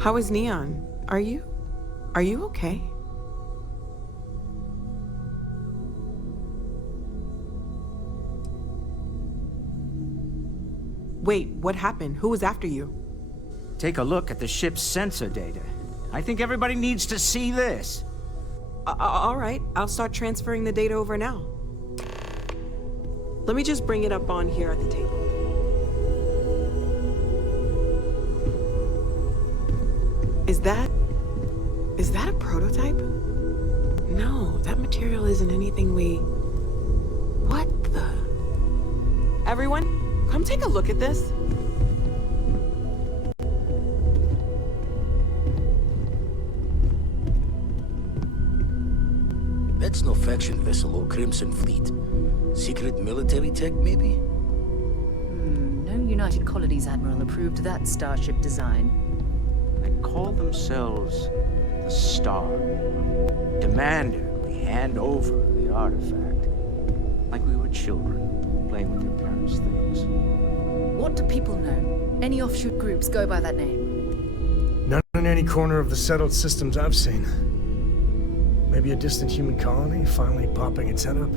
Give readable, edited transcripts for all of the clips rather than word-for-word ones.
How is Neon? Are you okay? Wait, what happened? Who was after you? Take a look at the ship's sensor data. I think everybody needs to see this. All right, I'll start transferring the data over now. Let me just bring it up on here at the table. Is that a prototype? No, that material isn't anything we... What the... Everyone, come take a look at this. That's no faction vessel or Crimson Fleet. Secret military tech, maybe? No United Colonies Admiral approved that starship design. They call themselves the Star. Demanded we hand over the artifact. Like we were children, playing with their parents' things. What do people know? Any offshoot groups go by that name? None in any corner of the settled systems I've seen. Maybe a distant human colony finally popping its head up?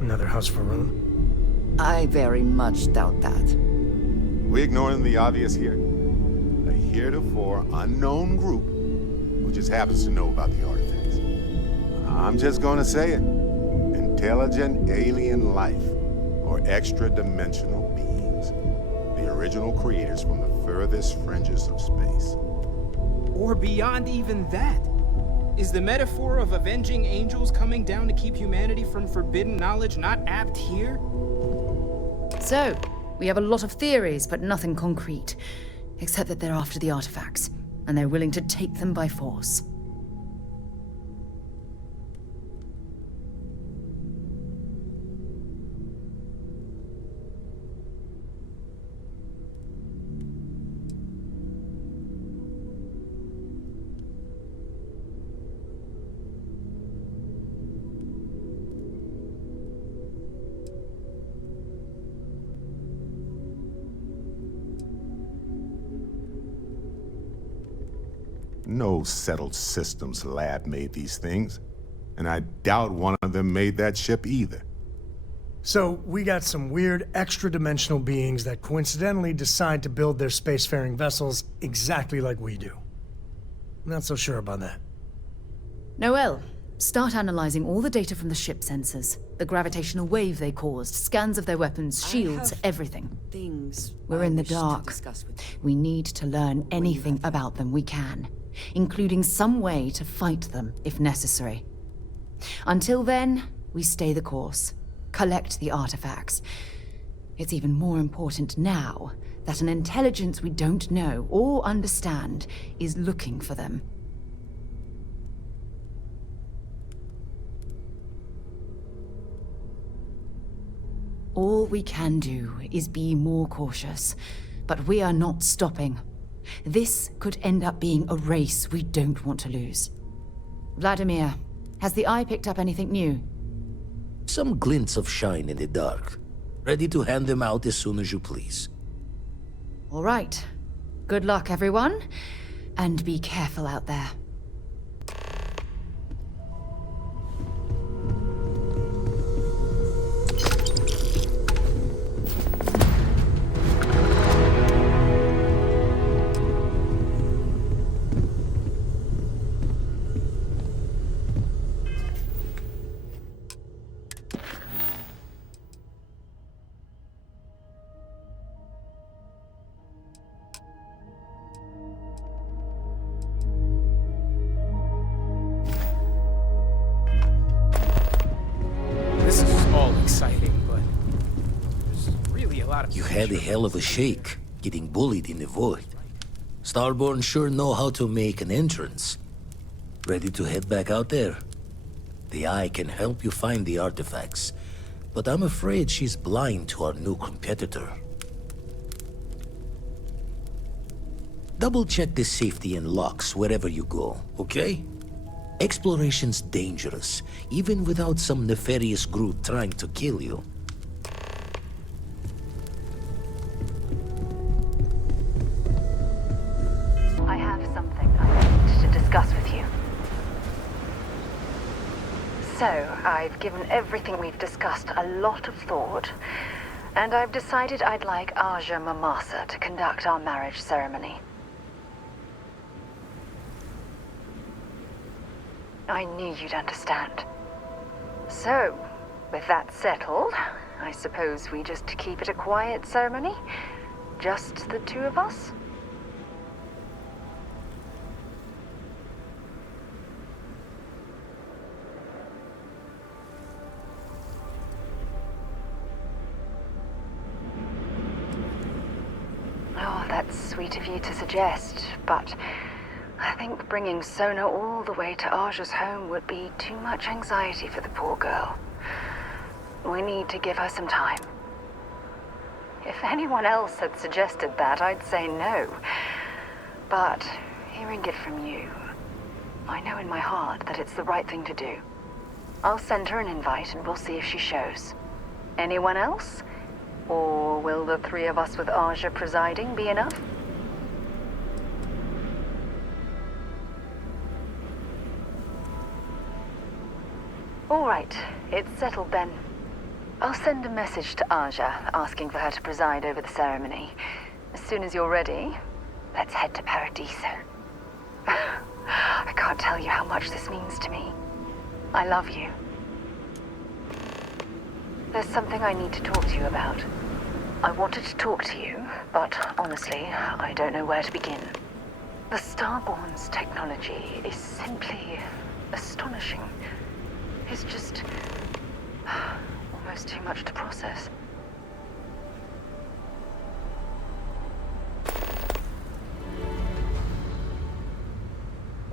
Another house for Rune? I very much doubt that. We ignoring the obvious here? A heretofore unknown group who just happens to know about the artifacts. I'm just gonna say it. Intelligent alien life, or extra-dimensional beings. The original creators from the furthest fringes of space. Or beyond even that. Is the metaphor of avenging angels coming down to keep humanity from forbidden knowledge not apt here? So, we have a lot of theories, but nothing concrete. Except that they're after the artifacts, and they're willing to take them by force. No settled systems lab made these things, and I doubt one of them made that ship either. So, we got some weird extra-dimensional beings that coincidentally decide to build their spacefaring vessels exactly like we do. Not so sure about that. Noel, start analyzing all the data from the ship sensors. The gravitational wave they caused, scans of their weapons, shields, everything. We're in the dark. We need to learn anything about them we can, including some way to fight them if necessary. Until then, we stay the course, collect the artifacts. It's even more important now that an intelligence we don't know or understand is looking for them. All we can do is be more cautious, but we are not stopping. This could end up being a race we don't want to lose. Vladimir, has the Eye picked up anything new? Some glints of shine in the dark. Ready to hand them out as soon as you please. All right. Good luck, everyone. And be careful out there. You had a hell of a shake, getting bullied in the void. Starborn sure know how to make an entrance. Ready to head back out there? The Eye can help you find the artifacts, but I'm afraid she's blind to our new competitor. Double-check the safety and locks wherever you go, okay? Exploration's dangerous, even without some nefarious group trying to kill you. So, I've given everything we've discussed a lot of thought, and I've decided I'd like Aja Mamasa to conduct our marriage ceremony. I knew you'd understand. So, with that settled, I suppose we just keep it a quiet ceremony? Just the two of us? Oh, that's sweet of you to suggest, but I think bringing Sona all the way to Aja's home would be too much anxiety for the poor girl. We need to give her some time. If anyone else had suggested that, I'd say no. But hearing it from you, I know in my heart that it's the right thing to do. I'll send her an invite and we'll see if she shows. Anyone else? Or will the three of us with Aja presiding be enough? All right, it's settled then. I'll send a message to Aja asking for her to preside over the ceremony. As soon as you're ready, let's head to Paradiso. I can't tell you how much this means to me. I love you. There's something I need to talk to you about. I wanted to talk to you, but honestly, I don't know where to begin. The Starborn's technology is simply astonishing. It's just almost too much to process.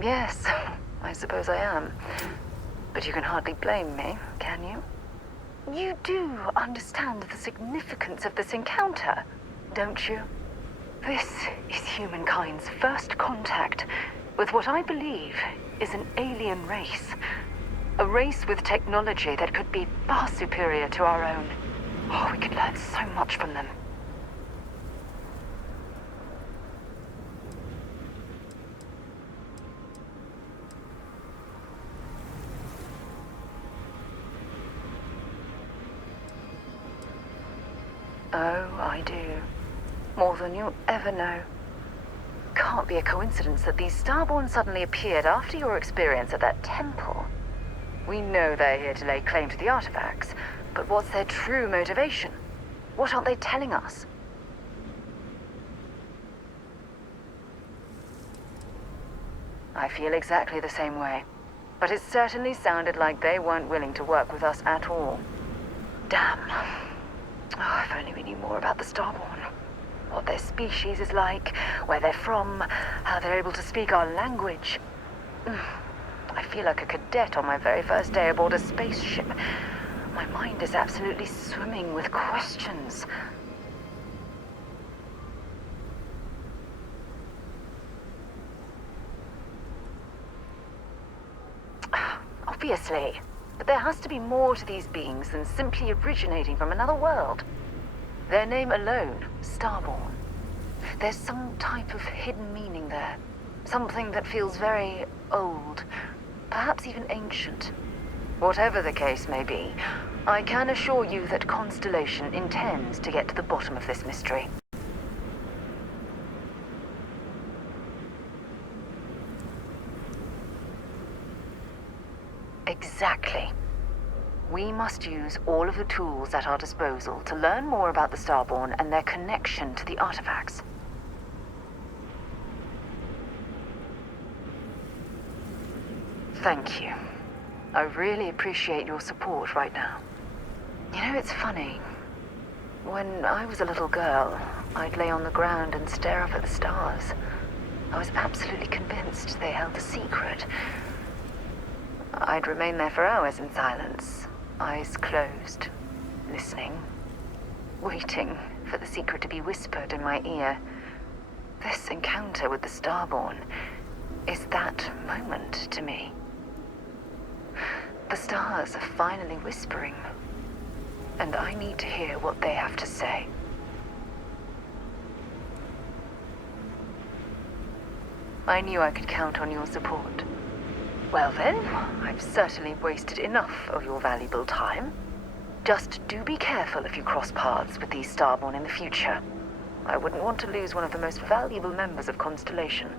Yes, I suppose I am. But you can hardly blame me, can you? You do understand the significance of this encounter, don't you? This is humankind's first contact with what I believe is an alien race. A race with technology that could be far superior to our own. Oh, we could learn so much from them. Oh, I do. More than you'll ever know. Can't be a coincidence that these Starborn suddenly appeared after your experience at that temple. We know they're here to lay claim to the artifacts, but what's their true motivation? What aren't they telling us? I feel exactly the same way, but it certainly sounded like they weren't willing to work with us at all. Damn. Oh, if only we knew more about the Starborn. What their species is like, where they're from, how they're able to speak our language. I feel like a cadet on my very first day aboard a spaceship. My mind is absolutely swimming with questions. Obviously. But there has to be more to these beings than simply originating from another world. Their name alone, Starborn. There's some type of hidden meaning there. Something that feels very old. Perhaps even ancient. Whatever the case may be, I can assure you that Constellation intends to get to the bottom of this mystery. Exactly. We must use all of the tools at our disposal to learn more about the Starborn and their connection to the artifacts. Thank you. I really appreciate your support right now. You know, it's funny. When I was a little girl, I'd lay on the ground and stare up at the stars. I was absolutely convinced they held a secret. I'd remain there for hours in silence, eyes closed, listening, waiting for the secret to be whispered in my ear. This encounter with the Starborn is that moment to me. The stars are finally whispering, and I need to hear what they have to say. I knew I could count on your support. Well then, I've certainly wasted enough of your valuable time. Just do be careful if you cross paths with these Starborn in the future. I wouldn't want to lose one of the most valuable members of Constellation.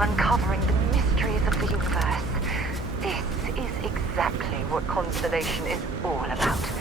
uncovering the mysteries of the universe. This is exactly what Constellation is all about.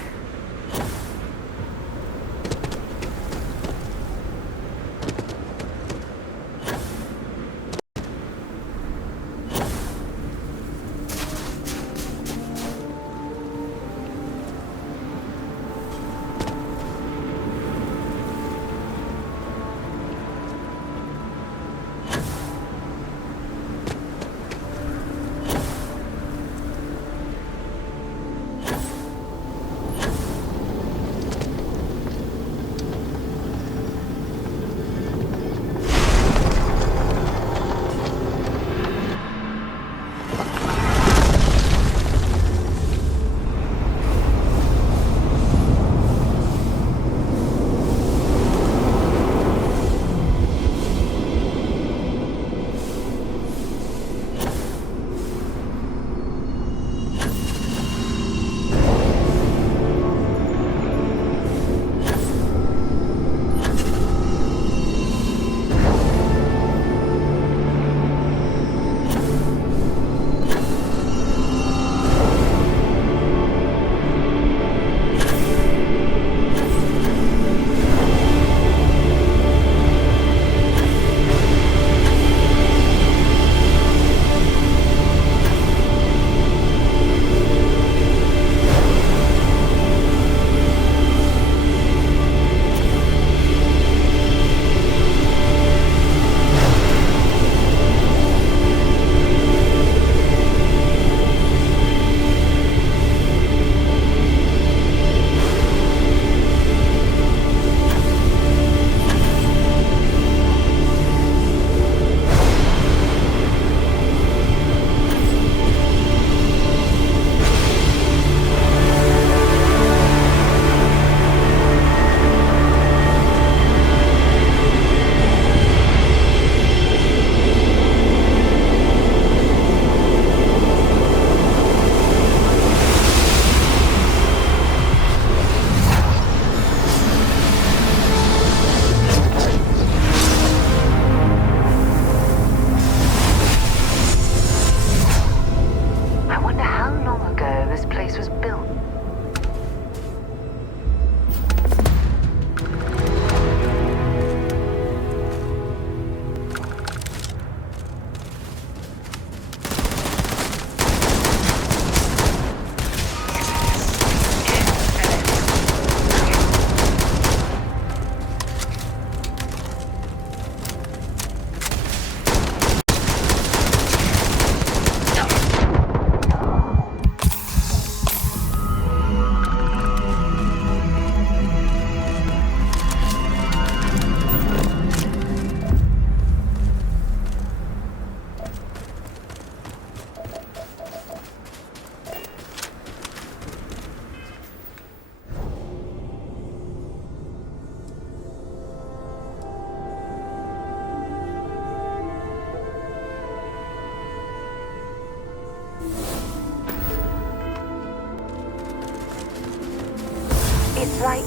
It's like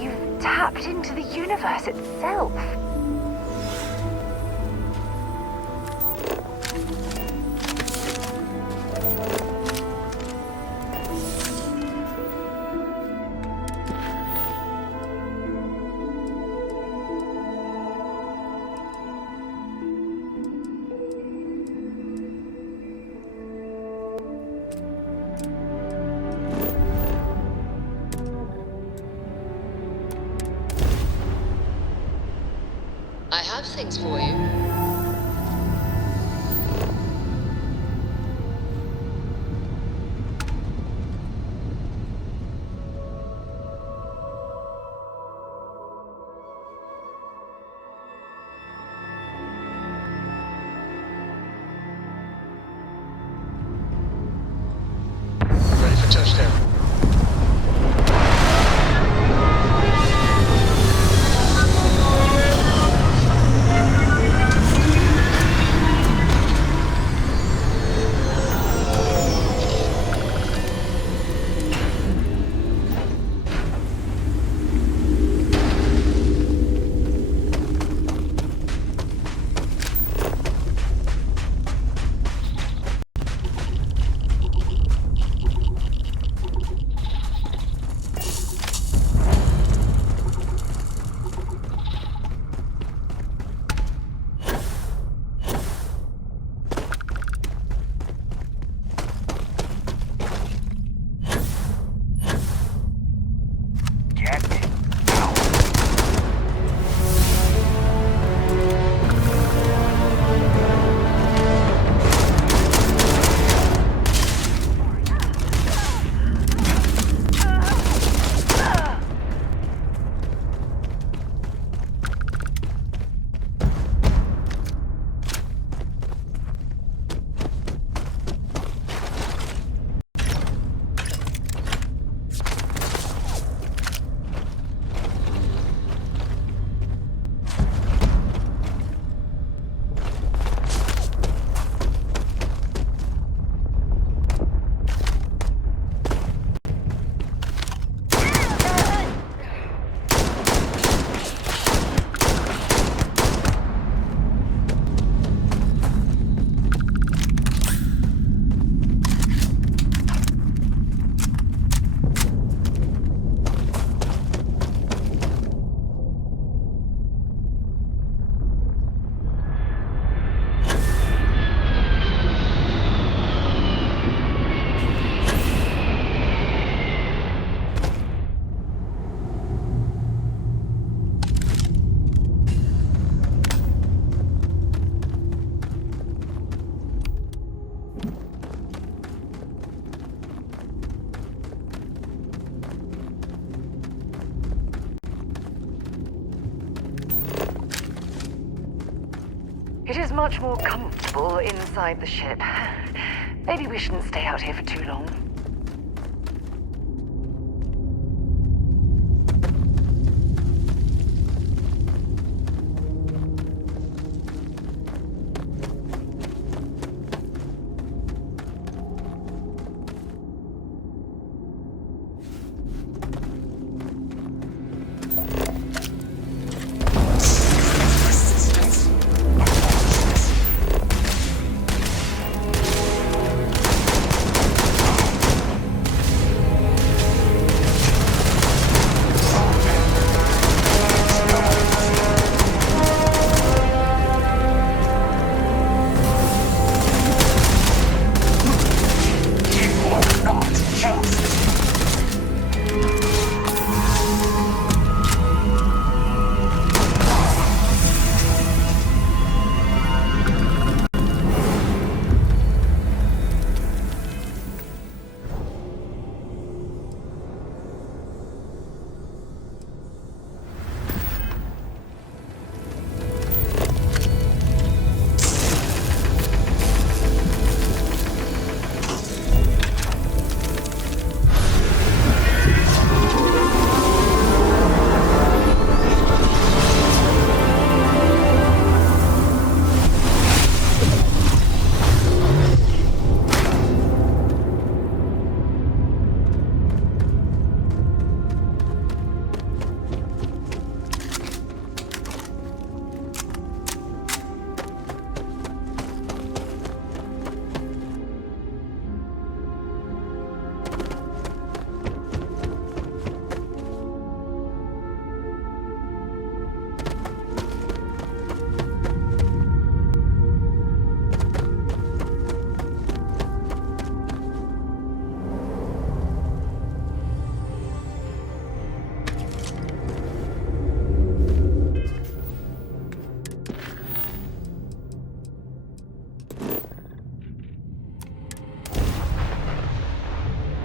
you've tapped into the universe itself. I have things for you. Ready for touchdown. It is much more comfortable inside the ship. Maybe we shouldn't stay out here for too long.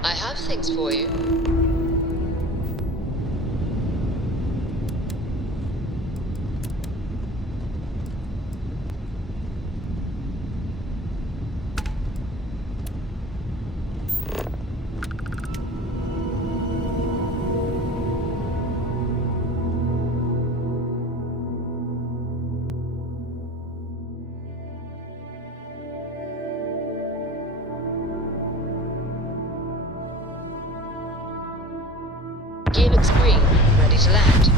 I have things for you. Gear looks green, ready to land.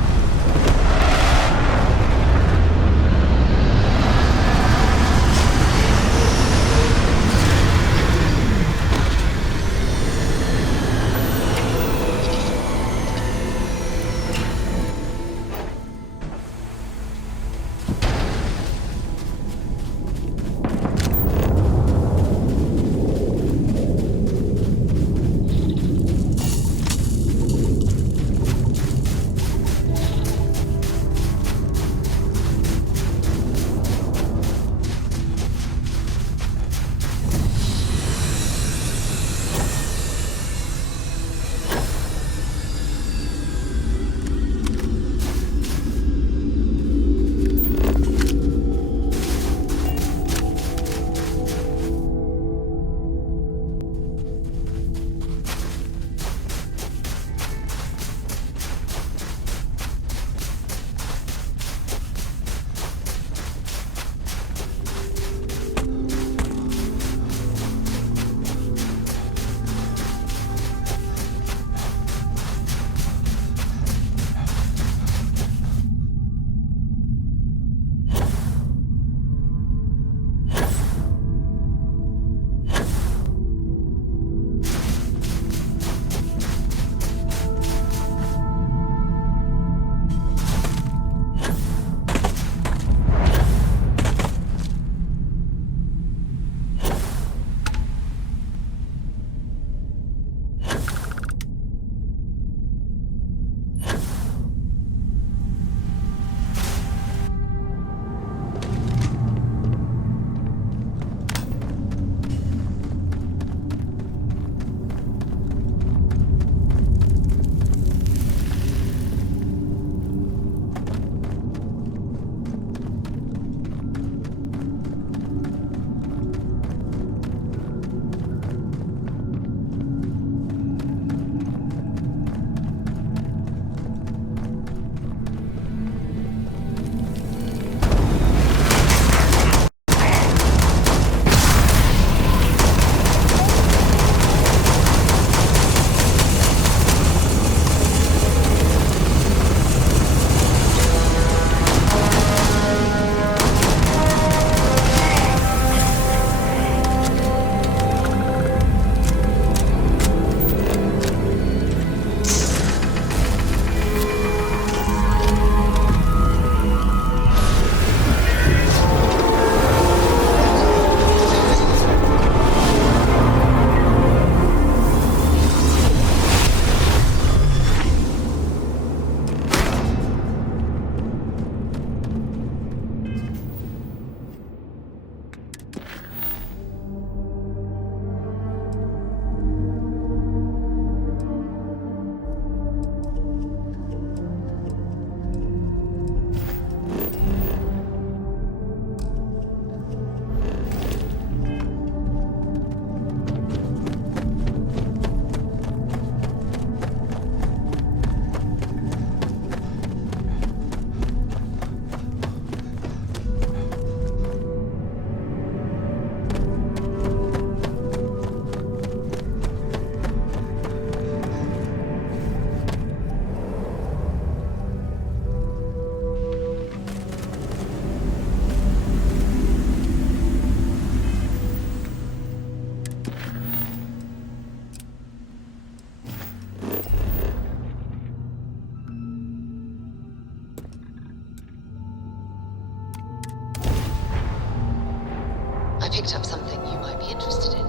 I picked up something you might be interested in.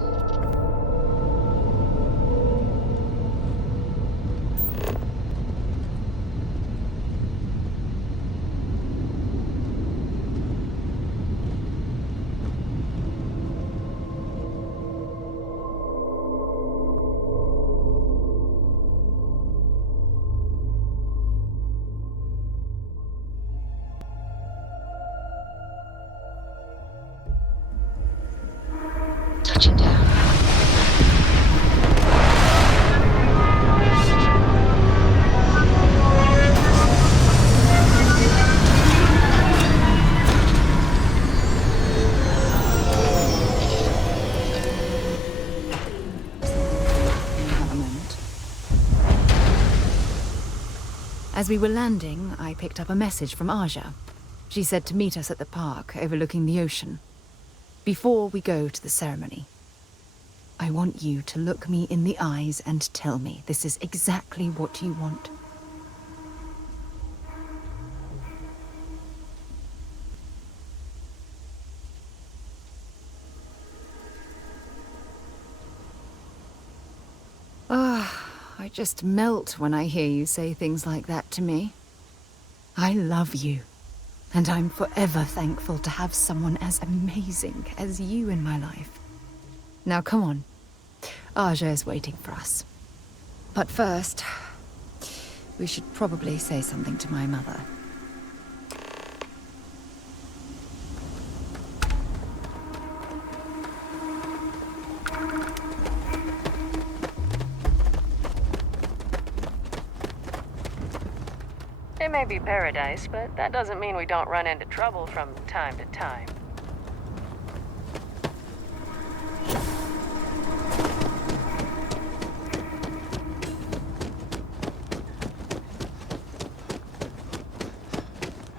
As we were landing, I picked up a message from Aja. She said to meet us at the park overlooking the ocean. Before we go to the ceremony, I want you to look me in the eyes and tell me this is exactly what you want. I just melt when I hear you say things like that to me. I love you, and I'm forever thankful to have someone as amazing as you in my life. Now come on. Aja is waiting for us. But first, we should probably say something to my mother. It may be paradise, but that doesn't mean we don't run into trouble from time to time.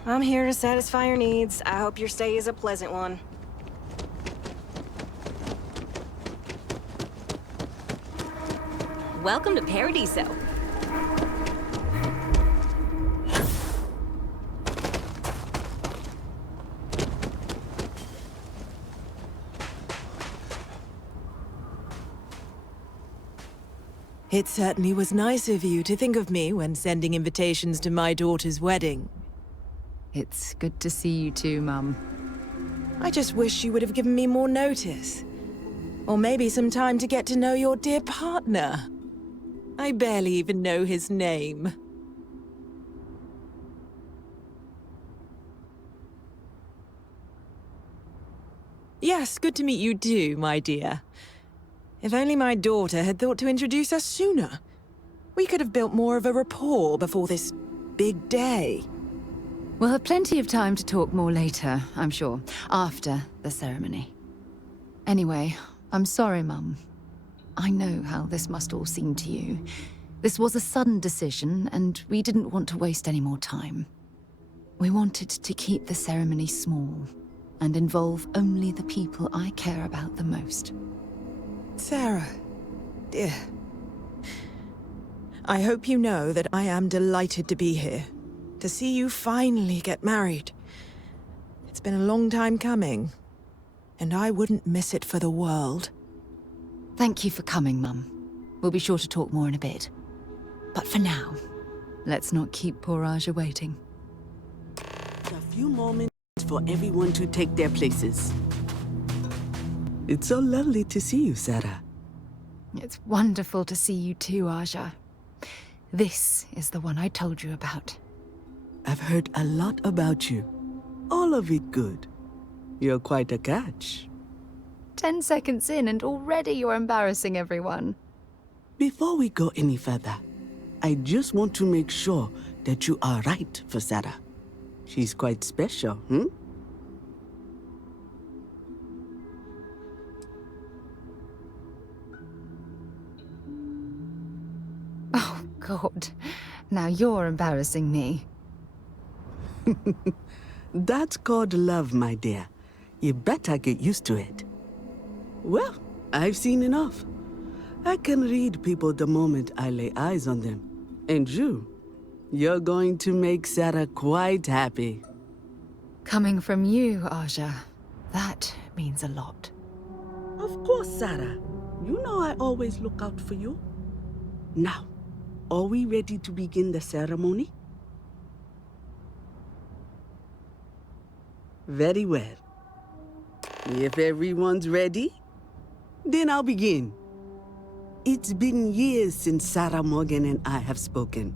I'm here to satisfy your needs. I hope your stay is a pleasant one. Welcome to Paradiso. It certainly was nice of you to think of me when sending invitations to my daughter's wedding. It's good to see you too, Mum. I just wish you would have given me more notice. Or maybe some time to get to know your dear partner. I barely even know his name. Yes, good to meet you too, my dear. If only my daughter had thought to introduce us sooner. We could have built more of a rapport before this big day. We'll have plenty of time to talk more later, I'm sure, after the ceremony. Anyway, I'm sorry, Mum. I know how this must all seem to you. This was a sudden decision, and we didn't want to waste any more time. We wanted to keep the ceremony small and involve only the people I care about the most. Sarah, dear. I hope you know that I am delighted to be here, to see you finally get married. It's been a long time coming, and I wouldn't miss it for the world. Thank you for coming, Mum. We'll be sure to talk more in a bit. But for now, let's not keep poor Aja waiting. A few moments for everyone to take their places. It's so lovely to see you, Sarah. It's wonderful to see you too, Aja. This is the one I told you about. I've heard a lot about you. All of it good. You're quite a catch. 10 seconds in and already you're embarrassing everyone. Before we go any further, I just want to make sure that you are right for Sarah. She's quite special, hmm? Oh, God. Now you're embarrassing me. That's called love, my dear. You better get used to it. Well, I've seen enough. I can read people the moment I lay eyes on them. And you're going to make Sarah quite happy. Coming from you, Aja, that means a lot. Of course, Sarah. You know I always look out for you. Now, are we ready to begin the ceremony? Very well. If everyone's ready, then I'll begin. It's been years since Sarah Morgan and I have spoken.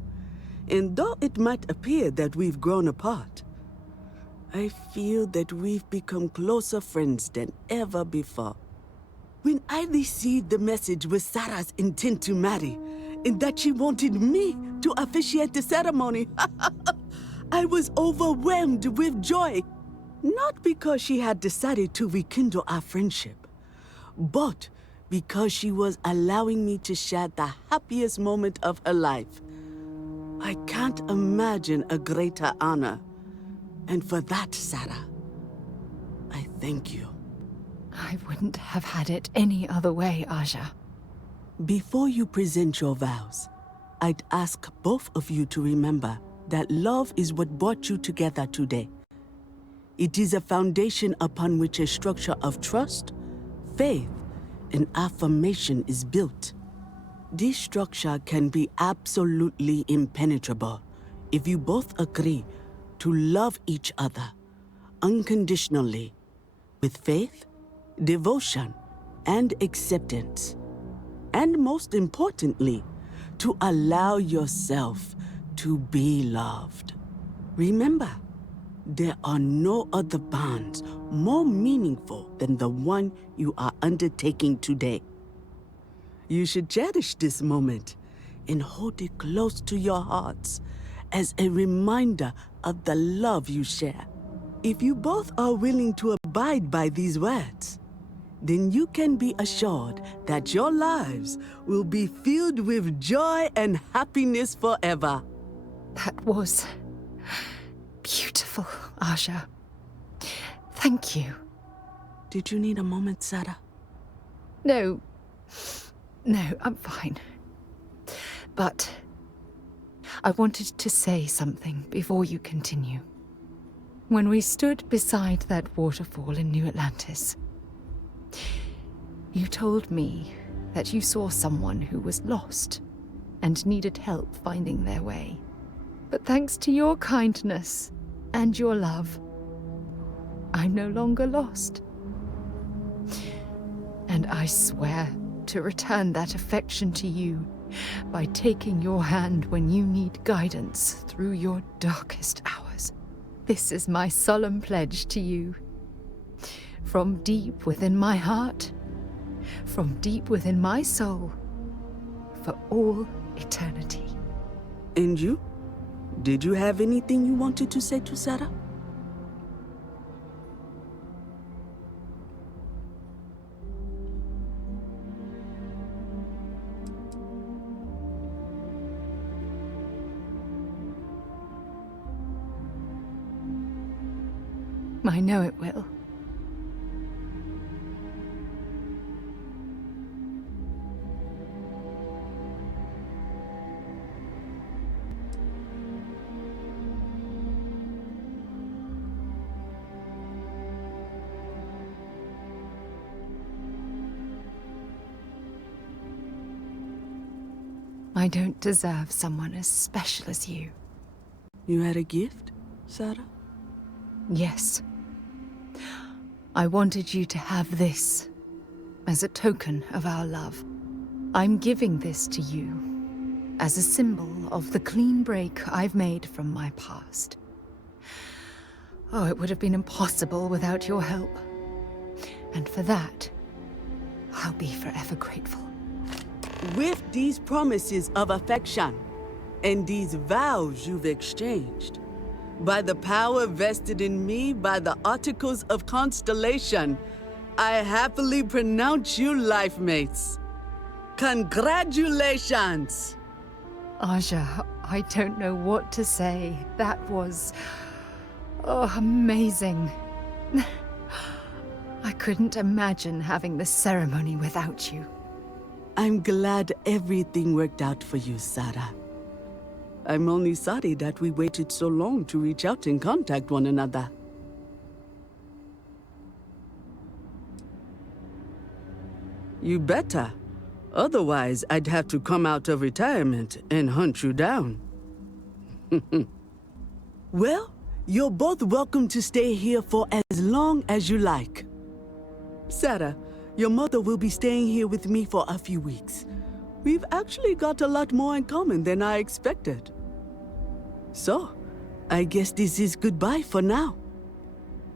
And though it might appear that we've grown apart, I feel that we've become closer friends than ever before. When I received the message with Sarah's intent to marry, and that she wanted me to officiate the ceremony, I was overwhelmed with joy. Not because she had decided to rekindle our friendship, but because she was allowing me to share the happiest moment of her life. I can't imagine a greater honor. And for that, Sarah, I thank you. I wouldn't have had it any other way, Aja. Before you present your vows, I'd ask both of you to remember that love is what brought you together today. It is a foundation upon which a structure of trust, faith, and affirmation is built. This structure can be absolutely impenetrable if you both agree to love each other unconditionally, with faith, devotion, and acceptance. And most importantly, to allow yourself to be loved. Remember, there are no other bonds more meaningful than the one you are undertaking today. You should cherish this moment and hold it close to your hearts as a reminder of the love you share. If you both are willing to abide by these words, then you can be assured that your lives will be filled with joy and happiness forever. That was beautiful, Aja. Thank you. Did you need a moment, Sarah? No, I'm fine. But I wanted to say something before you continue. When we stood beside that waterfall in New Atlantis, you told me that you saw someone who was lost and needed help finding their way. But thanks to your kindness and your love, I'm no longer lost. And I swear to return that affection to you by taking your hand when you need guidance through your darkest hours. This is my solemn pledge to you. From deep within my heart, from deep within my soul, for all eternity. And you? Did you have anything you wanted to say to Sarah? I know it will. I don't deserve someone as special as you. You had a gift, Sarah? Yes. I wanted you to have this as a token of our love. I'm giving this to you as a symbol of the clean break I've made from my past. Oh, it would have been impossible without your help. And for that, I'll be forever grateful. With these promises of affection and these vows you've exchanged, by the power vested in me by the Articles of Constellation, I happily pronounce you life mates. Congratulations! Aja, I don't know what to say. That was... amazing. I couldn't imagine having the ceremony without you. I'm glad everything worked out for you, Sarah. I'm only sorry that we waited so long to reach out and contact one another. You better. Otherwise, I'd have to come out of retirement and hunt you down. Well, you're both welcome to stay here for as long as you like. Sarah, your mother will be staying here with me for a few weeks. We've actually got a lot more in common than I expected. So, I guess this is goodbye for now.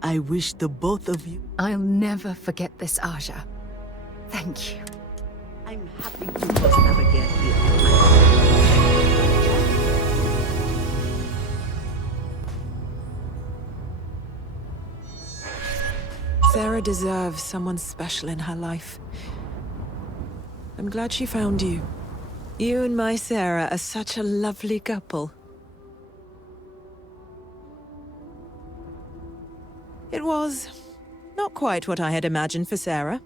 I wish the both of you... I'll never forget this, Aja. Thank you. I'm happy to both navigate here. Sarah deserves someone special in her life. I'm glad she found you. You and my Sarah are such a lovely couple. It was not quite what I had imagined for Sarah.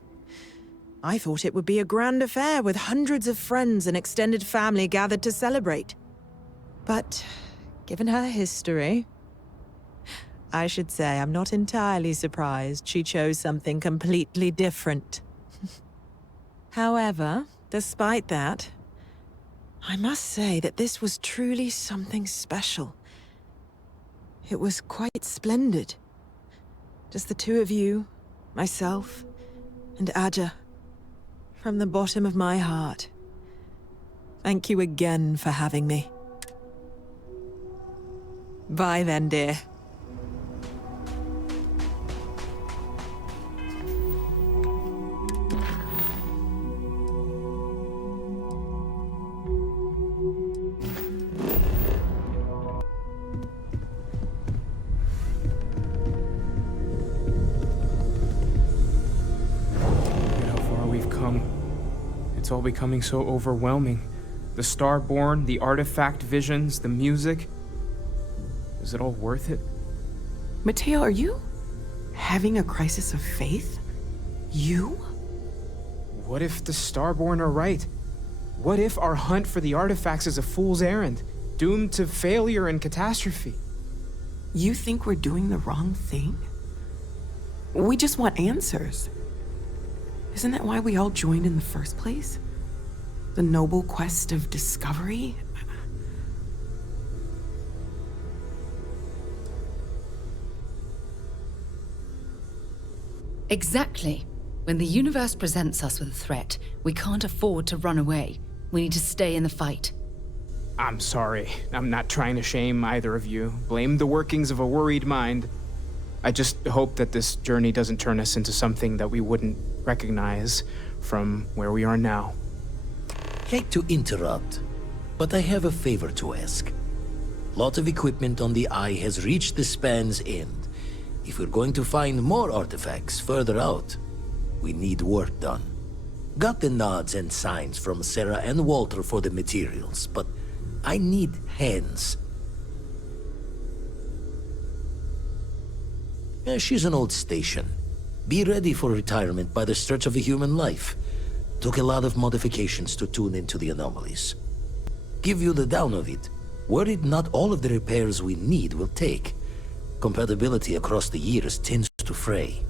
I thought it would be a grand affair with hundreds of friends and extended family gathered to celebrate. But given her history, I should say I'm not entirely surprised she chose something completely different. However, despite that, I must say that this was truly something special. It was quite splendid. Just the two of you, myself, and Aja. From the bottom of my heart, thank you again for having me. Bye then, dear. It's all becoming so overwhelming. The Starborn, the artifact visions, the music. Is it all worth it? Mateo, are you having a crisis of faith? You? What if the Starborn are right? What if our hunt for the artifacts is a fool's errand, doomed to failure and catastrophe? You think we're doing the wrong thing? We just want answers. Isn't that why we all joined in the first place? The noble quest of discovery? Exactly. When the universe presents us with a threat, we can't afford to run away. We need to stay in the fight. I'm sorry. I'm not trying to shame either of you. Blame the workings of a worried mind. I just hope that this journey doesn't turn us into something that we wouldn't recognize from where we are now. Hate to interrupt, but I have a favor to ask. Lot of equipment on the Eye has reached the span's end. If we're going to find more artifacts further out, we need work done. Got the nods and signs from Sarah and Walter for the materials, but I need hands. She's an old station. Be ready for retirement by the stretch of a human life. Took a lot of modifications to tune into the anomalies. Give you the down of it. Worried not all of the repairs we need will take. Compatibility across the years tends to fray.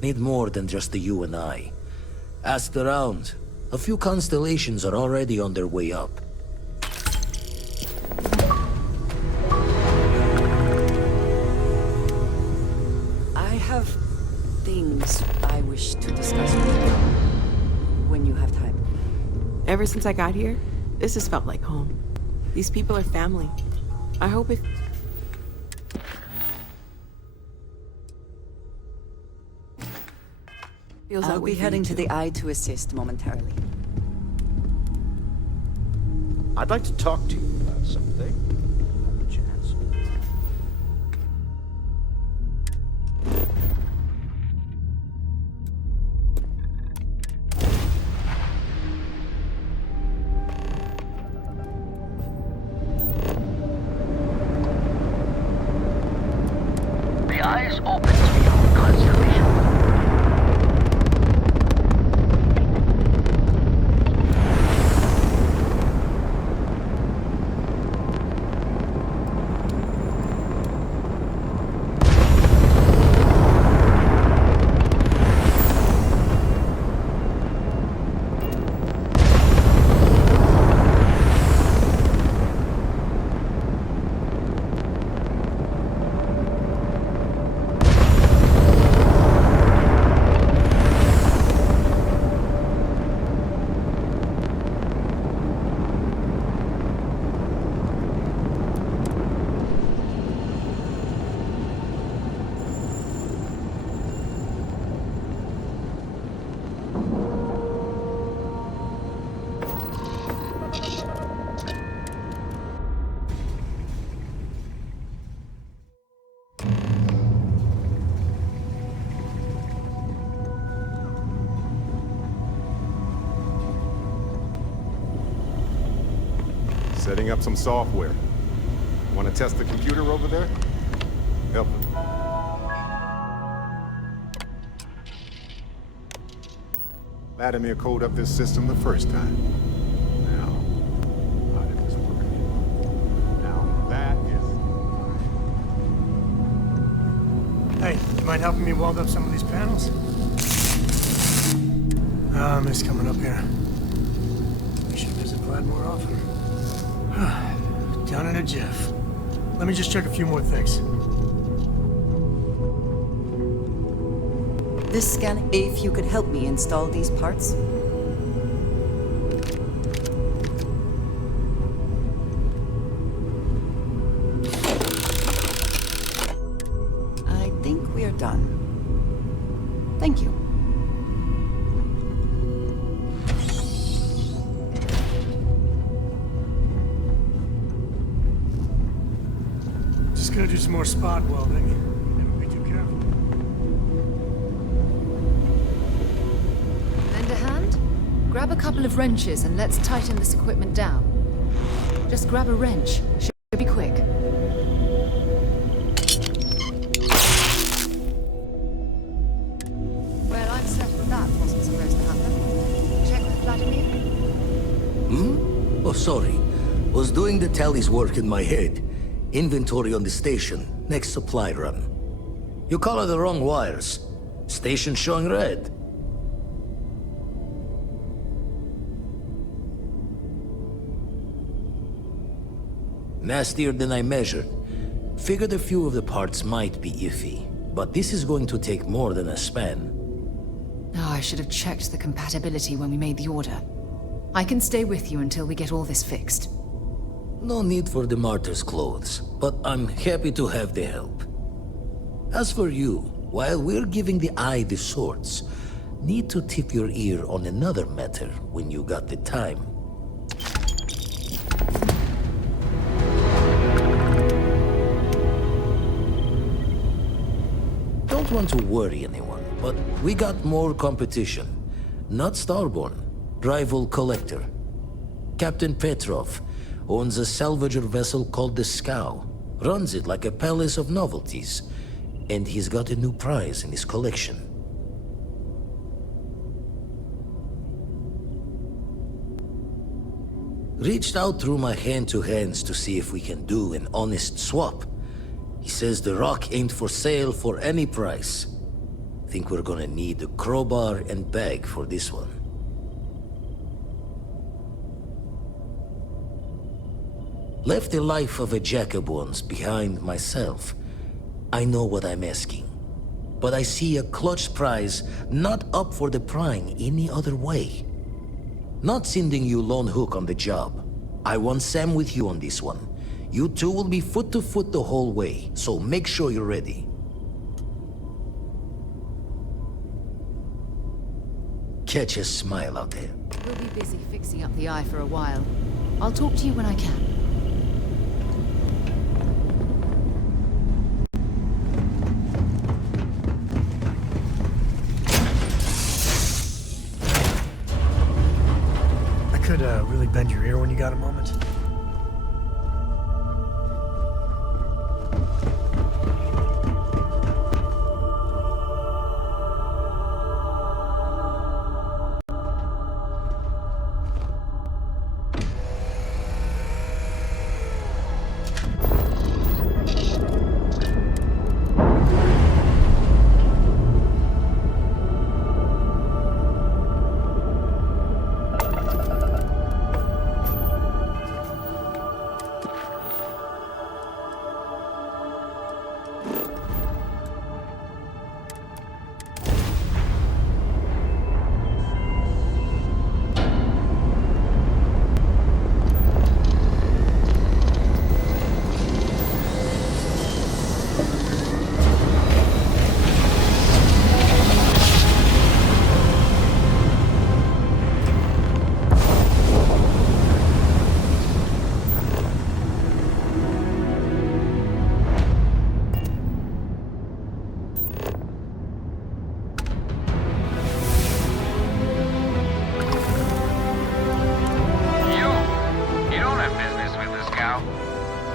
Need more than just the you and I. Asked around. A few constellations are already on their way up. I have things I wish to discuss with you when you have time. Ever since I got here, this has felt like home. These people are family. I hope it... feels I'll that way be for heading you to too. the Eye to assist momentarily. I'd like to talk to you about something. Have a chance. The Eye is open to you, Constellation. Setting up some software. Want to test the computer over there? Help me. Vladimir coded up this system the first time. Now, how did this work? Now, that is... Hey, you mind helping me weld up some of these panels? I miss coming up here. We should visit Vlad more often. Done in a jiff. Let me just check a few more things. This scanning. If you could help me install these parts. I think we're done. Thank you. Just gonna do some more spot welding. Never be too careful. Lend a hand? Grab a couple of wrenches and let's tighten this equipment down. Just grab a wrench. Should be quick. Well, I'm certain that wasn't supposed to happen. Check with Vladimir? Oh, sorry. Was doing the tally's work in my head. Inventory on the station, next supply run. You color the wrong wires. Station showing red. Nastier than I measured. Figured a few of the parts might be iffy, but this is going to take more than a span. Oh, I should have checked the compatibility when we made the order. I can stay with you until we get all this fixed. No need for the martyr's clothes, but I'm happy to have the help. As for you, while we're giving the eye the swords, need to tip your ear on another matter when you got the time. Don't want to worry anyone, but we got more competition. Not Starborn, rival collector. Captain Petrov owns a salvager vessel called the Scow. Runs it like a palace of novelties. And he's got a new prize in his collection. Reached out through my hand-to-hands to see if we can do an honest swap. He says the rock ain't for sale for any price. Think we're gonna need a crowbar and bag for this one. Left the life of a jacob once behind myself. I know what I'm asking. But I see a clutch prize not up for the prying any other way. Not sending you lone hook on the job. I want Sam with you on this one. You two will be foot to foot the whole way, so make sure you're ready. Catch a smile out there. We'll be busy fixing up the eye for a while. I'll talk to you when I can. Could really bend your ear when you got a moment.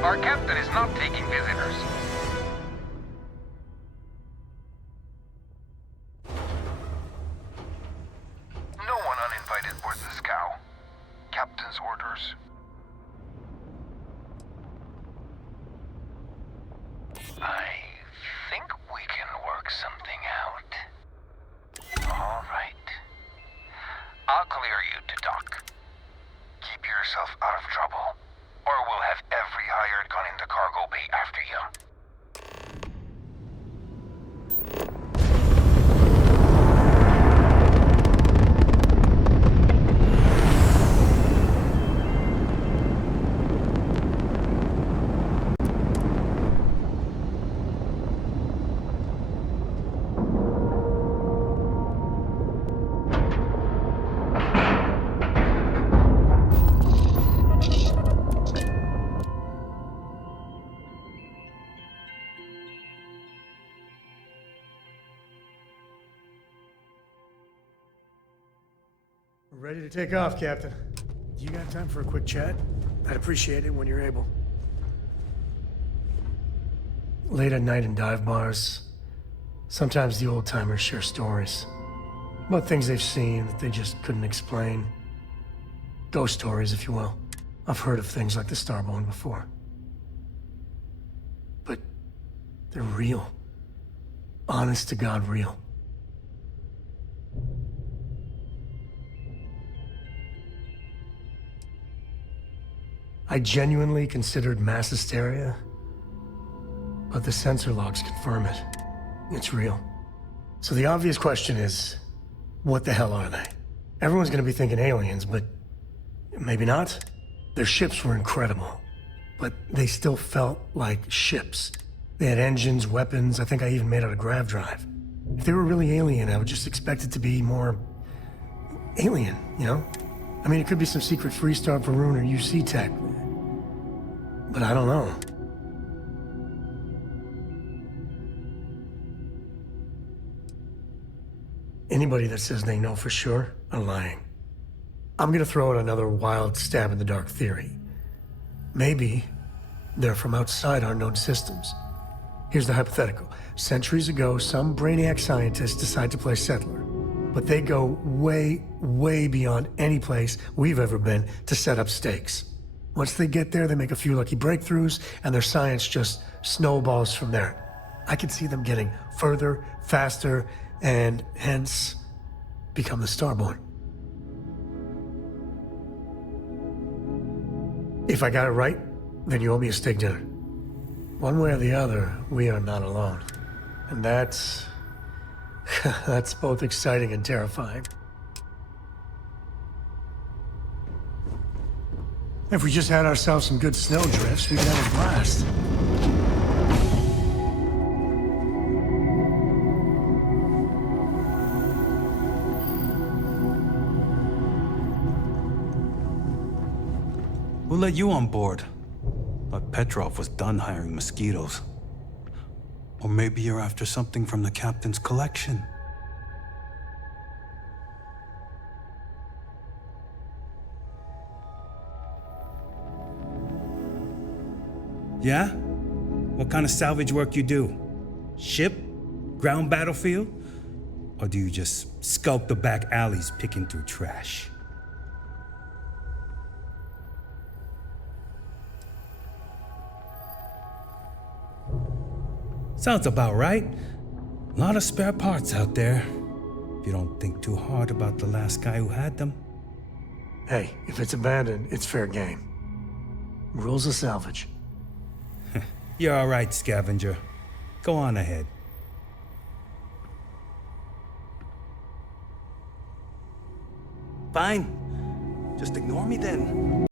Our captain is not taking visitors. No one uninvited boards the scow. Captain's orders. I think we can work something out. All right. I'll clear you to dock. Keep yourself out of trouble, or we'll have every hired gun in the cargo bay after you. We're ready to take off, Captain. You got time for a quick chat? I'd appreciate it when you're able. Late at night in dive bars, sometimes the old-timers share stories about things they've seen that they just couldn't explain. Ghost stories, if you will. I've heard of things like the Starborn before. But they're real. Honest to God real. I genuinely considered mass hysteria, but the sensor logs confirm it. It's real. So the obvious question is, what the hell are they? Everyone's gonna be thinking aliens, but maybe not. Their ships were incredible, but they still felt like ships. They had engines, weapons, I think I even made out a grav drive. If they were really alien, I would just expect it to be more alien, you know? I mean, it could be some secret Freestar, Varun, or UC tech, but I don't know. Anybody that says they know for sure are lying. I'm gonna throw out another wild stab in the dark theory. Maybe they're from outside our known systems. Here's the hypothetical. Centuries ago, some brainiac scientists decide to play settler, but they go way, way beyond any place we've ever been to set up stakes. Once they get there, they make a few lucky breakthroughs, and their science just snowballs from there. I could see them getting further, faster, and hence become the Starborn. If I got it right, then you owe me a steak dinner. One way or the other, we are not alone. And that's both exciting and terrifying. If we just had ourselves some good snow drifts, we could have a blast. Who let you on board? Thought Petrov was done hiring mosquitoes. Or maybe you're after something from the captain's collection. Yeah? What kind of salvage work you do? Ship? Ground battlefield? Or do you just skulk the back alleys picking through trash? Sounds about right. A lot of spare parts out there. If you don't think too hard about the last guy who had them. Hey, if it's abandoned, it's fair game. Rules of salvage. You're all right, scavenger. Go on ahead. Fine. Just ignore me then.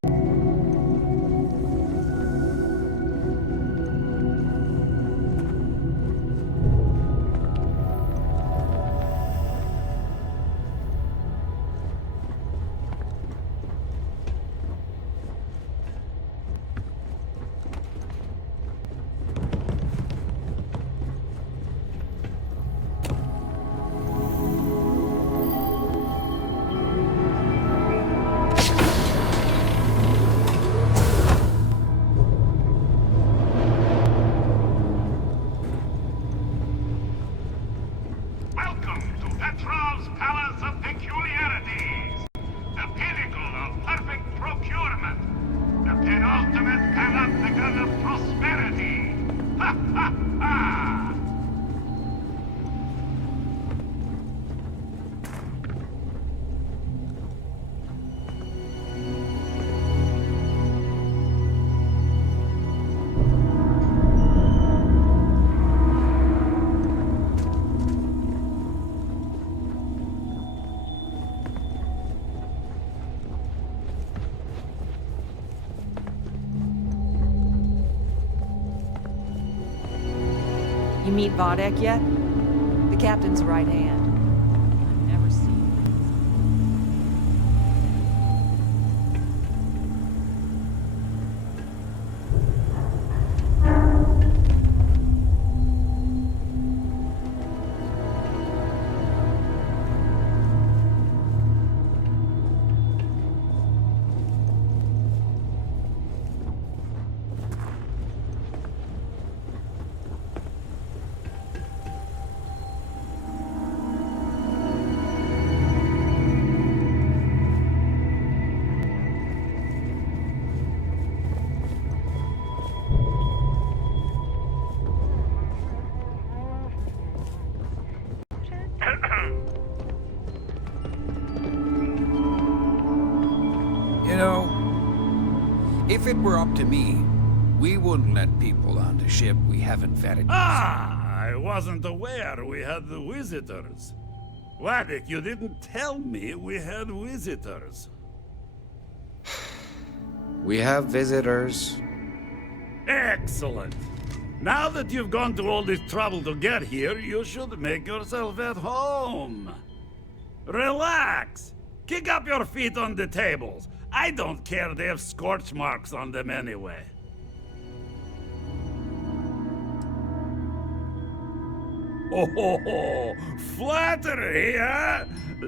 beacon of prosperity. Ha ha ha! You meet Vodek yet? The captain's right hand. I've never seen You know, if it were up to me, we wouldn't let people on the ship we haven't vetted. Ah, I wasn't aware we had the visitors. Waddick, you didn't tell me we had visitors. We have visitors. Excellent. Now that you've gone to all this trouble to get here, you should make yourself at home. Relax. Kick up your feet on the tables. I don't care they have scorch marks on them anyway. Oh, flattery, huh?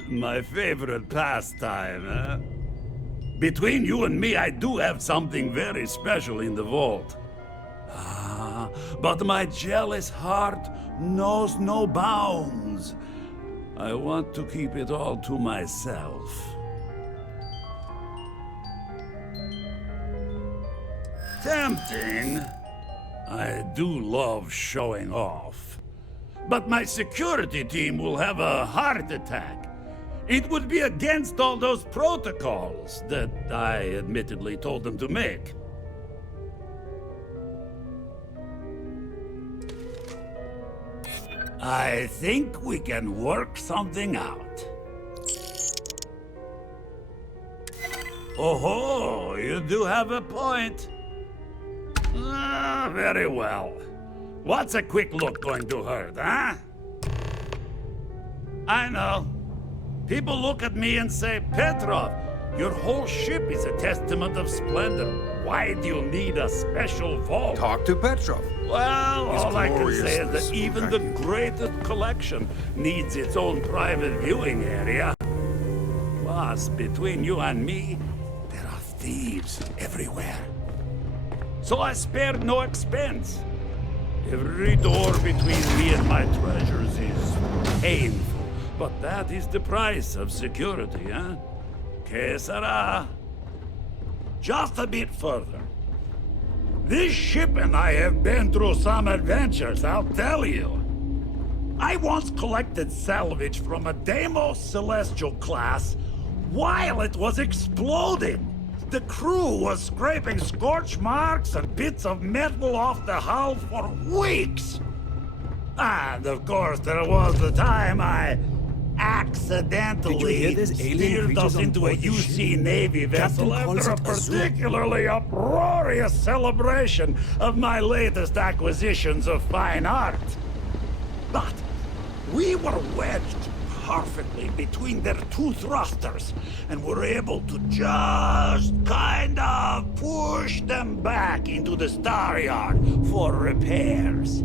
My favorite pastime, huh? Between you and me, I do have something very special in the vault. Ah, but my jealous heart knows no bounds. I want to keep it all to myself. Tempting. I do love showing off. But my security team will have a heart attack. It would be against all those protocols that I admittedly told them to make. I think we can work something out. Oh, you do have a point. Ah, very well. What's a quick look going to hurt, huh? I know. People look at me and say, Petrov, your whole ship is a testament of splendor. Why do you need a special vault? Talk to Petrov. Well, His all I can say is gloriousness that even will the greatest collection needs its own private viewing area. Plus, between you and me, there are thieves everywhere. So I spared no expense. Every door between me and my treasures is painful. But that is the price of security, huh? Que sera? Just a bit further. This ship and I have been through some adventures, I'll tell you. I once collected salvage from a Deimos Celestial class while it was exploding. The crew was scraping scorch marks and bits of metal off the hull for weeks. And of course, there was the time I accidentally steered us into a UC Navy vessel after a particularly uproarious celebration of my latest acquisitions of fine art. But we were wedged perfectly between their two thrusters and were able to just kind of push them back into the star yard for repairs.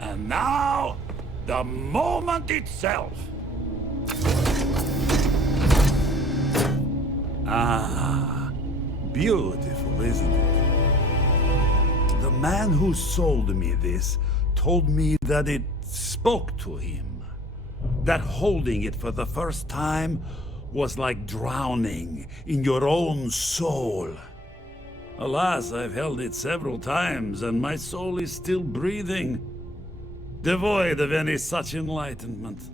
And now, the moment itself. Ah, beautiful, isn't it? The man who sold me this told me that it spoke to him. That holding it for the first time was like drowning in your own soul. Alas, I've held it several times, and my soul is still breathing, devoid of any such enlightenment.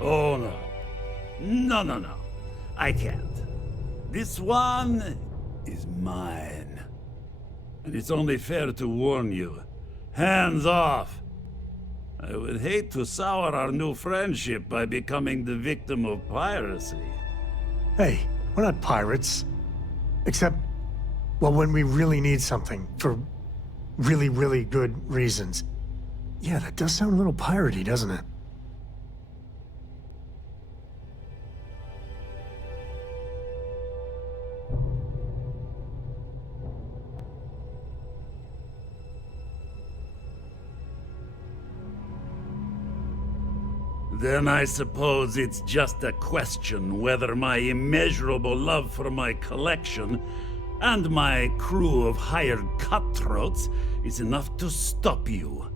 Oh no. No. I can't. This one is mine. And it's only fair to warn you. Hands off! I would hate to sour our new friendship by becoming the victim of piracy. Hey, we're not pirates. Except, well, when we really need something for really, really good reasons. Yeah, that does sound a little piratey, doesn't it? Then I suppose it's just a question whether my immeasurable love for my collection and my crew of hired cutthroats is enough to stop you.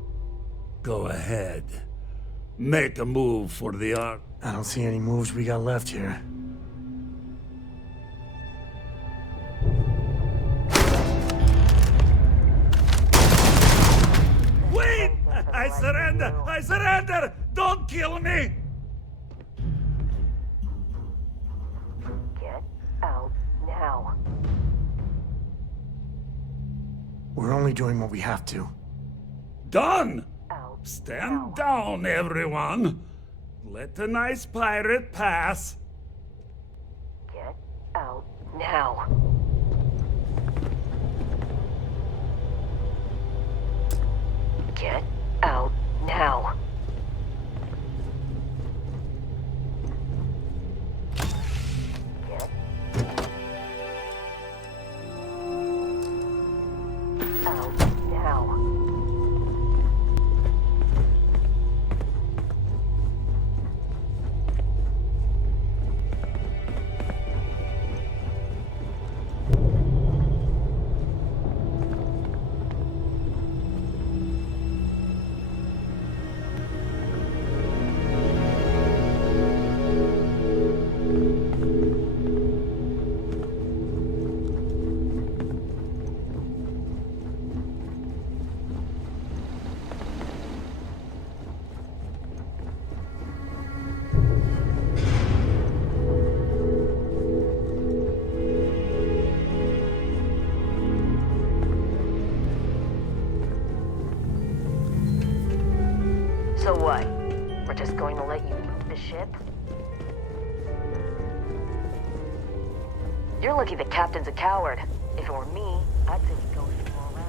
Go ahead. Make a move for the art. I don't see any moves we got left here. Wait! I surrender! I surrender! Don't kill me! Get out now. We're only doing what we have to. Done! Stand down, everyone! Let the nice pirate pass. Get out now. Get out now. Get out now. So what? We're just going to let you move the ship? You're lucky the captain's a coward. If it were me, I'd say we go a few more rounds.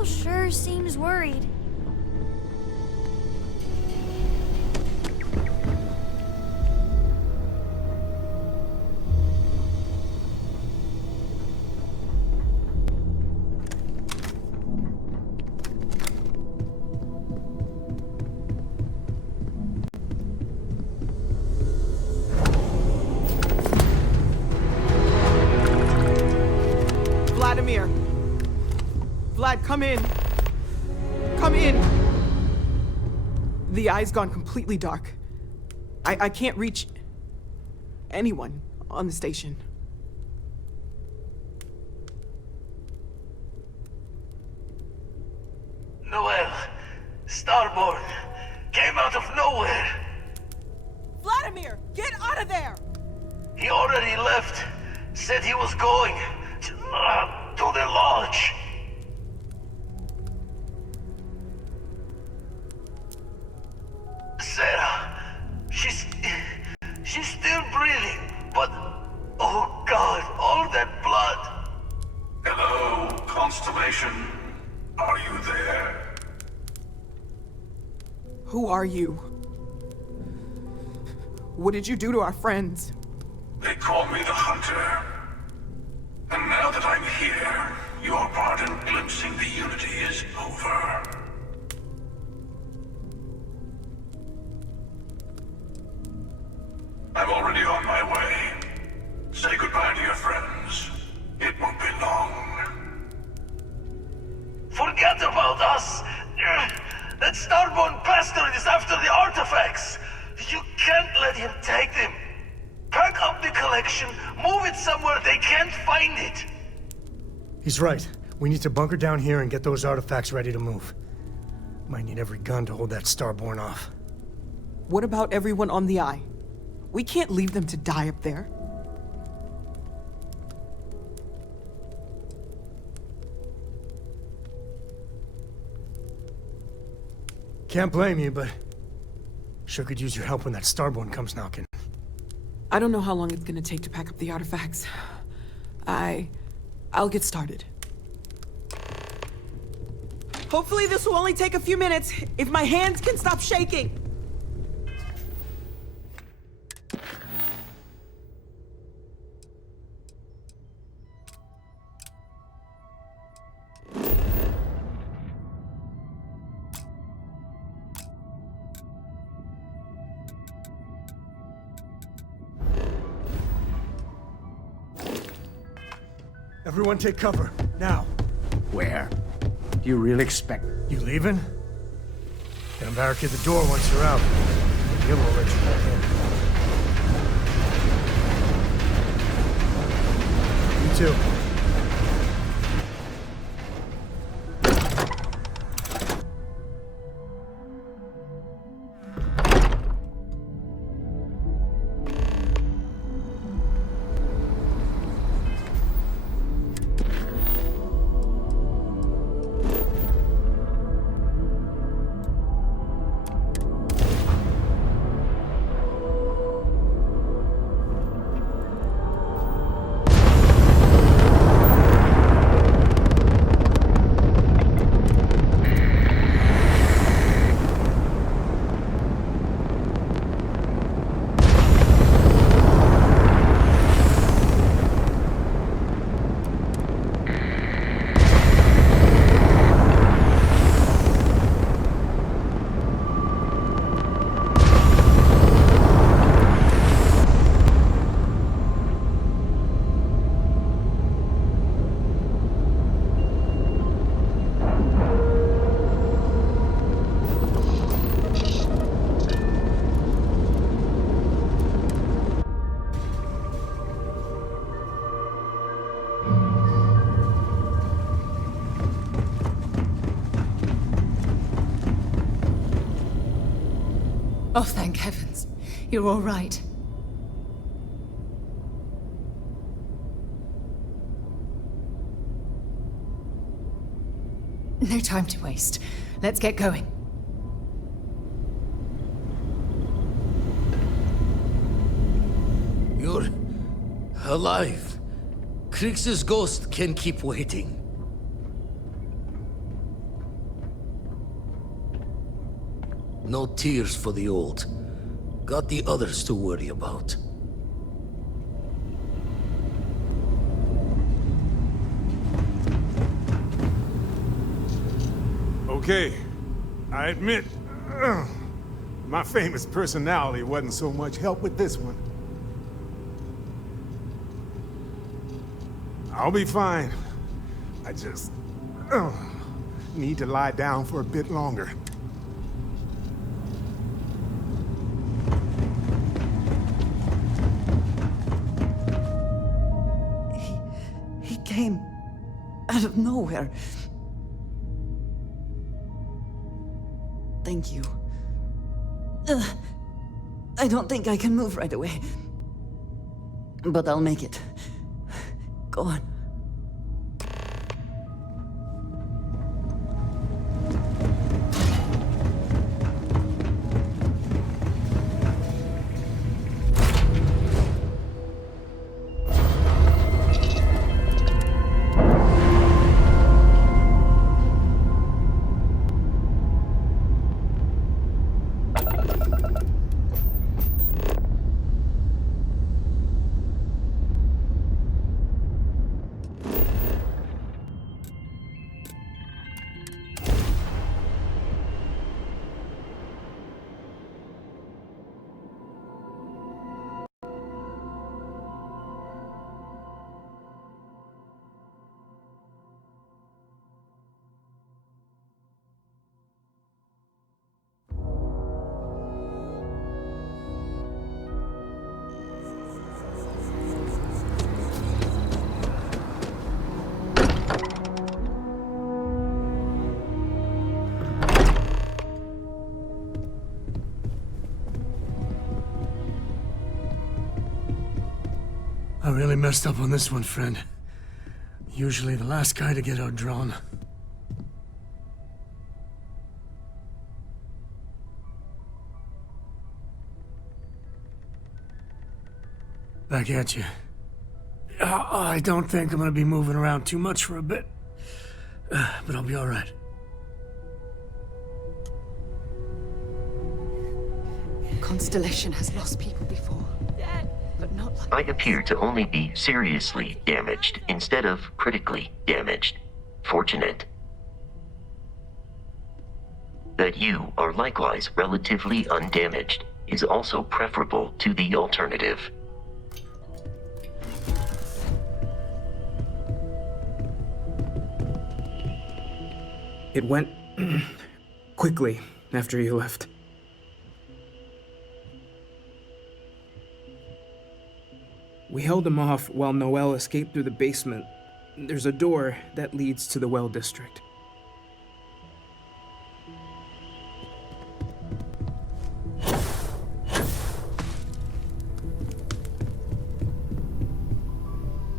Kel sure seems worried. Vladimir! Vlad, come in! Come in! The eye's gone completely dark. I can't reach anyone on the station. Noel, Starborn, came out of nowhere. Vladimir, get out of there! He already left. Said he was going to the lodge. Sarah, she's still breathing, but oh God, all that blood. Hello, Constellation. Are you there? Who are you? What did you do to our friends? They call me the Hunter. And now that I'm here, your part in glimpsing the Unity is over. I'm already on my way. Say goodbye to your friends. It won't be long. Forget about us! That Starborn bastard is after the artifacts! You can't let him take them! Pack up the collection, move it somewhere they can't find it! He's right. We need to bunker down here and get those artifacts ready to move. Might need every gun to hold that Starborn off. What about everyone on the Eye? We can't leave them to die up there. Can't blame you, but sure could use your help when that Starborn comes knocking. I don't know how long it's gonna take to pack up the artifacts. I'll get started. Hopefully this will only take a few minutes, if my hands can stop shaking. Everyone take cover, now. Where? Do you really expect... You leaving? Gonna barricade the door once you're out. He'll let you back in. You too. Oh, thank heavens. You're all right. No time to waste. Let's get going. You're alive. Krix's ghost can keep waiting. No tears for the old. Got the others to worry about. Okay, I admit, my famous personality wasn't so much help with this one. I'll be fine. I just need to lie down for a bit longer. He came out of nowhere. Thank you. I don't think I can move right away. But I'll make it. Go on. I really messed up on this one, friend. Usually the last guy to get outdrawn. Back at you. I don't think I'm gonna be moving around too much for a bit. But I'll be alright. Constellation has lost people before. But not like I appear to only be seriously damaged instead of critically damaged. Fortunate. That you are likewise relatively undamaged is also preferable to the alternative. It went quickly after you left. We held him off while Noel escaped through the basement. There's a door that leads to the well district.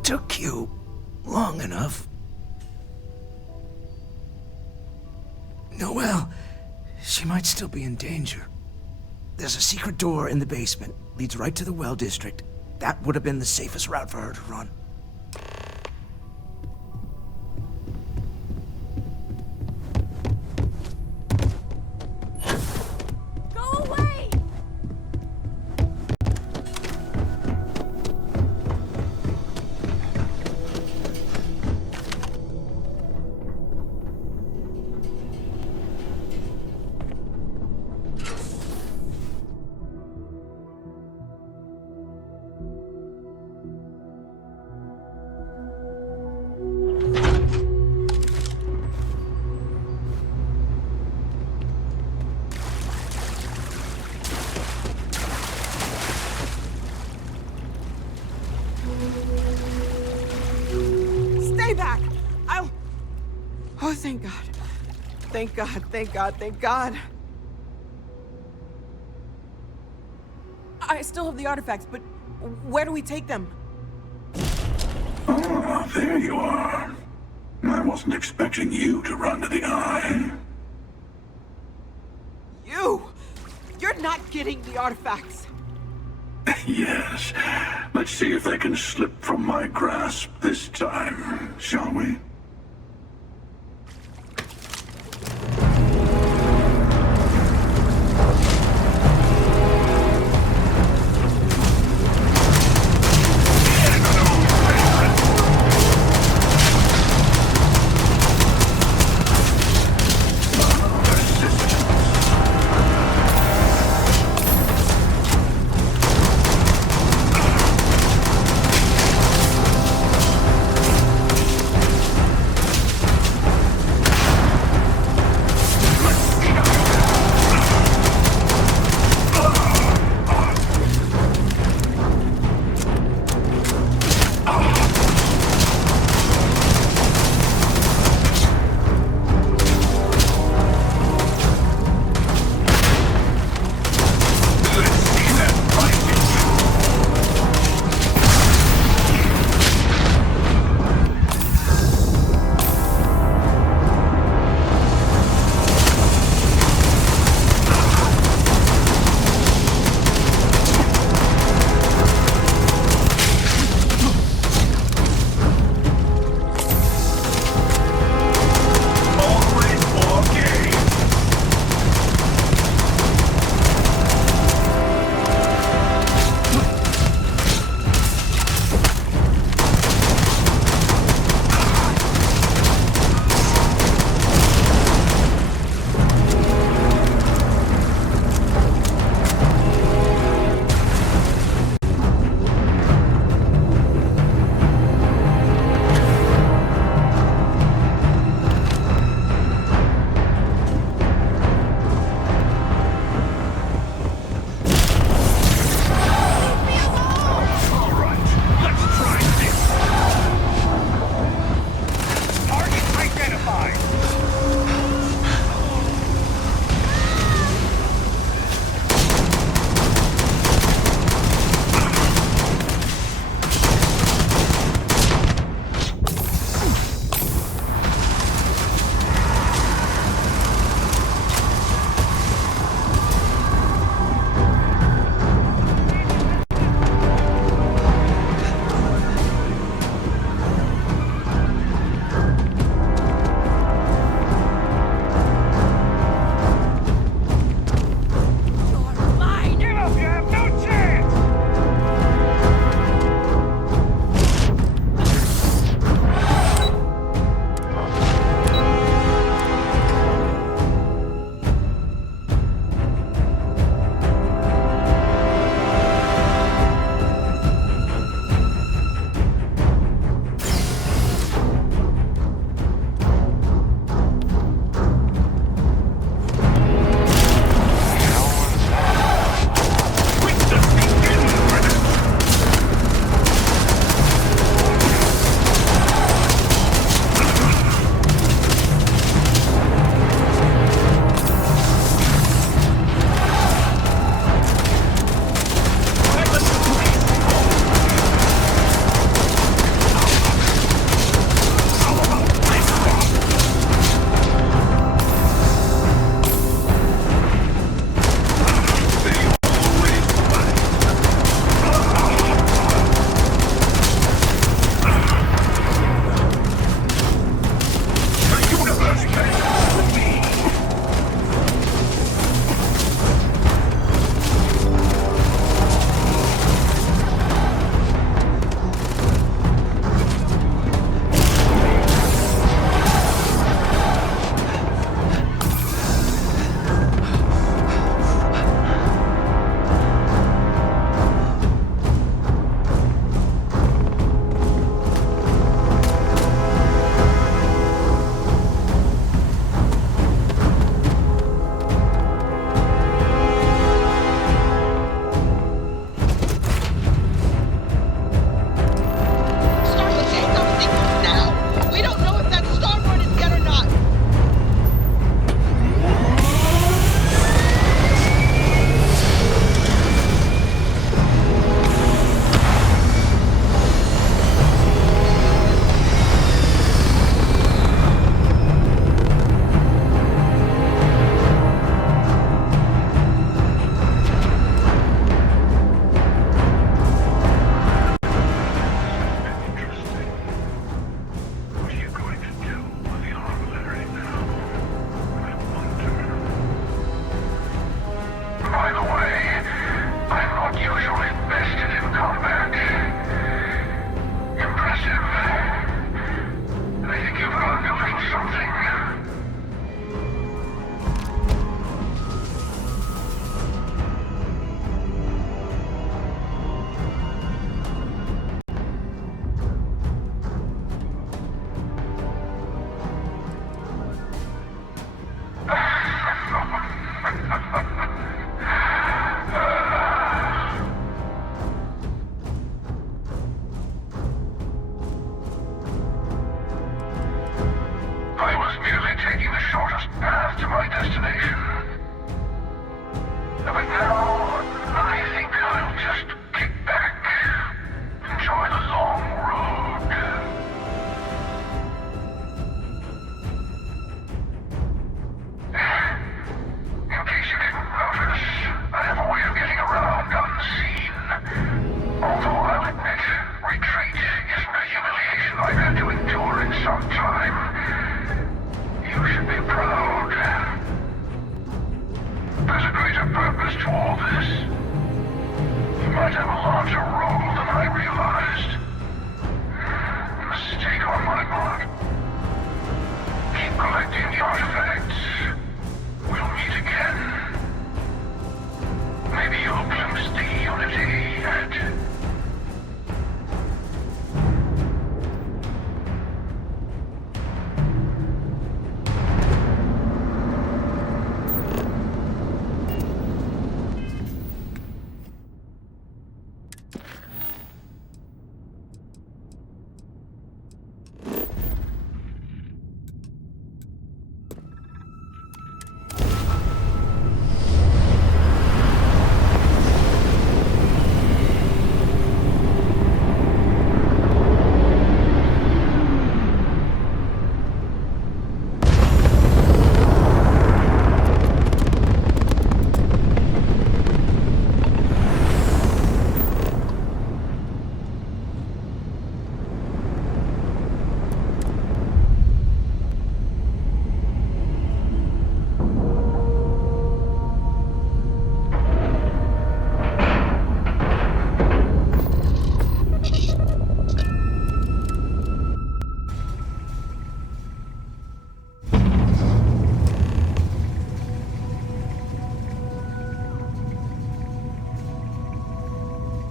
Took you long enough. Noel, she might still be in danger. There's a secret door in the basement, leads right to the well district. That would have been the safest route for her to run. Go away! Stay back! Oh, thank God. Thank God, thank God, thank God. I still have the artifacts, but where do we take them? Ah, there you are. I wasn't expecting you to run to the eye. You! You're not getting the artifacts! Yes. Let's see if they can slip from my grasp this time, shall we? of time. You should be proud. There's a greater purpose to all this. You might have a larger role than I realized. Mistake on my part. Keep collecting the artifacts. We'll meet again. Maybe you'll glimpse the unity that...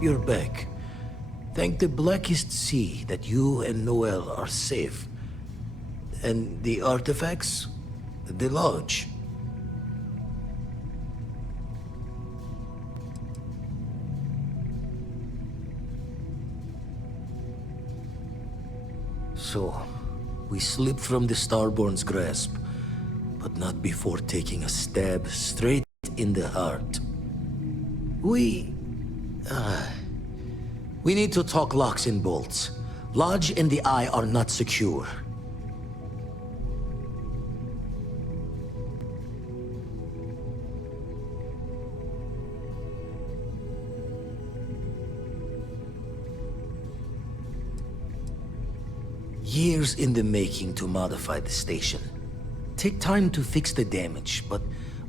You're back. Thank the blackest sea that you and Noel are safe. And the artifacts? The lodge. So, we slipped from the Starborn's grasp, but not before taking a stab straight in the heart. We need to talk locks and bolts. Lodge and the Eye are not secure. Years in the making to modify the station. Take time to fix the damage, but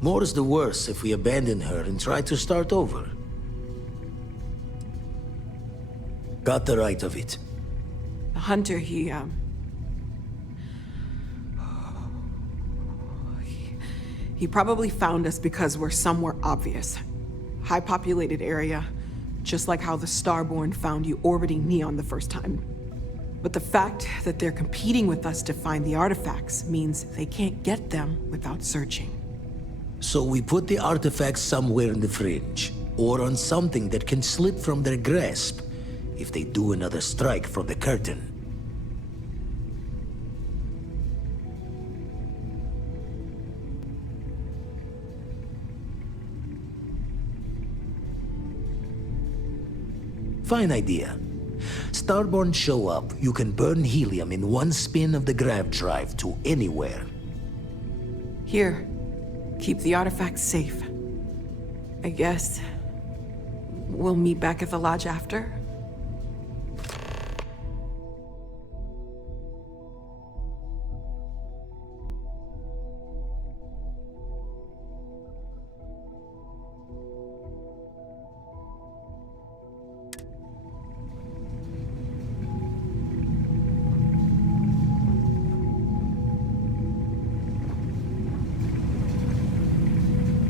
more is the worse if we abandon her and try to start over. Got the right of it. The hunter, he probably found us because we're somewhere obvious. High-populated area, just like how the Starborn found you orbiting Neon the first time. But the fact that they're competing with us to find the artifacts means they can't get them without searching. So we put the artifacts somewhere in the fringe, or on something that can slip from their grasp if they do another strike from the curtain. Fine idea. Starborn show up, you can burn helium in one spin of the grav drive to anywhere. Here, keep the artifacts safe. I guess we'll meet back at the lodge after?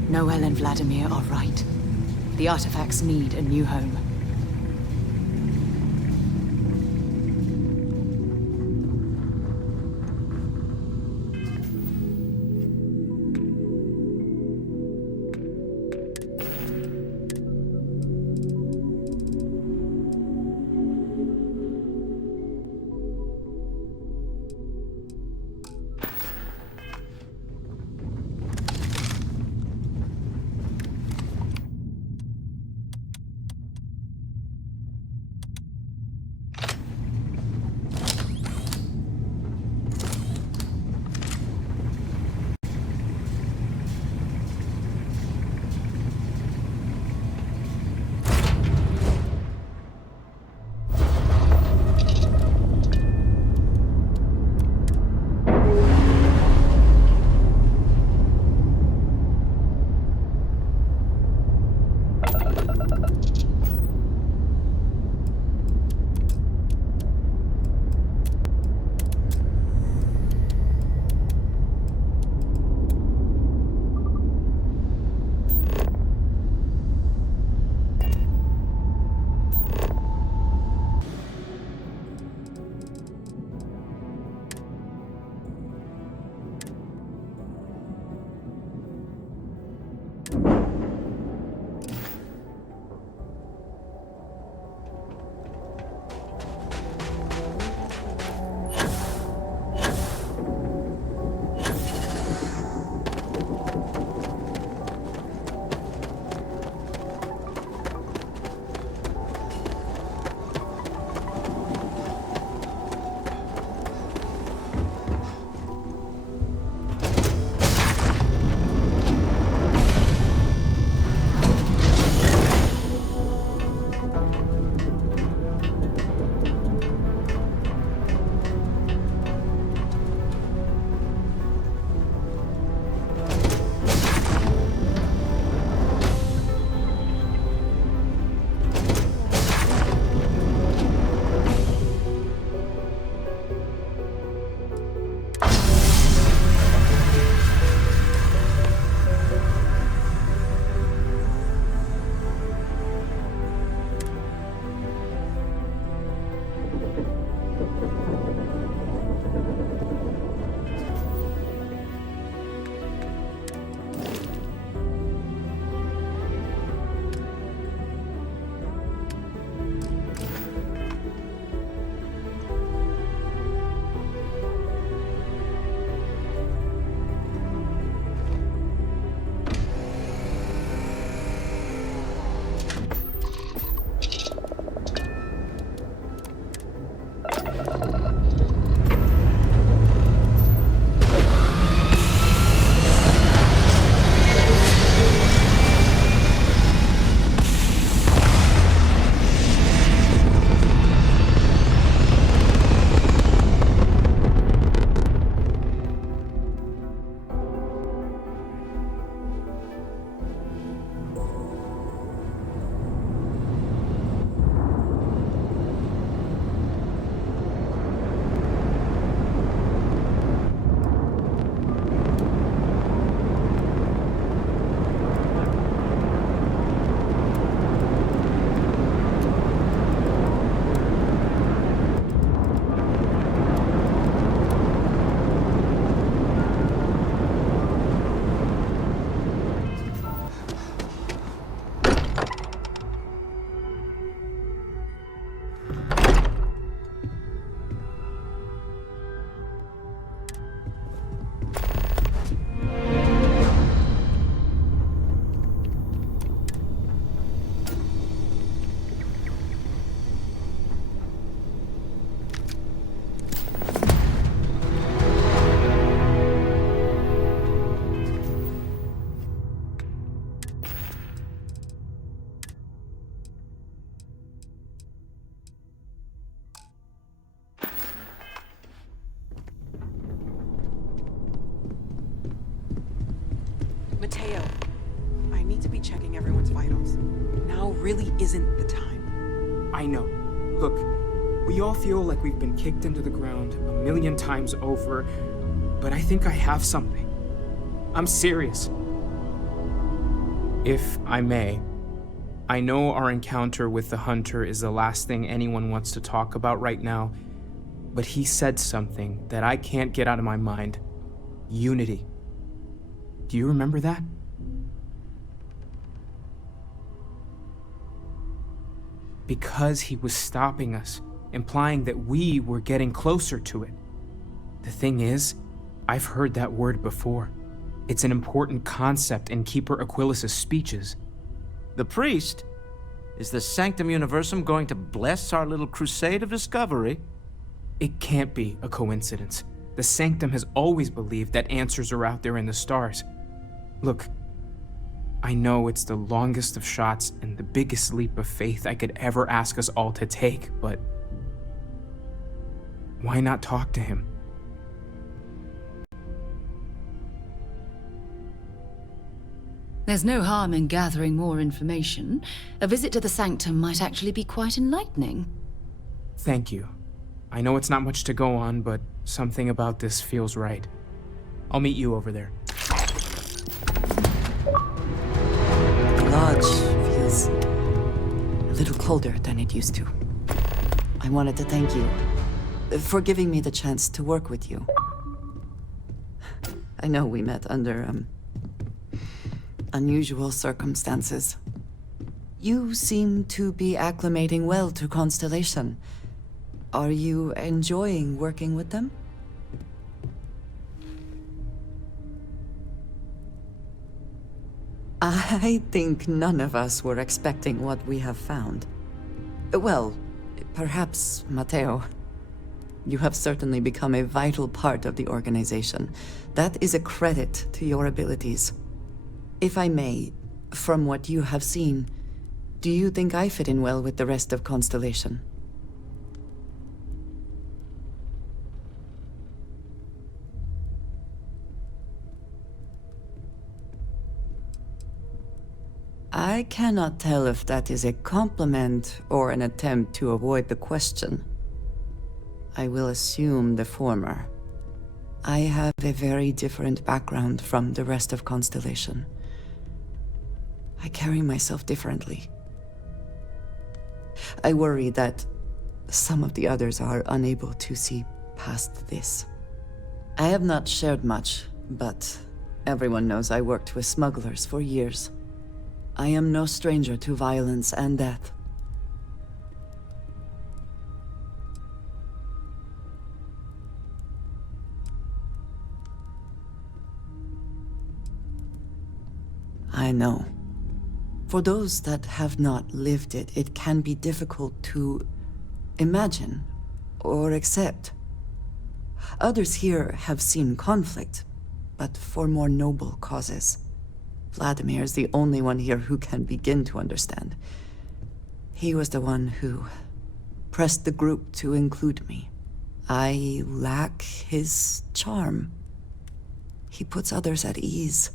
Noel and Vladimir are right. The artifacts need a new home. Mateo, I need to be checking everyone's vitals. Now really isn't the time. I know. Look, we all feel like we've been kicked into the ground a million times over, but I think I have something. I'm serious. If I may, I know our encounter with the Hunter is the last thing anyone wants to talk about right now, but he said something that I can't get out of my mind. Unity. Do you remember that? Because he was stopping us, implying that we were getting closer to it. The thing is, I've heard that word before. It's an important concept in Keeper Aquilas's speeches. The priest? Is the Sanctum Universum going to bless our little crusade of discovery? It can't be a coincidence. The Sanctum has always believed that answers are out there in the stars. Look, I know it's the longest of shots and the biggest leap of faith I could ever ask us all to take, but why not talk to him? There's no harm in gathering more information. A visit to the Sanctum might actually be quite enlightening. Thank you. I know it's not much to go on, but something about this feels right. I'll meet you over there. The lodge feels a little colder than it used to. I wanted to thank you for giving me the chance to work with you. I know we met under, unusual circumstances. You seem to be acclimating well to Constellation. Are you enjoying working with them? I think none of us were expecting what we have found. Well, perhaps Mateo. You have certainly become a vital part of the organization. That is a credit to your abilities. If I may, from what you have seen, do you think I fit in well with the rest of Constellation? I cannot tell if that is a compliment or an attempt to avoid the question. I will assume the former. I have a very different background from the rest of Constellation. I carry myself differently. I worry that some of the others are unable to see past this. I have not shared much, but everyone knows I worked with smugglers for years. I am no stranger to violence and death. I know. For those that have not lived it, it can be difficult to imagine or accept. Others here have seen conflict, but for more noble causes. Vladimir is the only one here who can begin to understand. He was the one who pressed the group to include me. I lack his charm. He puts others at ease.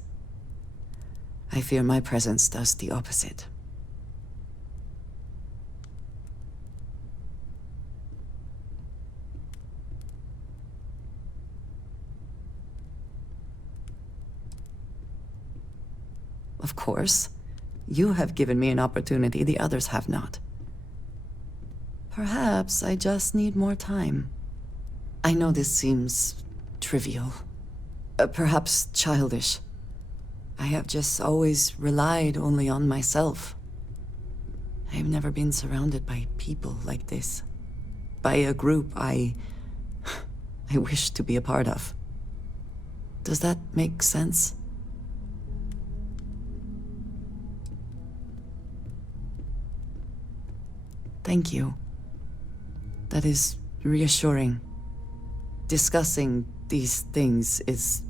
I fear my presence does the opposite. Of course, you have given me an opportunity the others have not. Perhaps I just need more time. I know this seems trivial, perhaps childish. I have just always relied only on myself. I have never been surrounded by people like this. By a group I wish to be a part of. Does that make sense? Thank you. That is reassuring. Discussing these things is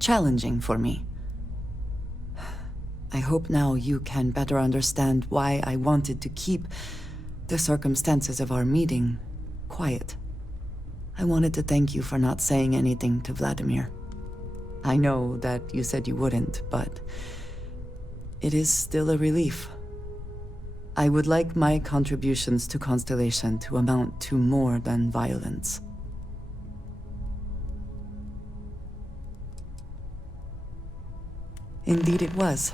challenging for me. I hope now you can better understand why I wanted to keep the circumstances of our meeting quiet. I wanted to thank you for not saying anything to Vladimir. I know that you said you wouldn't, but it is still a relief. I would like my contributions to Constellation to amount to more than violence. Indeed it was.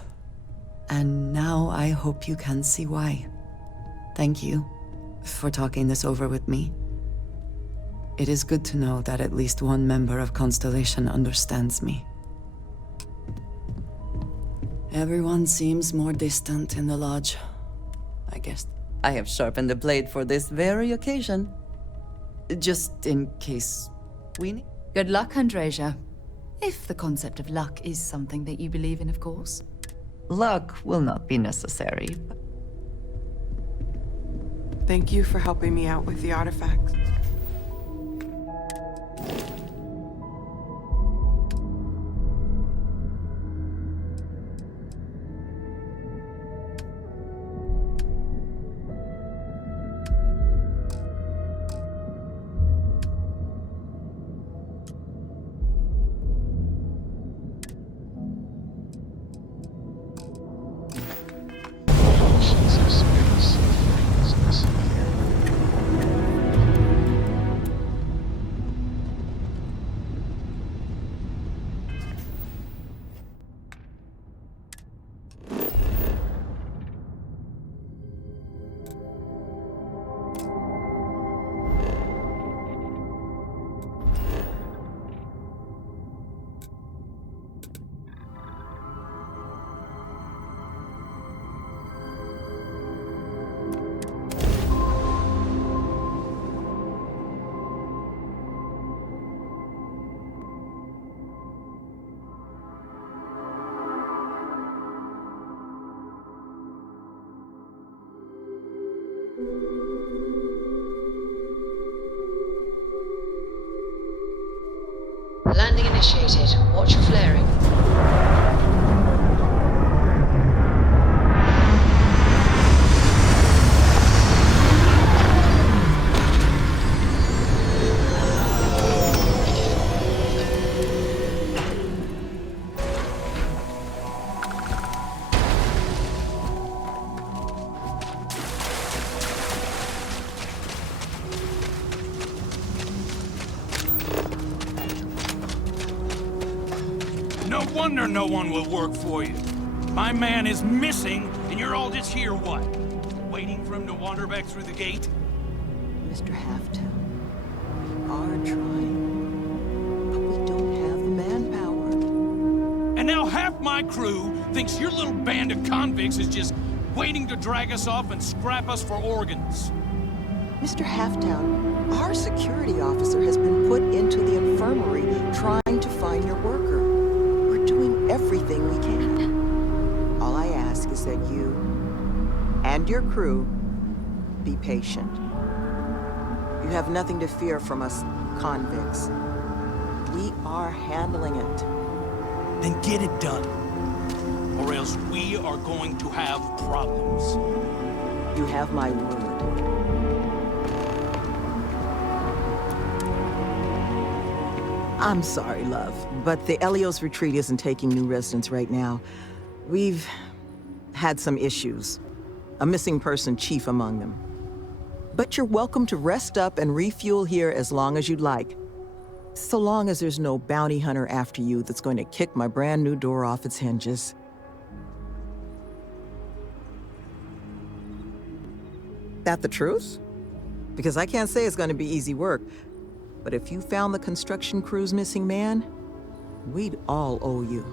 And now I hope you can see why. Thank you for talking this over with me. It is good to know that at least one member of Constellation understands me. Everyone seems more distant in the lodge. I guess I have sharpened the blade for this very occasion. Just in case we need... Good luck, Andreja. If the concept of luck is something that you believe in, of course. Luck will not be necessary. Thank you for helping me out with the artifacts. Landing initiated. Watch for flaring. No wonder no one will work for you. My man is missing, and you're all just here, what? Waiting for him to wander back through the gate? Mr. Halftown, we are trying, but we don't have the manpower. And now half my crew thinks your little band of convicts is just waiting to drag us off and scrap us for organs. Mr. Halftown, our security officer has been put into the infirmary trying to find your worker. We're doing everything we can. All I ask is that you and your crew be patient. You have nothing to fear from us convicts. We are handling it. Then get it done, or else we are going to have problems. You have my word. I'm sorry, love, but the Elios retreat isn't taking new residents right now. We've had some issues. A missing person chief among them. But you're welcome to rest up and refuel here as long as you'd like. So long as there's no bounty hunter after you that's going to kick my brand new door off its hinges. That the truth? Because I can't say it's going to be easy work. But if you found the construction crew's missing man, we'd all owe you.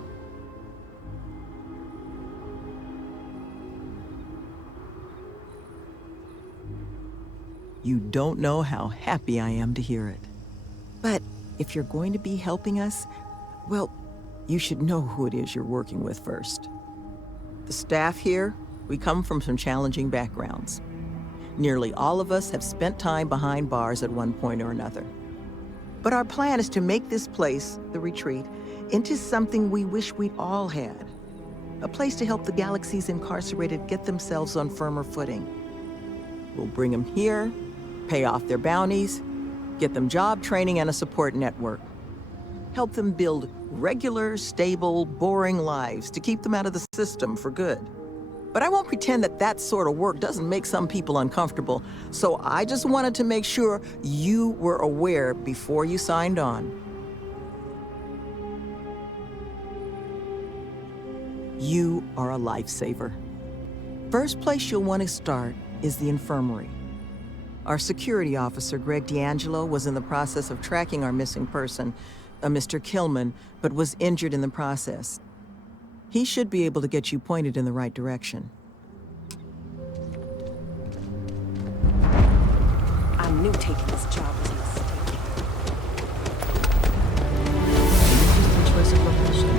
You don't know how happy I am to hear it. But if you're going to be helping us, well, you should know who it is you're working with first. The staff here, we come from some challenging backgrounds. Nearly all of us have spent time behind bars at one point or another. But our plan is to make this place, the retreat, into something we wish we'd all had. A place to help the galaxy's incarcerated get themselves on firmer footing. We'll bring them here, pay off their bounties, get them job training and a support network. help them build regular, stable, boring lives to keep them out of the system for good. But I won't pretend that that sort of work doesn't make some people uncomfortable, so I just wanted to make sure you were aware before you signed on. You are a lifesaver. First place you'll want to start is the infirmary. Our security officer, Greg D'Angelo, was in the process of tracking our missing person, a Mr. Killman, but was injured in the process. He should be able to get you pointed in the right direction. I knew taking this job was a mistake. Interesting choice of location.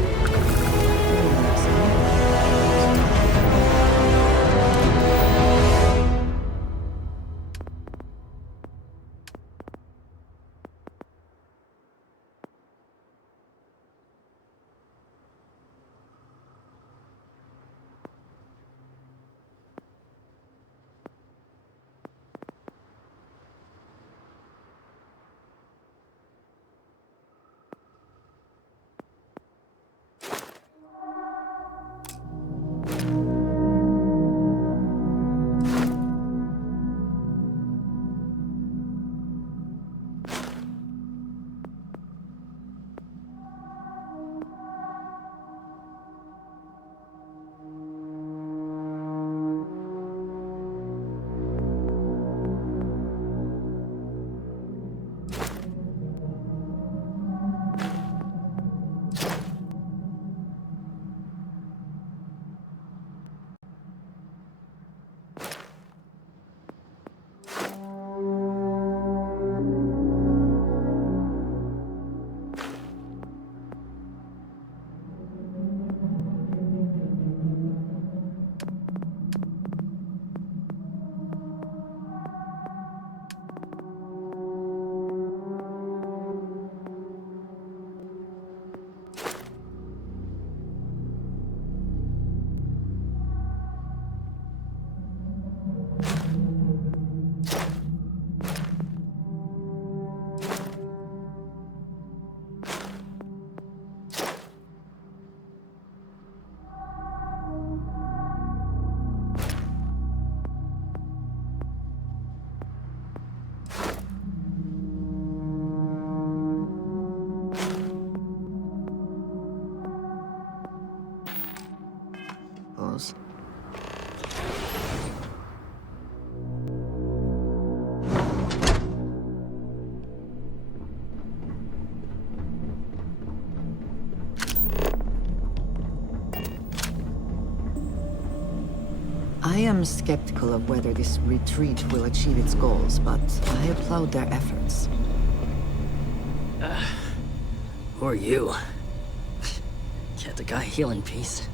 Pause. I am skeptical of whether this retreat will achieve its goals, but I applaud their efforts. Who are you? Can't a guy heal in peace?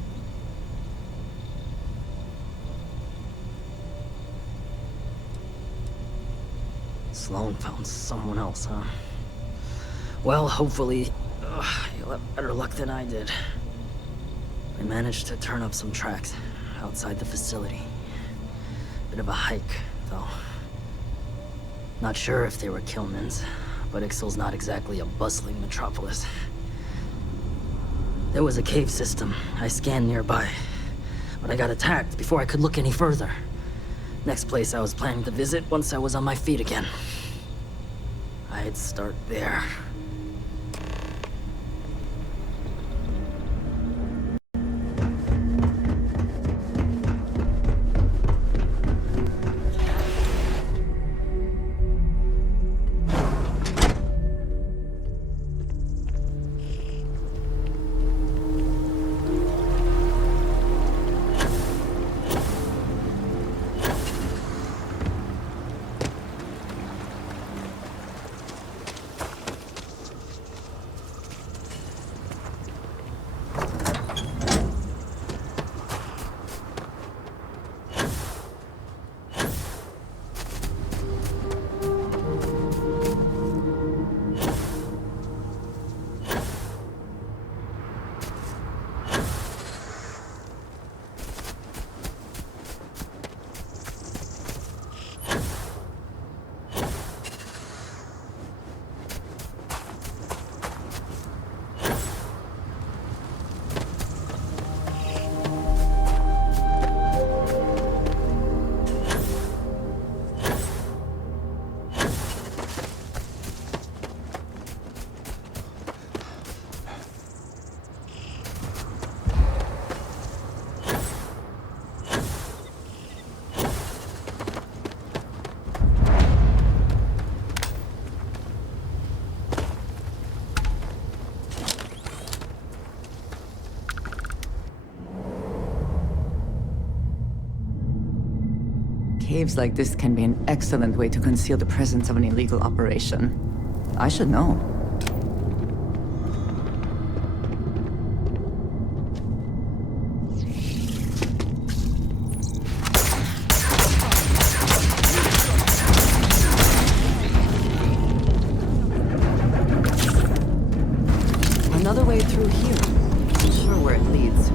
Sloan found someone else, huh? Well, hopefully, you'll have better luck than I did. I managed to turn up some tracks outside the facility. Bit of a hike, though. Not sure if they were Killman's, but Ixtal's not exactly a bustling metropolis. There was a cave system I scanned nearby, but I got attacked before I could look any further. Next place I was planning to visit once I was on my feet again. I'd start there. Caves like this can be an excellent way to conceal the presence of an illegal operation. I should know. Another way through here. I'm sure where it leads.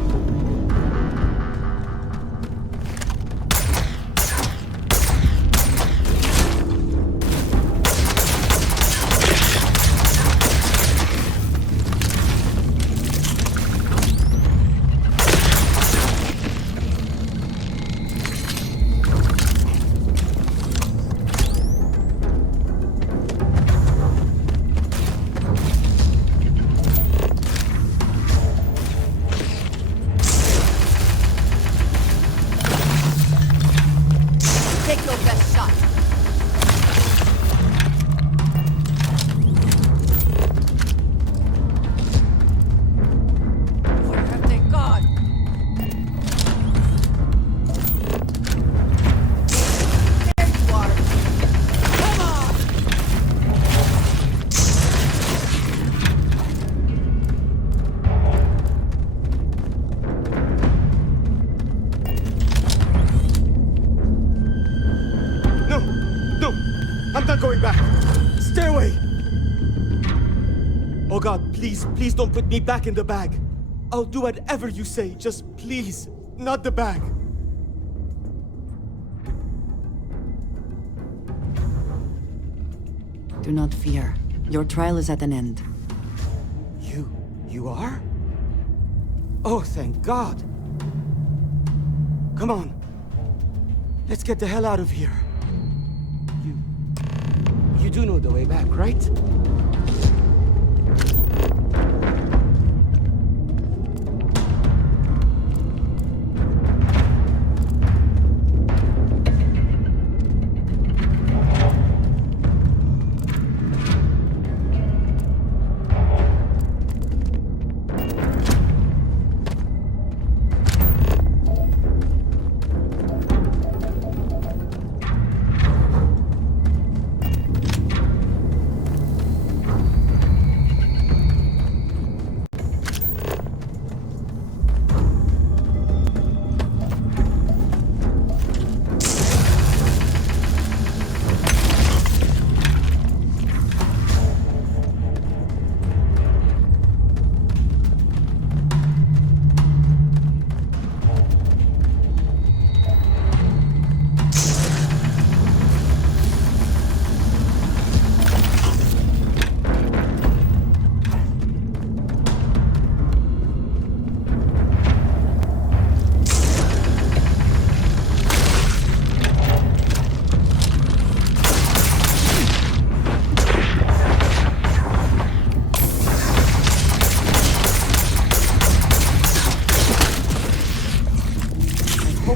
Take your best shot. Where have they gone? There you are. Come on! No! No! I'm not going back! Stay away! Oh God, please, please don't put me back in the bag. I'll do whatever you say, just please, not the bag. Do not fear. Your trial is at an end. You are? Oh, thank God. Come on. Let's get the hell out of here. You do know the way back, right?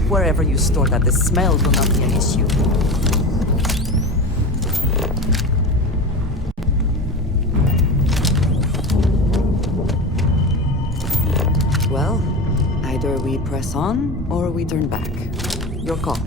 Wherever you store that, the smell will not be an issue. Well, either we press on or we turn back. Your call.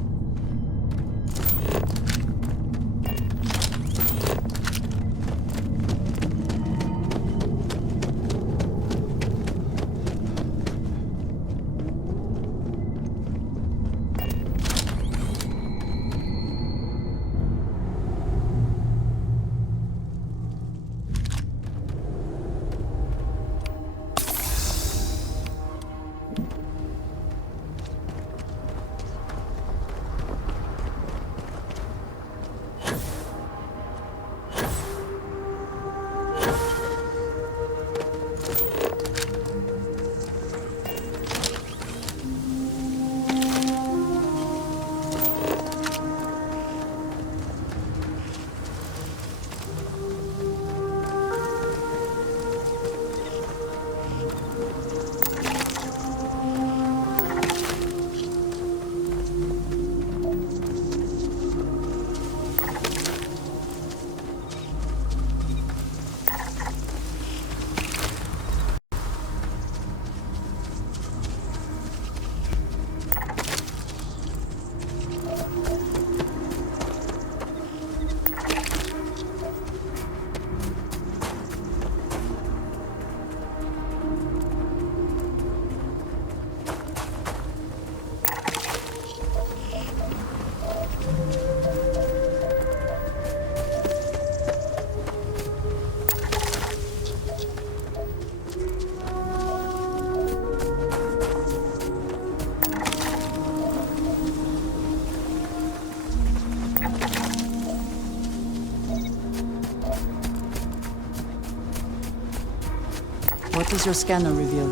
What does your scanner reveal?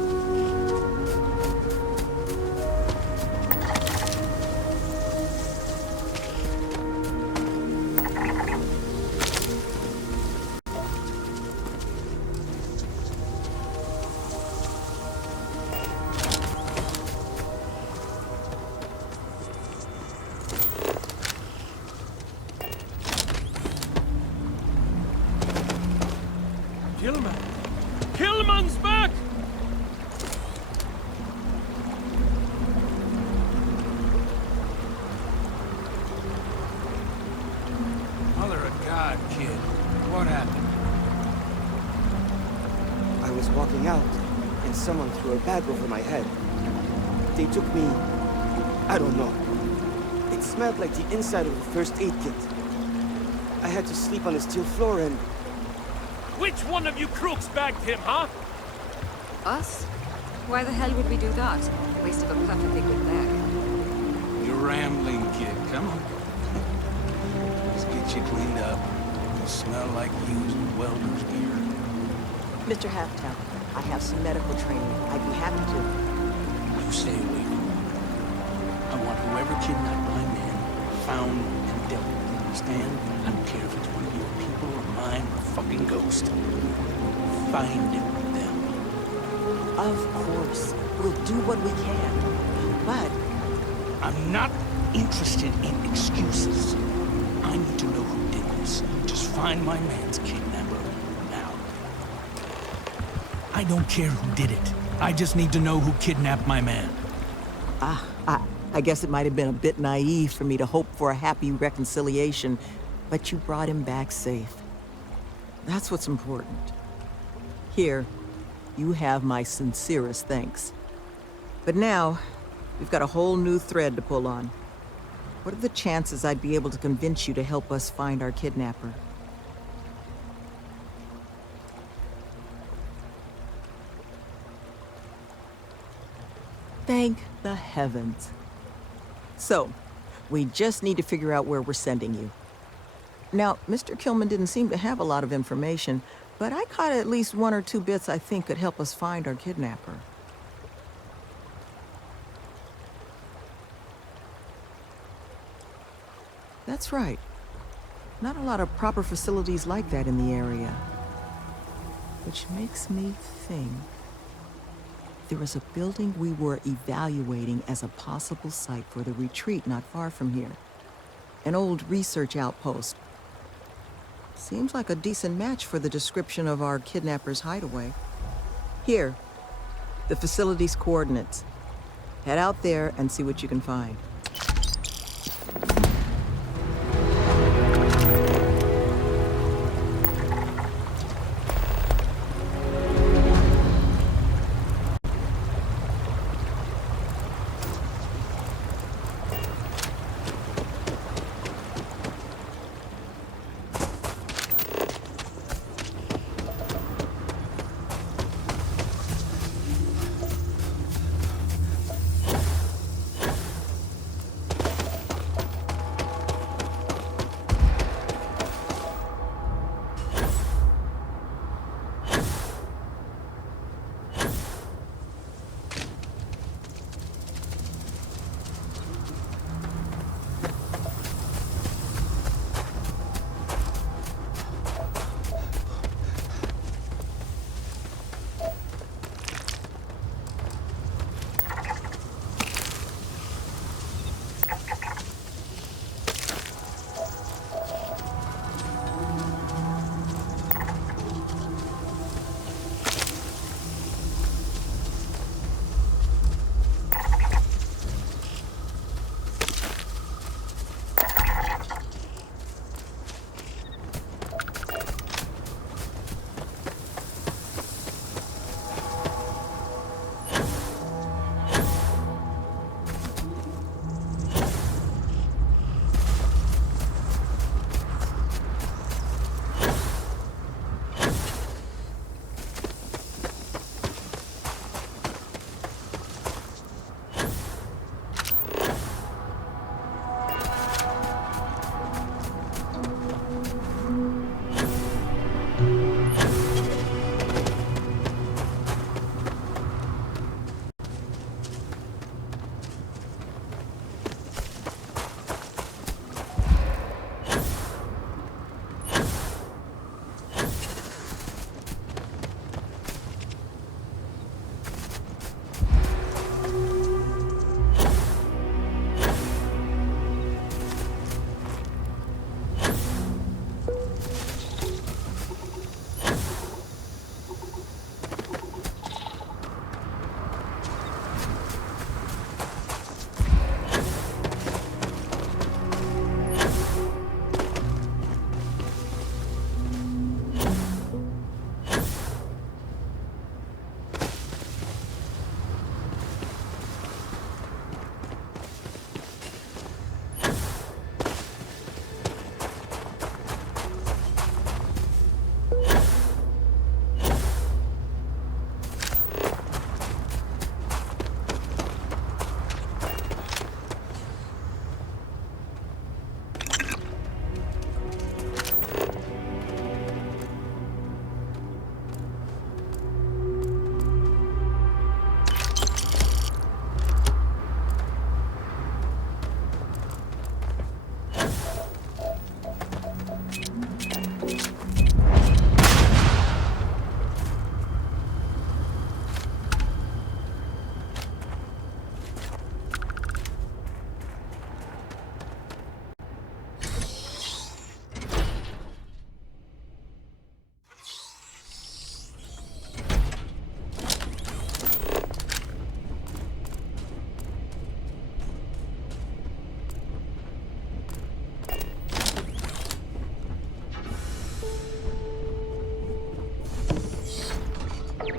Killman! Killman's back! Mother of God, kid. What happened? I was walking out, and someone threw a bag over my head. They took me... I don't know. It smelled like the inside of the first aid kit. I had to sleep on a steel floor and... Which one of you crooks bagged him, huh? Us? Why the hell would we do that? Waste of a perfectly good bag. You're rambling, kid. Come on. Let's get you cleaned up. You smell like used welder's gear. Mr. Halftown, I have some medical training. I'd be happy to. You stay away from me. I want whoever kidnapped my men found and dealt with. Understand? I don't care if it's one of your people or mine or a fucking ghost. Find them. Of course. We'll do what we can. But... I'm not interested in excuses. I need to know who did this. Just find my man's kidnapper now. I don't care who did it. I just need to know who kidnapped my man. I guess it might have been a bit naive for me to hope for a happy reconciliation, but you brought him back safe. That's what's important. Here, you have my sincerest thanks. But now, we've got a whole new thread to pull on. What are the chances I'd be able to convince you to help us find our kidnapper? Thank the heavens. So, we just need to figure out where we're sending you. Now, Mr. Killman didn't seem to have a lot of information, but I caught at least one or two bits I think could help us find our kidnapper. That's right. Not a lot of proper facilities like that in the area. Which makes me think... there was a building we were evaluating as a possible site for the retreat not far from here. An old research outpost. Seems like a decent match for the description of our kidnapper's hideaway. Here, the facility's coordinates. Head out there and see what you can find.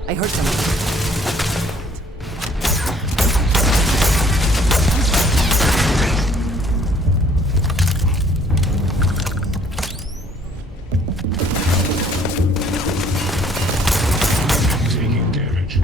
I heard someone. Taking damage.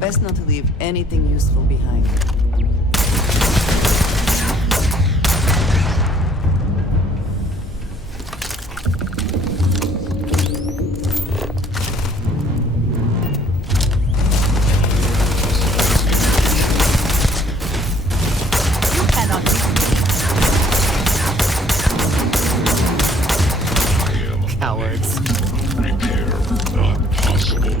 Best not to leave anything useful behind. You cannot beat me. Cowards. Repair not possible.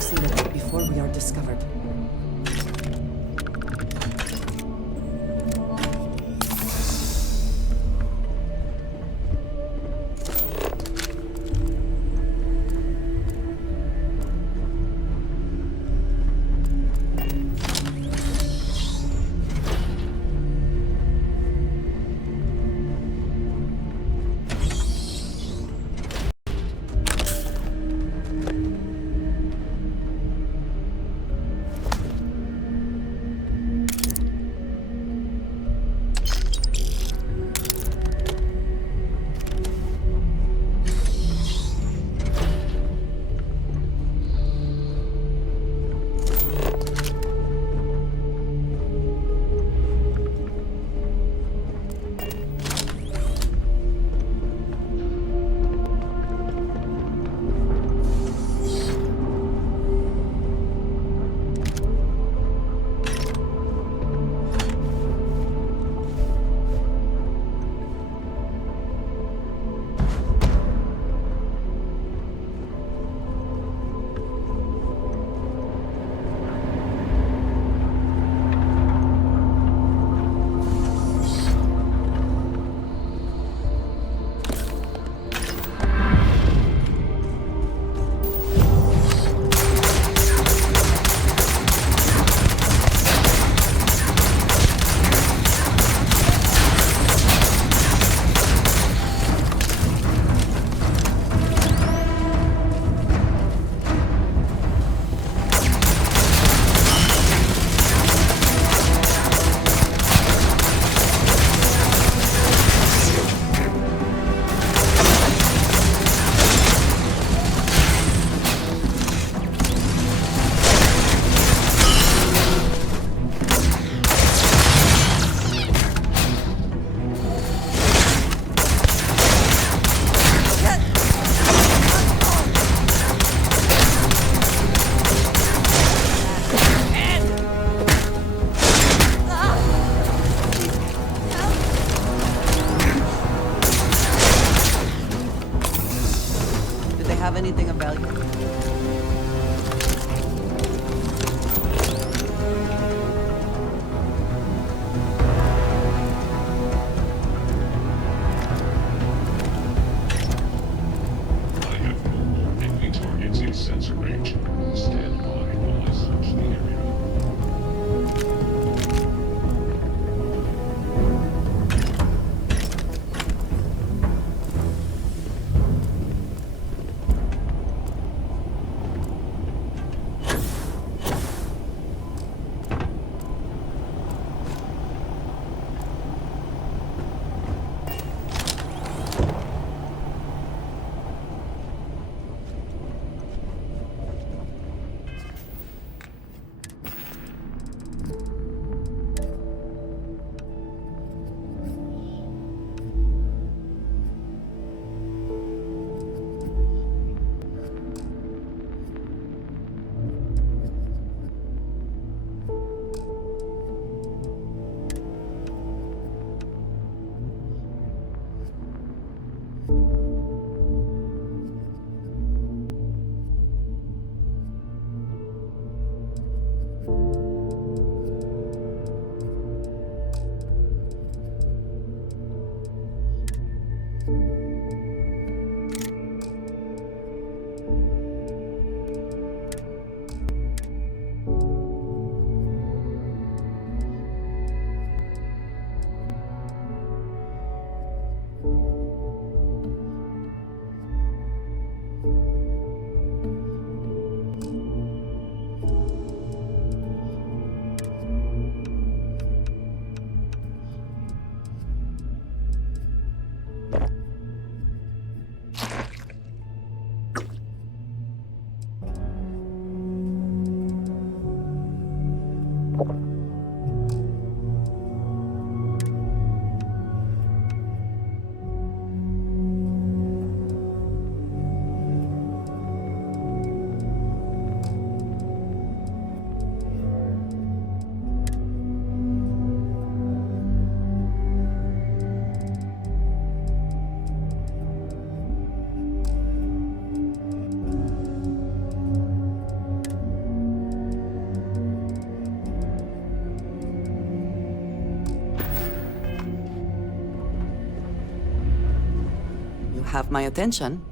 See that before we are discovered. have anything of value? I have no more enemy targets in sensor range. Stand by while I search the area. Have my attention.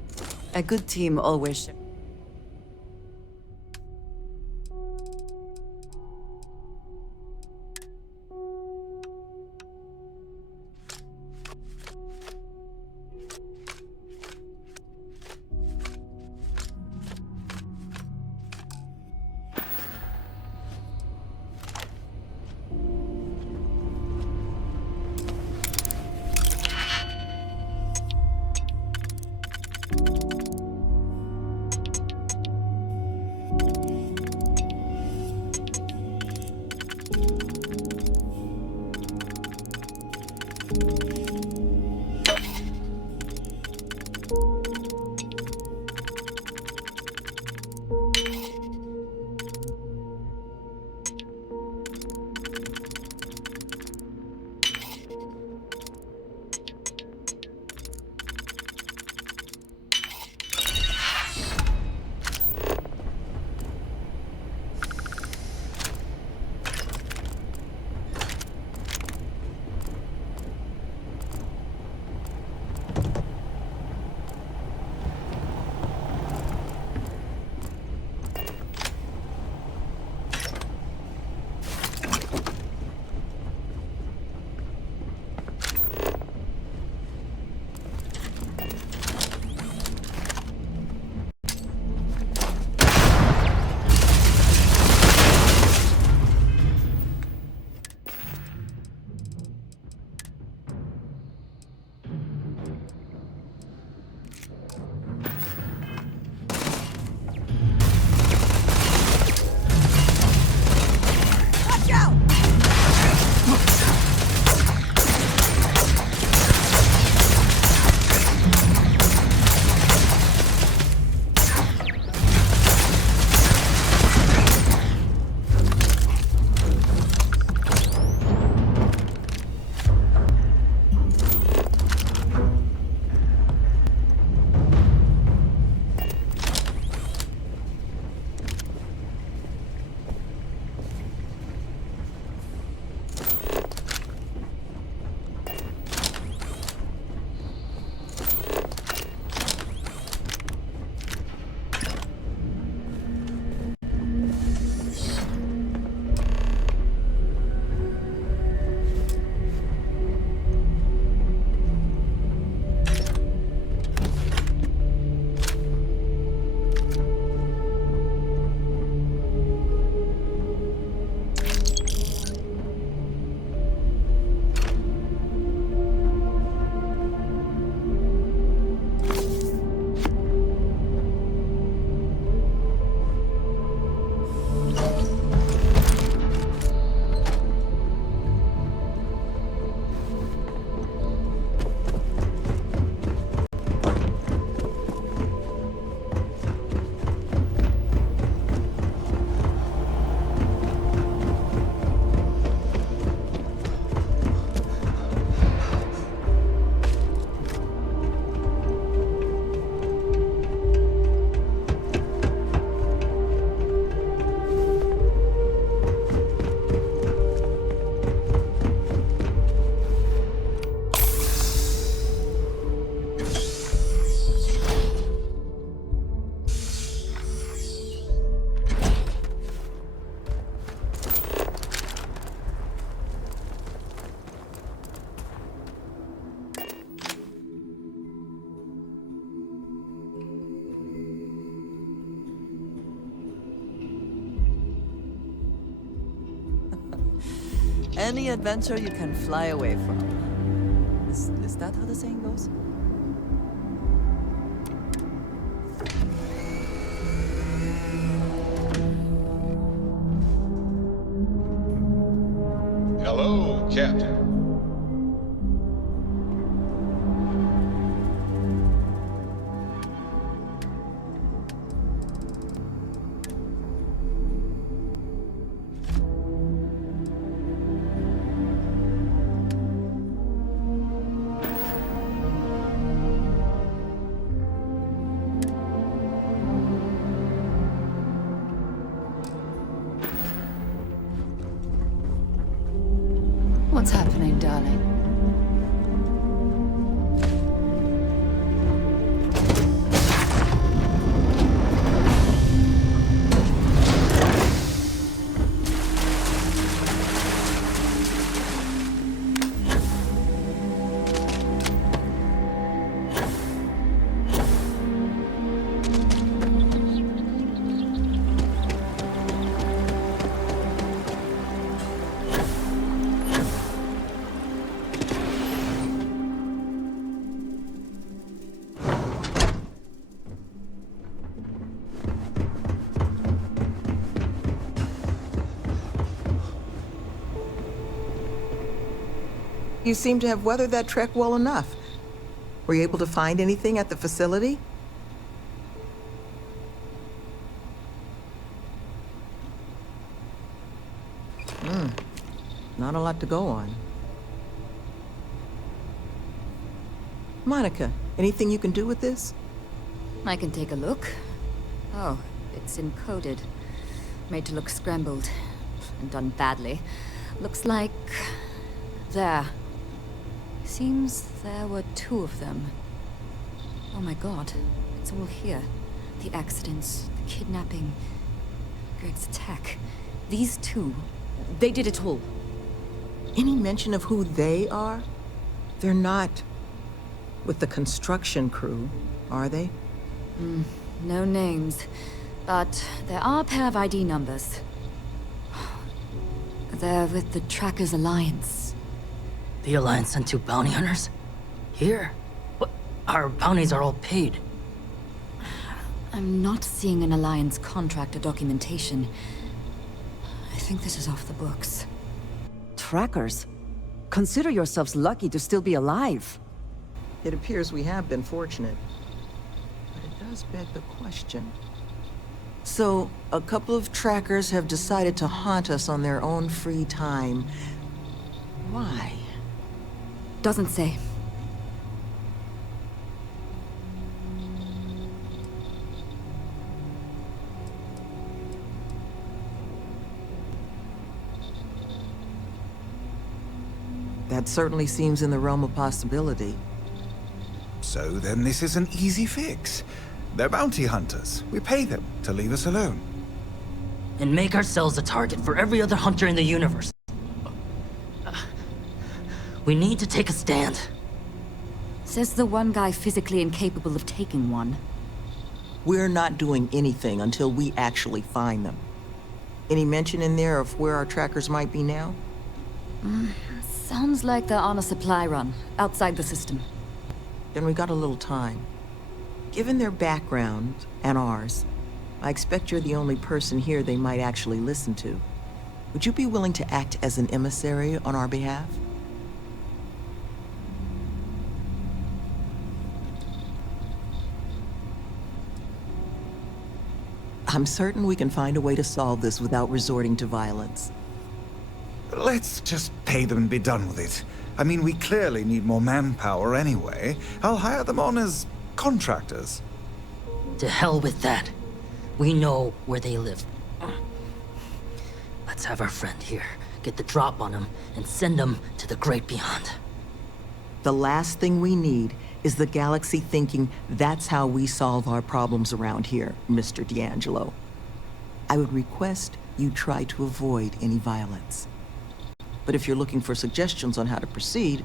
A good team always... Any adventure you can fly away from. Is that how the saying goes? Hello, Captain. What's happening, darling? You seem to have weathered that trek well enough. Were you able to find anything at the facility? Not a lot to go on. Monica, anything you can do with this? I can take a look. Oh, it's encoded. Made to look scrambled. And done badly. Looks like... there. Seems there were 2 of them. Oh my god, it's all here. The accidents, the kidnapping, Greg's attack. These 2, they did it all. Any mention of who they are? They're not with the construction crew, are they? No names. But there are a pair of ID numbers. They're with the Trackers Alliance. The Alliance sent 2 bounty hunters? Here? What? Our bounties are all paid. I'm not seeing an Alliance contract or documentation. I think this is off the books. Trackers? Consider yourselves lucky to still be alive. It appears we have been fortunate. But it does beg the question. So, a couple of trackers have decided to haunt us on their own free time. Why? Doesn't say. That certainly seems in the realm of possibility. So then this is an easy fix. They're bounty hunters. We pay them to leave us alone. And make ourselves a target for every other hunter in the universe. We need to take a stand. Says the one guy physically incapable of taking one. We're not doing anything until we actually find them. Any mention in there of where our trackers might be now? Sounds like they're on a supply run, outside the system. Then we got a little time. Given their background, and ours, I expect you're the only person here they might actually listen to. Would you be willing to act as an emissary on our behalf? I'm certain we can find a way to solve this without resorting to violence. Let's just pay them and be done with it. I mean, we clearly need more manpower anyway. I'll hire them on as contractors. To hell with that. We know where they live. Let's have our friend here get the drop on them and send them to the great beyond. The last thing we need is the galaxy thinking that's how we solve our problems around here, Mr. D'Angelo. I would request you try to avoid any violence. But if you're looking for suggestions on how to proceed,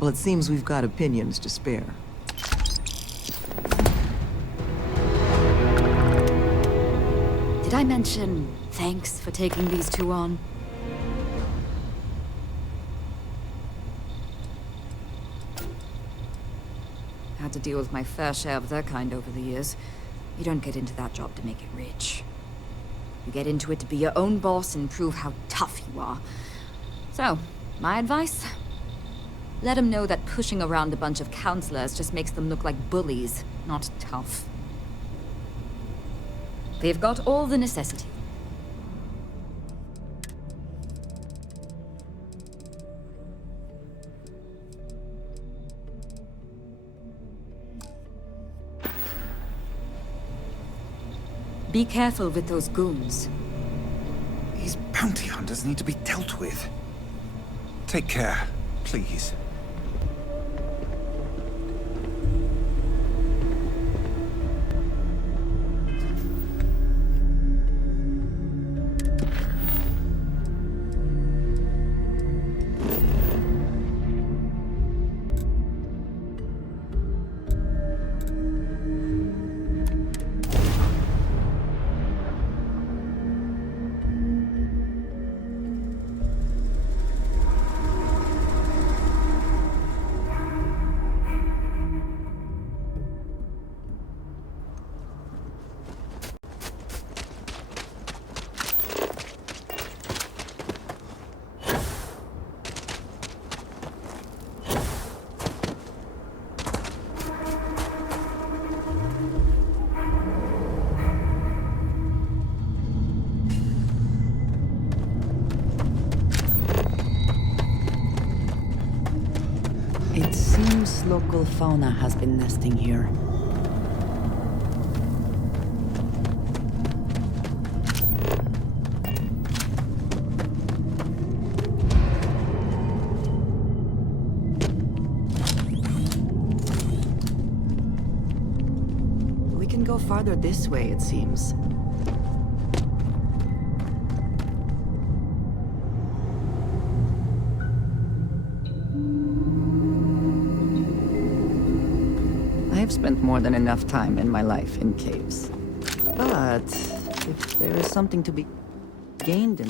well, it seems we've got opinions to spare. Did I mention thanks for taking these 2 on? to deal with my fair share of their kind over the years. You don't get into that job to make it rich. You get into it to be your own boss and prove how tough you are. So, my advice? Let them know that pushing around a bunch of counselors just makes them look like bullies, not tough. They've got all the necessities. Be careful with those goons. These bounty hunters need to be dealt with. Take care, please. It seems local fauna has been nesting here. We can go farther this way, it seems. I've spent more than enough time in my life in caves. But if there is something to be gained in...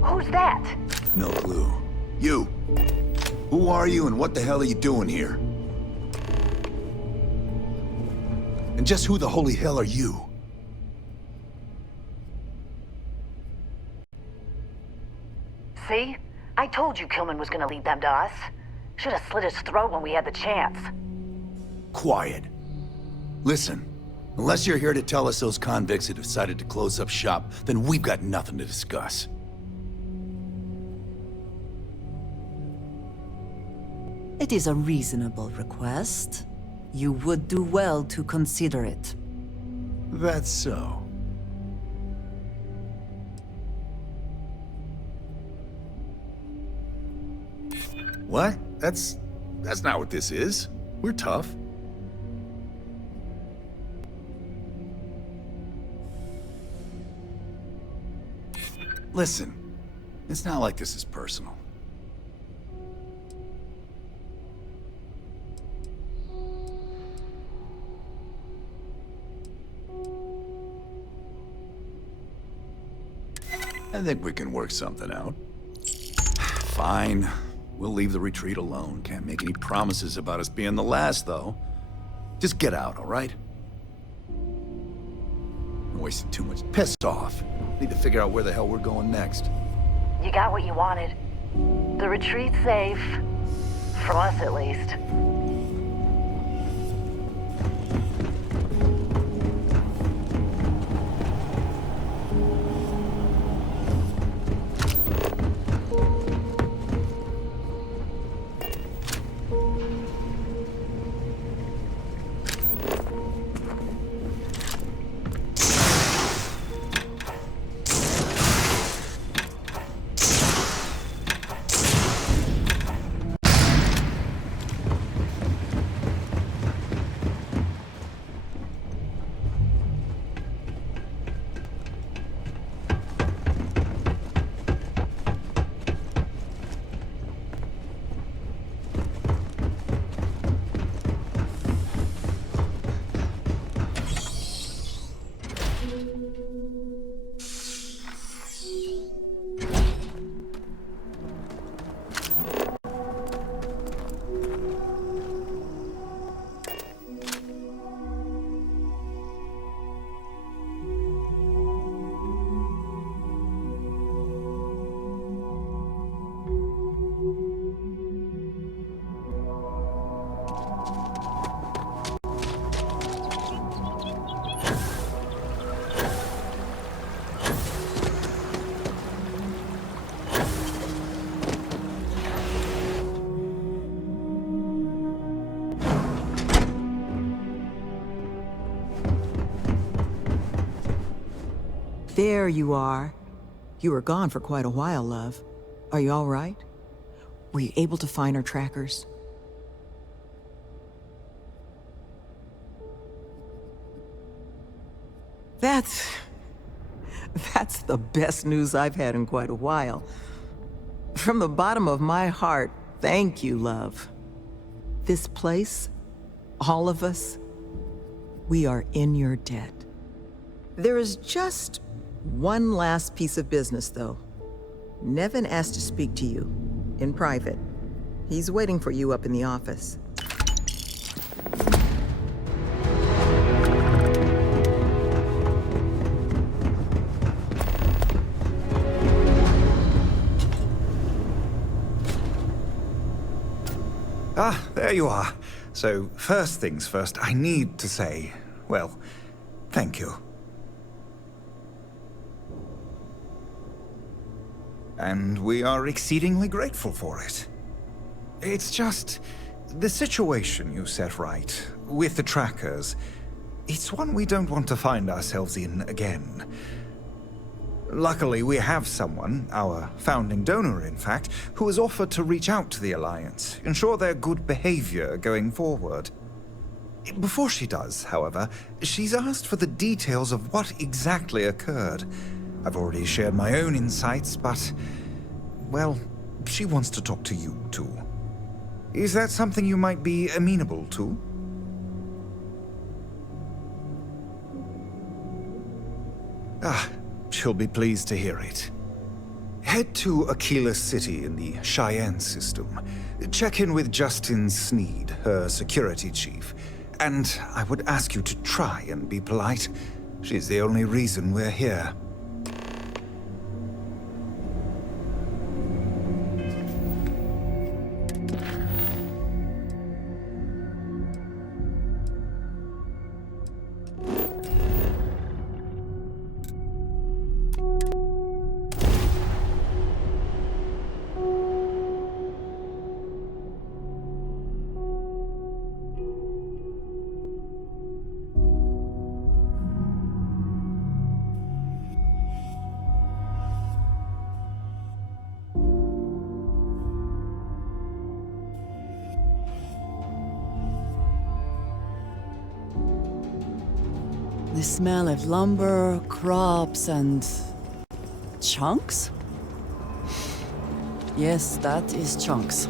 Who's that? No clue. You! Who are you and what the hell are you doing here? And just who the holy hell are you? See? I told you Kilman was gonna lead them to us. Should have slit his throat when we had the chance. Quiet. Listen, unless you're here to tell us those convicts have decided to close up shop, then we've got nothing to discuss. It is a reasonable request. You would do well to consider it. That's so. What? That's not what this is. We're tough. Listen, it's not like this is personal. I think we can work something out. Fine. We'll leave the retreat alone. Can't make any promises about us being the last, though. Just get out, all right? I'm wasting too much. Pissed off. Need to figure out where the hell we're going next. You got what you wanted. The retreat's safe. From us, at least. There you are. You were gone for quite a while, love. Are you all right? Were you able to find our trackers? That's the best news I've had in quite a while. From the bottom of my heart, thank you, love. This place, all of us, we are in your debt. There is just one last piece of business, though. Nevin asked to speak to you, in private. He's waiting for you up in the office. Ah, there you are. So, first things first, I need to say, well, thank you. And we are exceedingly grateful for it. It's just the situation you set right with the trackers. It's one we don't want to find ourselves in again. Luckily, we have someone, our founding donor in fact, who has offered to reach out to the Alliance, ensure their good behavior going forward. Before she does, however, she's asked for the details of what exactly occurred. I've already shared my own insights, but, well, she wants to talk to you, too. Is that something you might be amenable to? Ah, she'll be pleased to hear it. Head to Aquila City in the Cheyenne system. Check in with Justin Sneed, her security chief. And I would ask you to try and be polite. She's the only reason we're here. The smell of lumber, crops, and Chunks? Yes, that is Chunks.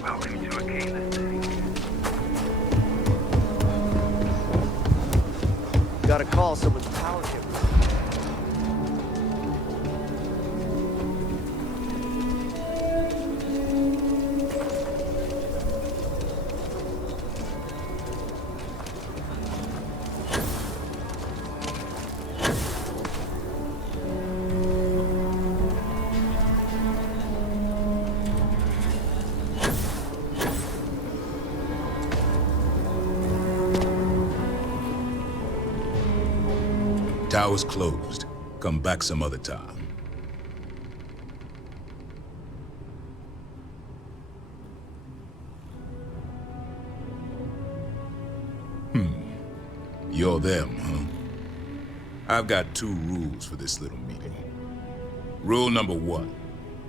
Welcome to a game city. Got a call, someone's power hit. Tower's closed. Come back some other time. You're them, huh? I've got 2 rules for this little meeting. Rule number 1,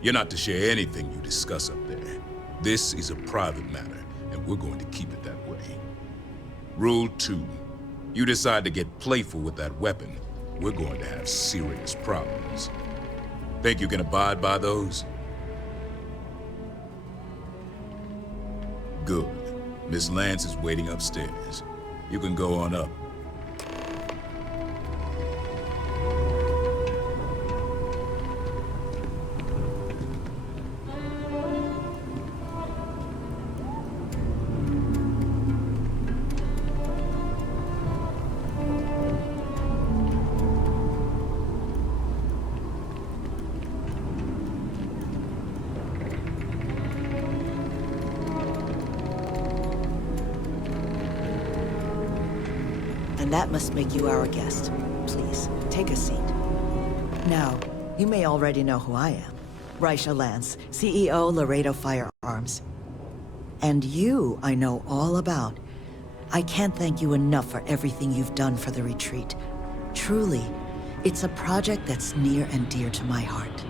you're not to share anything you discuss up there. This is a private matter, and we're going to keep it that way. Rule 2, you decide to get playful with that weapon, we're going to have serious problems. Think you can abide by those? Good. Miss Lance is waiting upstairs. You can go on up. And that must make you our guest. Please, take a seat. Now, you may already know who I am. Raisha Lance, CEO, Laredo Firearms. And you, I know all about. I can't thank you enough for everything you've done for the retreat. Truly, it's a project that's near and dear to my heart.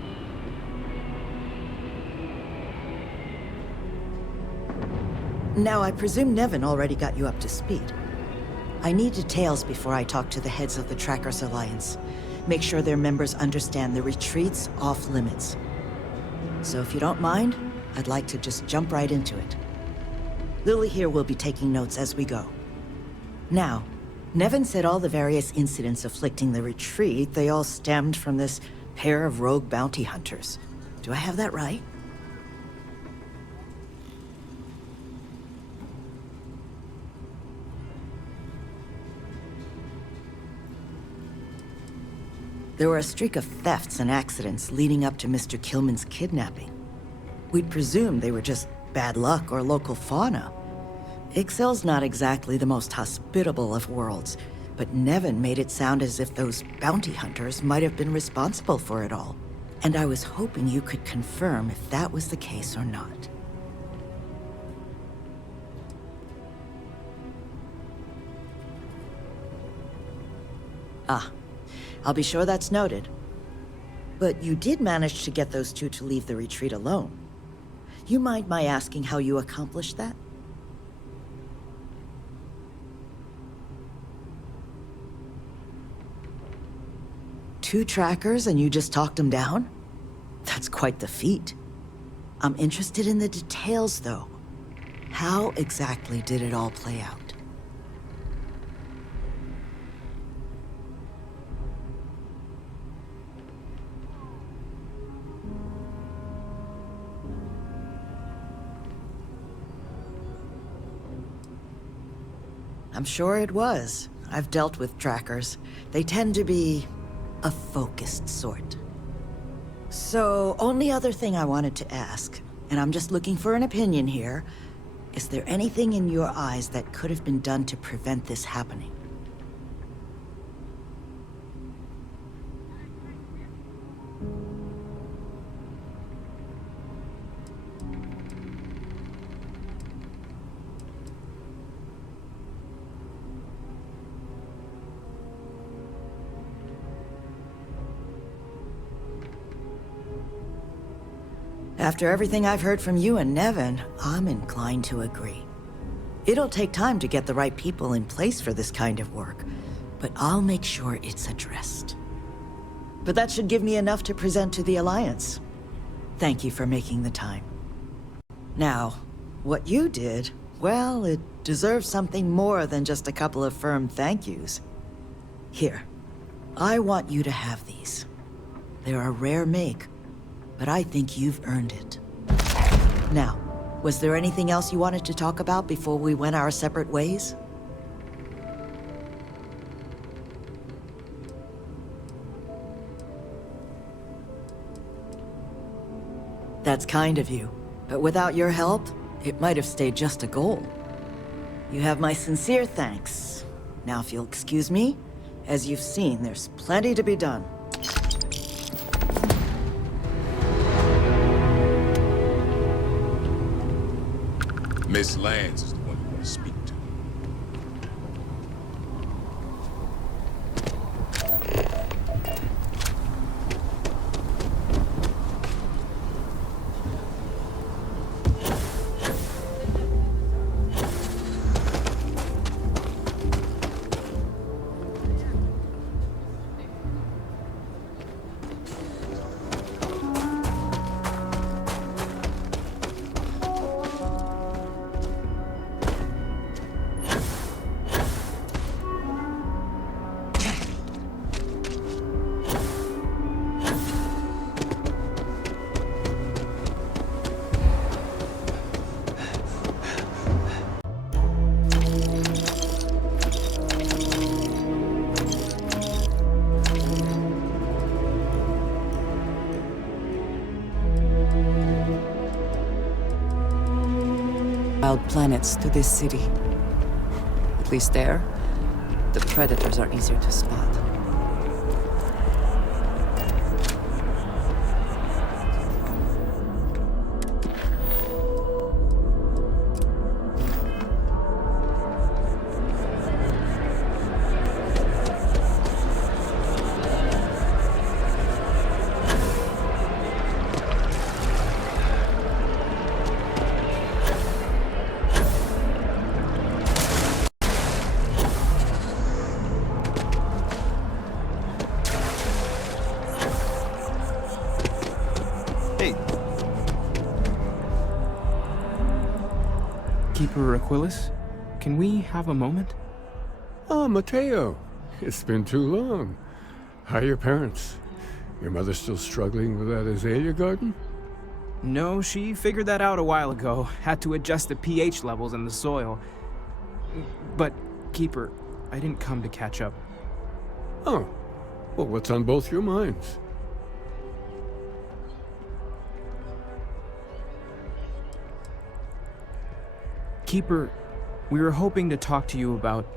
Now, I presume Nevin already got you up to speed. I need details before I talk to the heads of the Trackers Alliance. Make sure their members understand the retreat's off limits. So if you don't mind, I'd like to just jump right into it. Lily here will be taking notes as we go. Now, Nevin said all the various incidents afflicting the retreat, they all stemmed from this pair of rogue bounty hunters. Do I have that right? There were a streak of thefts and accidents leading up to Mr. Kilman's kidnapping. We'd presumed they were just bad luck or local fauna. Ixel's not exactly the most hospitable of worlds, but Nevin made it sound as if those bounty hunters might have been responsible for it all. And I was hoping you could confirm if that was the case or not. Ah. I'll be sure that's noted. But you did manage to get those 2 to leave the retreat alone. You mind my asking how you accomplished that? Two trackers and you just talked them down? That's quite the feat. I'm interested in the details, though. How exactly did it all play out? I'm sure it was. I've dealt with trackers. They tend to be a focused sort. So, only other thing I wanted to ask, and I'm just looking for an opinion here, is there anything in your eyes that could have been done to prevent this happening? After everything I've heard from you and Nevin, I'm inclined to agree. It'll take time to get the right people in place for this kind of work, but I'll make sure it's addressed. But that should give me enough to present to the Alliance. Thank you for making the time. Now, what you did, well, it deserves something more than just a couple of firm thank yous. Here, I want you to have these. They're a rare make, but I think you've earned it. Now, was there anything else you wanted to talk about before we went our separate ways? That's kind of you, but without your help, it might have stayed just a goal. You have my sincere thanks. Now if you'll excuse me, as you've seen, there's plenty to be done. Miss Lance is the one you want to speak to. Wild planets to this city. At least there, the predators are easier to spot. Keeper Aquilus, can we have a moment? Oh, Mateo. It's been too long. How are your parents? Your mother still struggling with that azalea garden? No, she figured that out a while ago. Had to adjust the pH levels in the soil. But, Keeper, I didn't come to catch up. Oh. Well, what's on both your minds? Keeper, we were hoping to talk to you about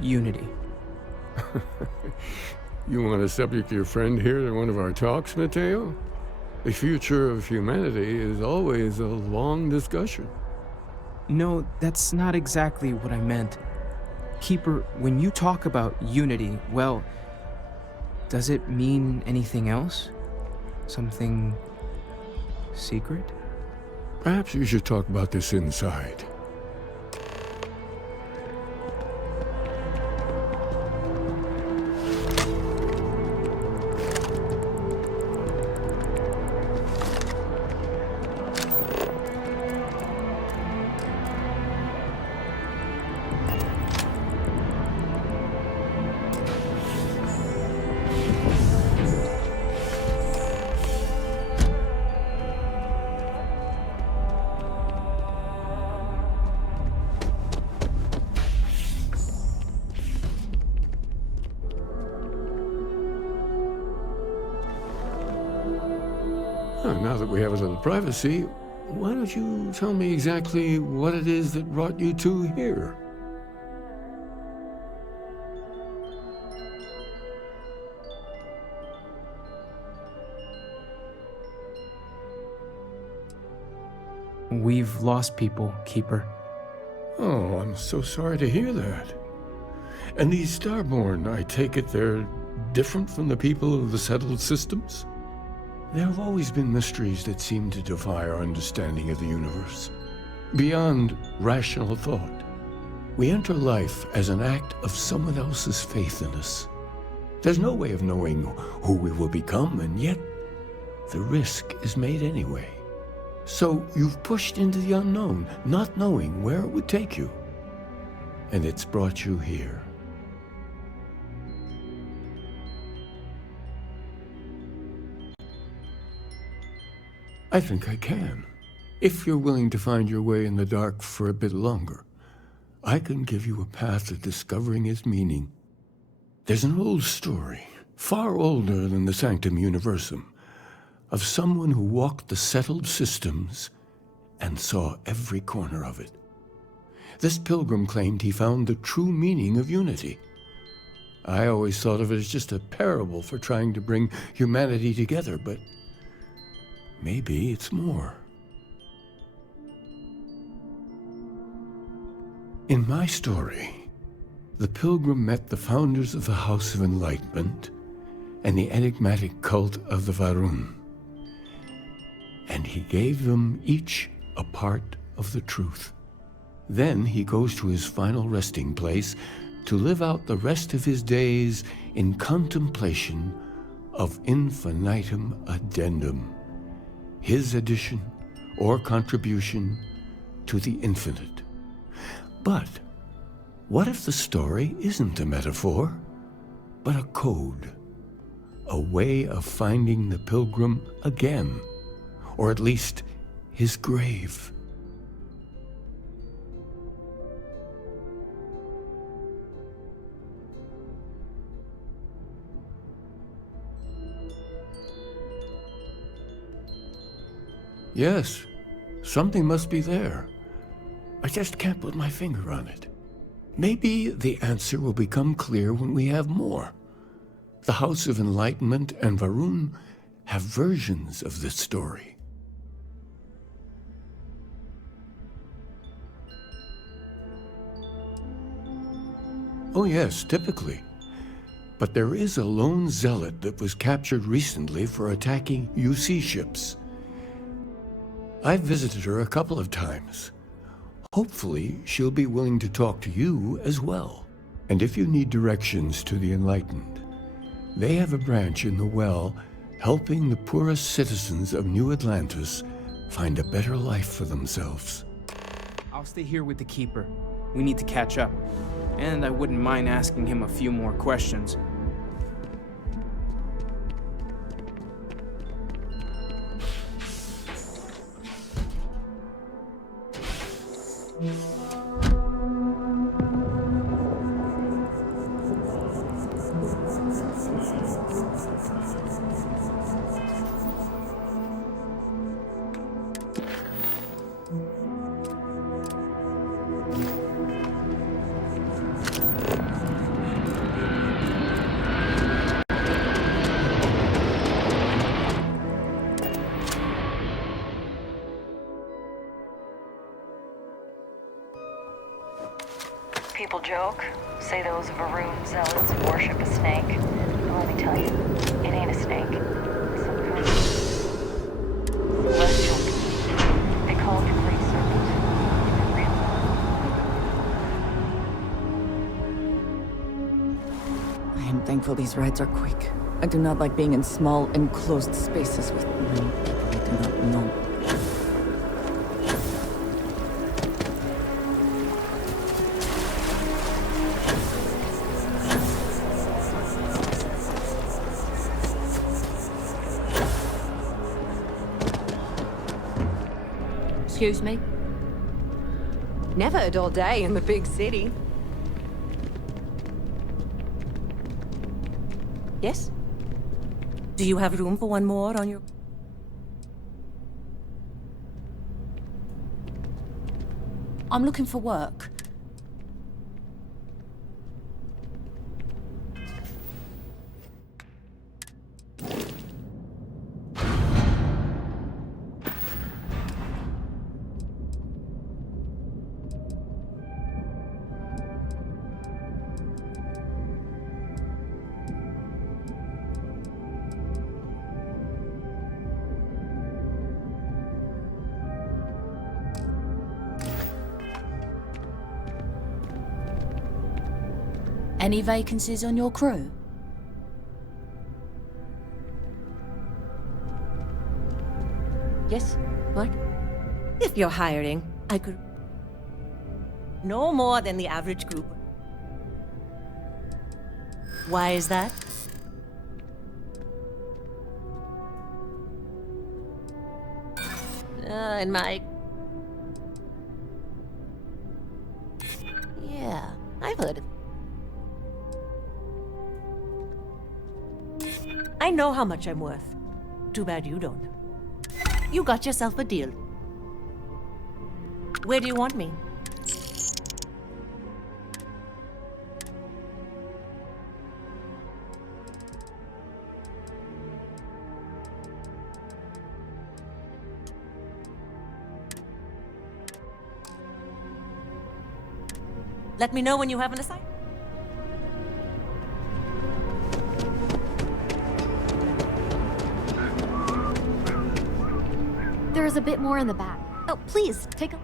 Unity. You want to subject your friend here to one of our talks, Mateo? The future of humanity is always a long discussion. No, that's not exactly what I meant. Keeper, when you talk about Unity, well, does it mean anything else? Something secret? Perhaps you should talk about this inside. Now that we have a little privacy, why don't you tell me exactly what it is that brought you two here? We've lost people, Keeper. Oh, I'm so sorry to hear that. And these Starborn, I take it they're different from the people of the settled systems? There have always been mysteries that seem to defy our understanding of the universe. Beyond rational thought, we enter life as an act of someone else's faith in us. There's no way of knowing who we will become, and yet the risk is made anyway. So you've pushed into the unknown, not knowing where it would take you. And it's brought you here. I think I can. If you're willing to find your way in the dark for a bit longer, I can give you a path to discovering its meaning. There's an old story, far older than the Sanctum Universum, of someone who walked the settled systems and saw every corner of it. This pilgrim claimed he found the true meaning of unity. I always thought of it as just a parable for trying to bring humanity together, but maybe it's more. In my story, the pilgrim met the founders of the House of Enlightenment and the enigmatic cult of the Varun, and he gave them each a part of the truth. Then he goes to his final resting place to live out the rest of his days in contemplation of infinitum addendum, his addition or contribution to the infinite. But what if the story isn't a metaphor, but a code? A way of finding the pilgrim again, or at least his grave. Yes, something must be there. I just can't put my finger on it. Maybe the answer will become clear when we have more. The House of Enlightenment and Varun have versions of this story. Oh yes, typically. But there is a lone zealot that was captured recently for attacking UC ships. I've visited her a couple of times. Hopefully, she'll be willing to talk to you as well. And if you need directions to the Enlightened, they have a branch in the Well helping the poorest citizens of New Atlantis find a better life for themselves. I'll stay here with the Keeper. We need to catch up. And I wouldn't mind asking him a few more questions. People joke, say those Varun zealots worship a snake. Well, let me tell you, it ain't a snake. It's some kind of celestial being. They call it the Great Serpent. I am thankful these rides are quick. I do not like being in small, enclosed spaces with many people I do not know. Excuse me? Never a dull day in the big city. Yes? Do you have room for one more on your... I'm looking for work. Any vacancies on your crew? Yes? What? If you're hiring, I could... No more than the average group. Why is that? In my... Yeah, I've heard of... I know how much I'm worth. Too bad you don't. You got yourself a deal. Where do you want me? Let me know when you have an assignment. There's a bit more in the back. Oh, please, take a...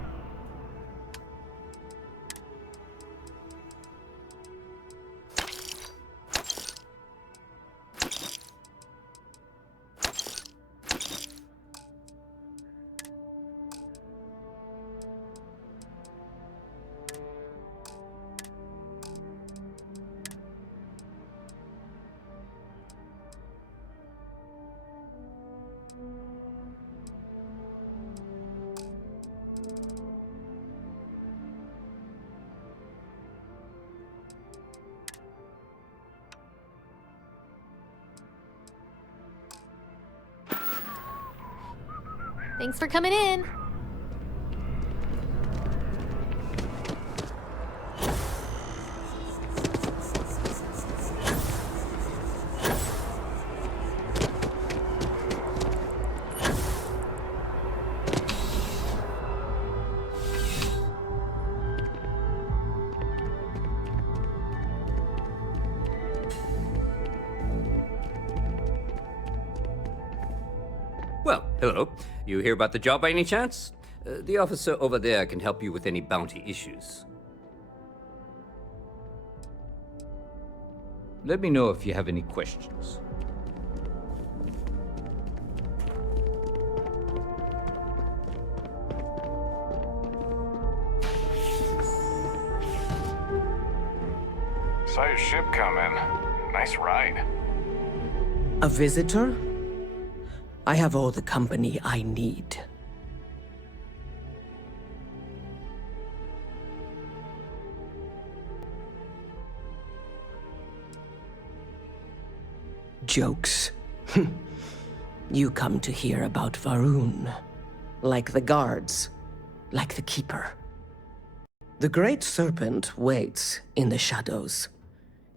Thanks for coming in. Well, hello. You hear about the job by any chance? The officer over there can help you with any bounty issues. Let me know if you have any questions. Saw your ship come in. Nice ride. A visitor? I have all the company I need. Jokes. You come to hear about Varun. Like the guards. Like the Keeper. The Great Serpent waits in the shadows.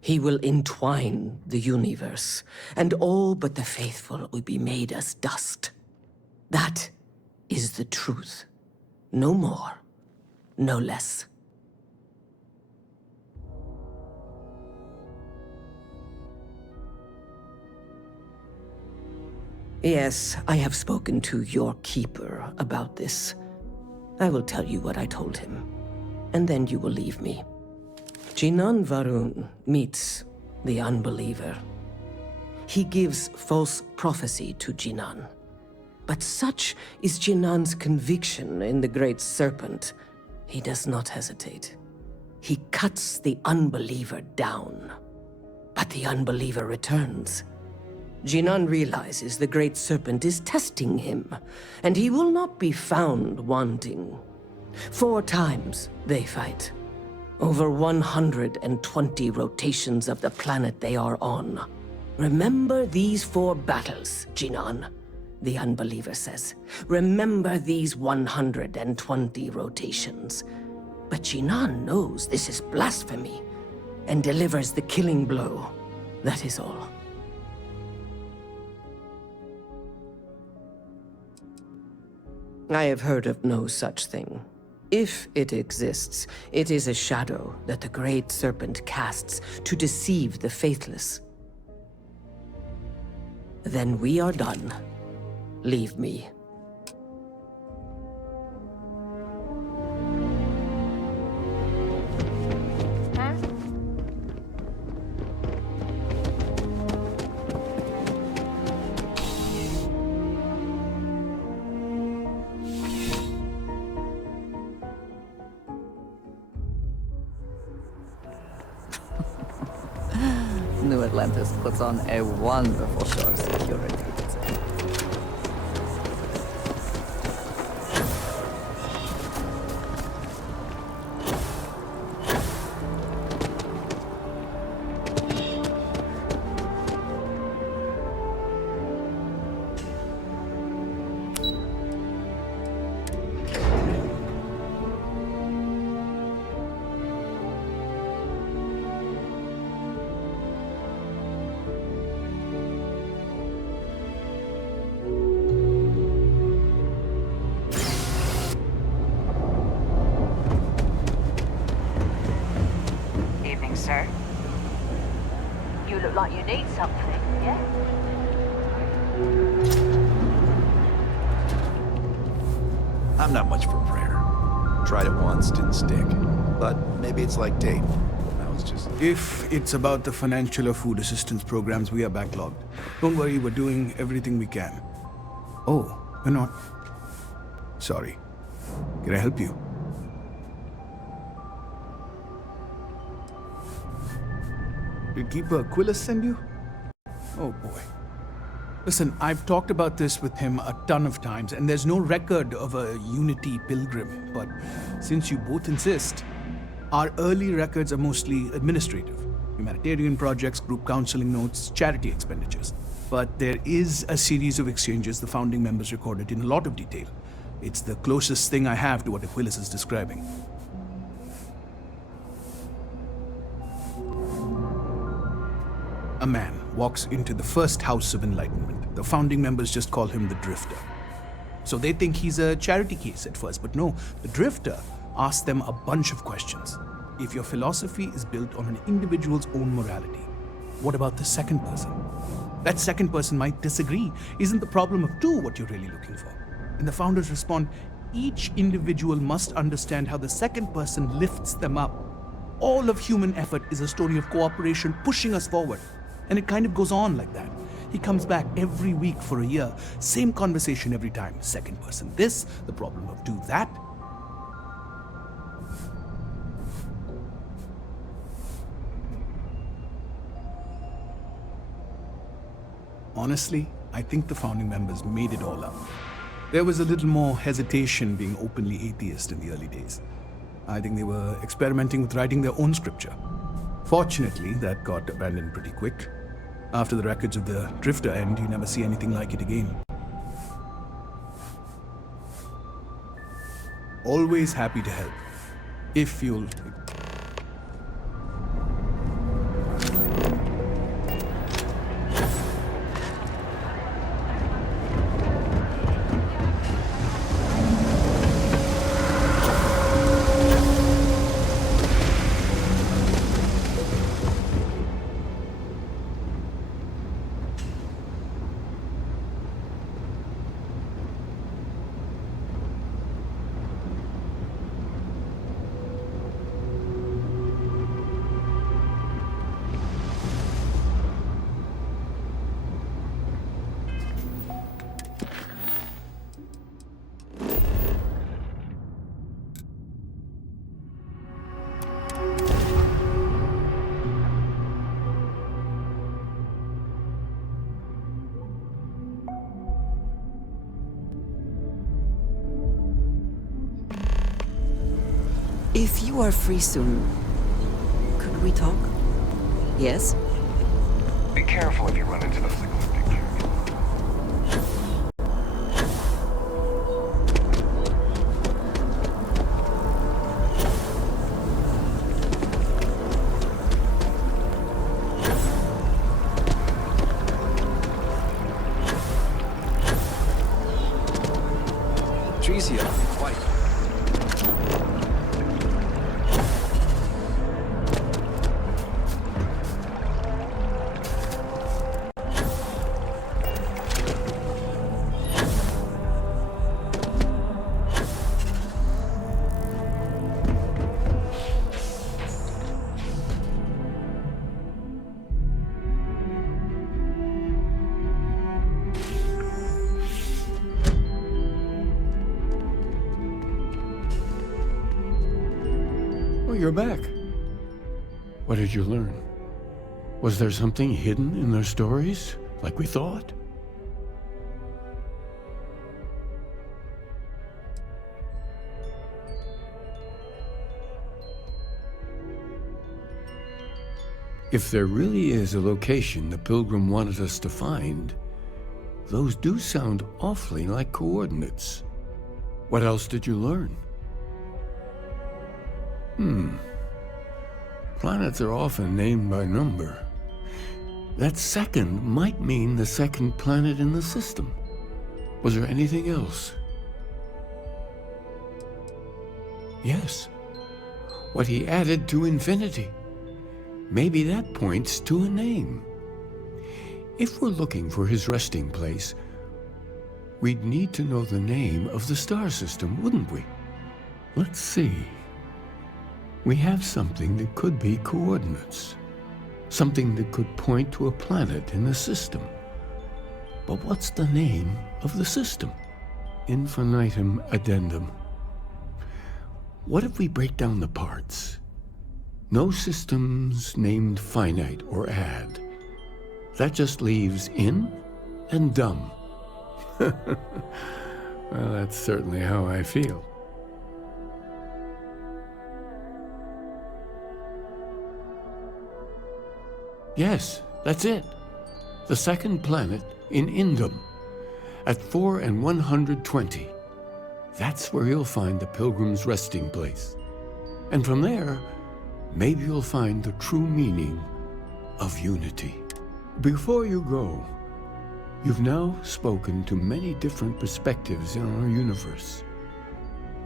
He will entwine the universe, and all but the faithful will be made as dust. That is the truth. No more, no less. Yes, I have spoken to your Keeper about this. I will tell you what I told him, and then you will leave me. Jinan Varun meets the Unbeliever. He gives false prophecy to Jinan. But such is Jinan's conviction in the Great Serpent, he does not hesitate. He cuts the Unbeliever down. But the Unbeliever returns. Jinan realizes the Great Serpent is testing him, and he will not be found wanting. 4 times they fight. Over 120 rotations of the planet they are on. Remember these 4 battles, Jinan, the Unbeliever says. Remember these 120 rotations. But Jinan knows this is blasphemy, and delivers the killing blow. That is all. I have heard of no such thing. If it exists, it is a shadow that the Great Serpent casts to deceive the faithless. Then we are done. Leave me. Atlantis puts on a wonderful show of security. Evening, sir. You look like you need something, yeah? I'm not much for prayer. Tried it once, didn't stick. But maybe it's like dating. I was just... If it's about the financial or food assistance programs, we are backlogged. Don't worry, we're doing everything we can. Oh, we're not. Sorry. Can I help you? Did Keeper Aquilus send you? Oh boy. Listen, I've talked about this with him a ton of times, and there's no record of a Unity pilgrim. But since you both insist, our early records are mostly administrative. Humanitarian projects, group counseling notes, charity expenditures. But there is a series of exchanges the founding members recorded in a lot of detail. It's the closest thing I have to what Aquilus is describing. A man walks into the first House of Enlightenment. The founding members just call him the Drifter. So they think he's a charity case at first, but no, the Drifter asks them a bunch of questions. If your philosophy is built on an individual's own morality, what about the second person? That second person might disagree. Isn't the problem of two what you're really looking for? And the founders respond, each individual must understand how the second person lifts them up. All of human effort is a story of cooperation pushing us forward. And it kind of goes on like that. He comes back every week for a year. Same conversation every time. Second person this, the problem of do that. Honestly, I think the founding members made it all up. There was a little more hesitation being openly atheist in the early days. I think they were experimenting with writing their own scripture. Fortunately, that got abandoned pretty quick. After the records of the Drifter end, you never see anything like it again. Always happy to help. If you'll... If you are free soon, could we talk? Yes? Be careful if you run into those ecliptic characters. Tricia, quiet. Oh, you're back. What did you learn? Was there something hidden in their stories, like we thought? If there really is a location the Pilgrim wanted us to find, those do sound awfully like coordinates. What else did you learn? Planets are often named by number. That second might mean the second planet in the system. Was there anything else? Yes. What he added to infinity. Maybe that points to a name. If we're looking for his resting place, we'd need to know the name of the star system, wouldn't we? Let's see. We have something that could be coordinates. Something that could point to a planet in the system. But what's the name of the system? Infinitum addendum. What if we break down the parts? No systems named finite or add. That just leaves in and dumb. Well, that's certainly how I feel. Yes, that's it. The second planet in Indum, at 4 and 120. That's where you'll find the Pilgrim's resting place. And from there, maybe you'll find the true meaning of unity. Before you go, you've now spoken to many different perspectives in our universe.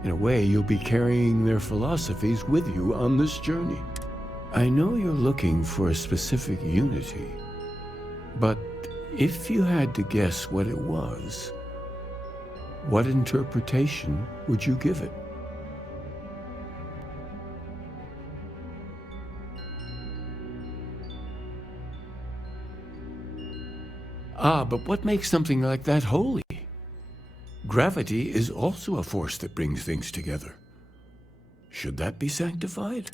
In a way, you'll be carrying their philosophies with you on this journey. I know you're looking for a specific unity, but if you had to guess what it was, what interpretation would you give it? But what makes something like that holy? Gravity is also a force that brings things together. Should that be sanctified?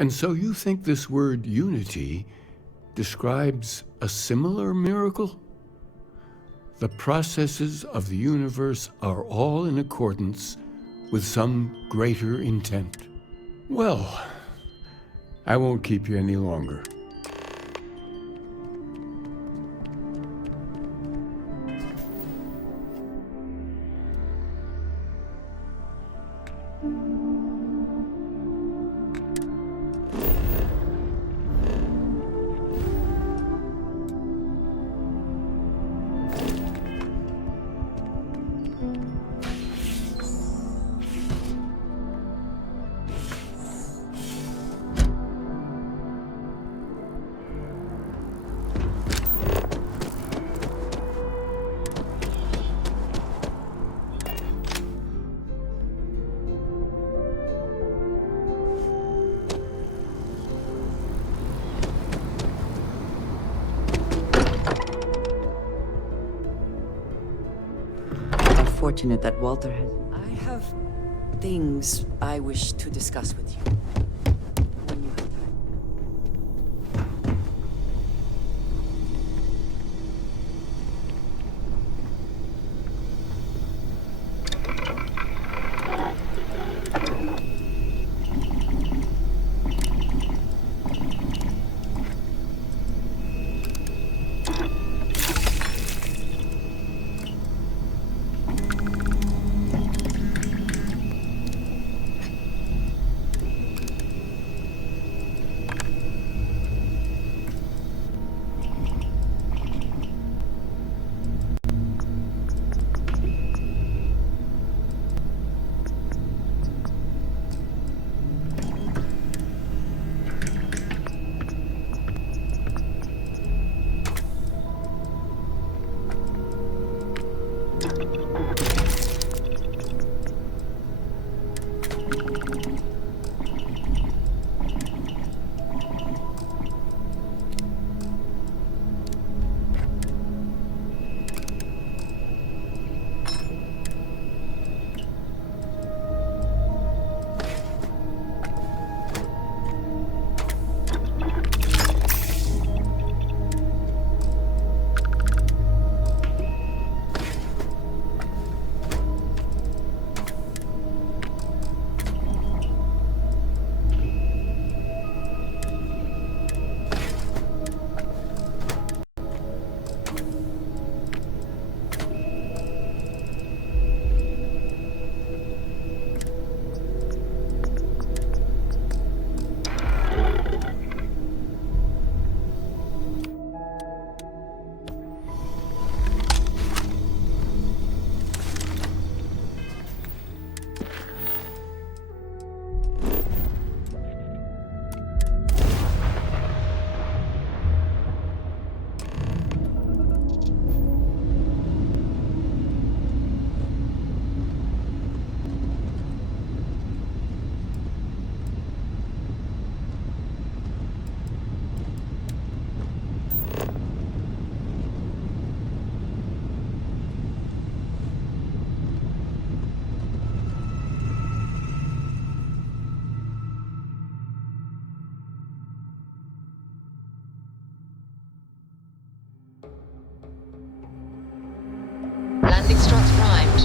And so you think this word unity describes a similar miracle? The processes of the universe are all in accordance with some greater intent. Well, I won't keep you any longer. Fortunate that Walter has... I have things I wish to discuss with you. When you have time.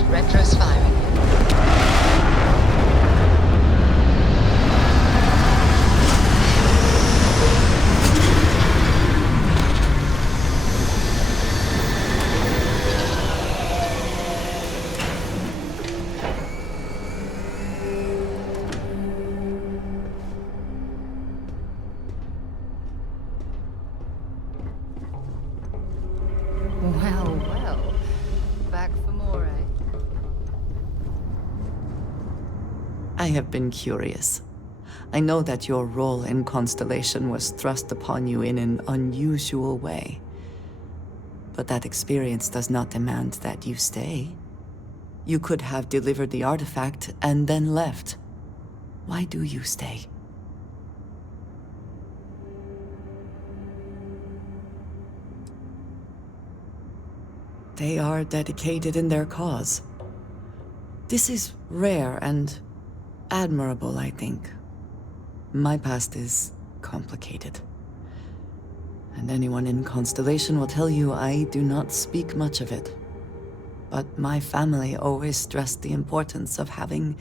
Retro's firing. Well, well. Back for more, eh? I have been curious. I know that your role in Constellation was thrust upon you in an unusual way. But that experience does not demand that you stay. You could have delivered the artifact and then left. Why do you stay? They are dedicated in their cause. This is rare and admirable, I think. My past is complicated. And anyone in Constellation will tell you I do not speak much of it. But my family always stressed the importance of having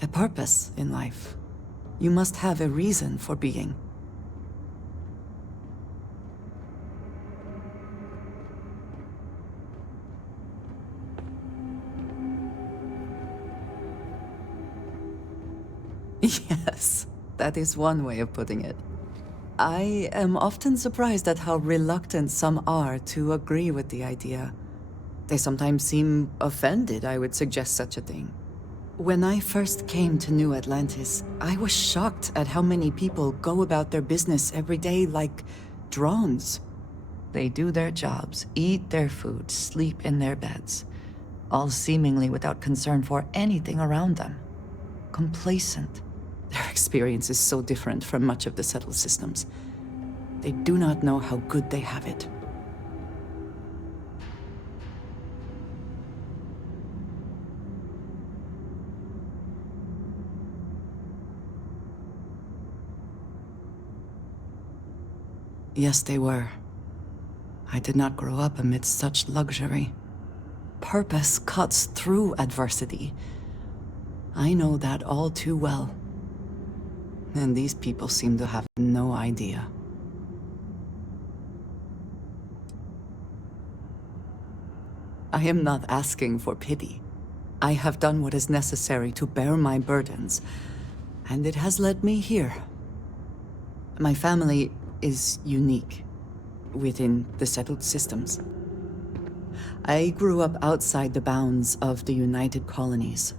a purpose in life. You must have a reason for being. Yes, that is one way of putting it. I am often surprised at how reluctant some are to agree with the idea. They sometimes seem offended I would suggest such a thing. When I first came to New Atlantis, I was shocked at how many people go about their business every day like drones. They do their jobs, eat their food, sleep in their beds, all seemingly without concern for anything around them. Complacent. Their experience is so different from much of the settled systems. They do not know how good they have it. Yes, they were. I did not grow up amidst such luxury. Purpose cuts through adversity. I know that all too well. And these people seem to have no idea. I am not asking for pity. I have done what is necessary to bear my burdens, and it has led me here. My family is unique within the settled systems. I grew up outside the bounds of the United Colonies,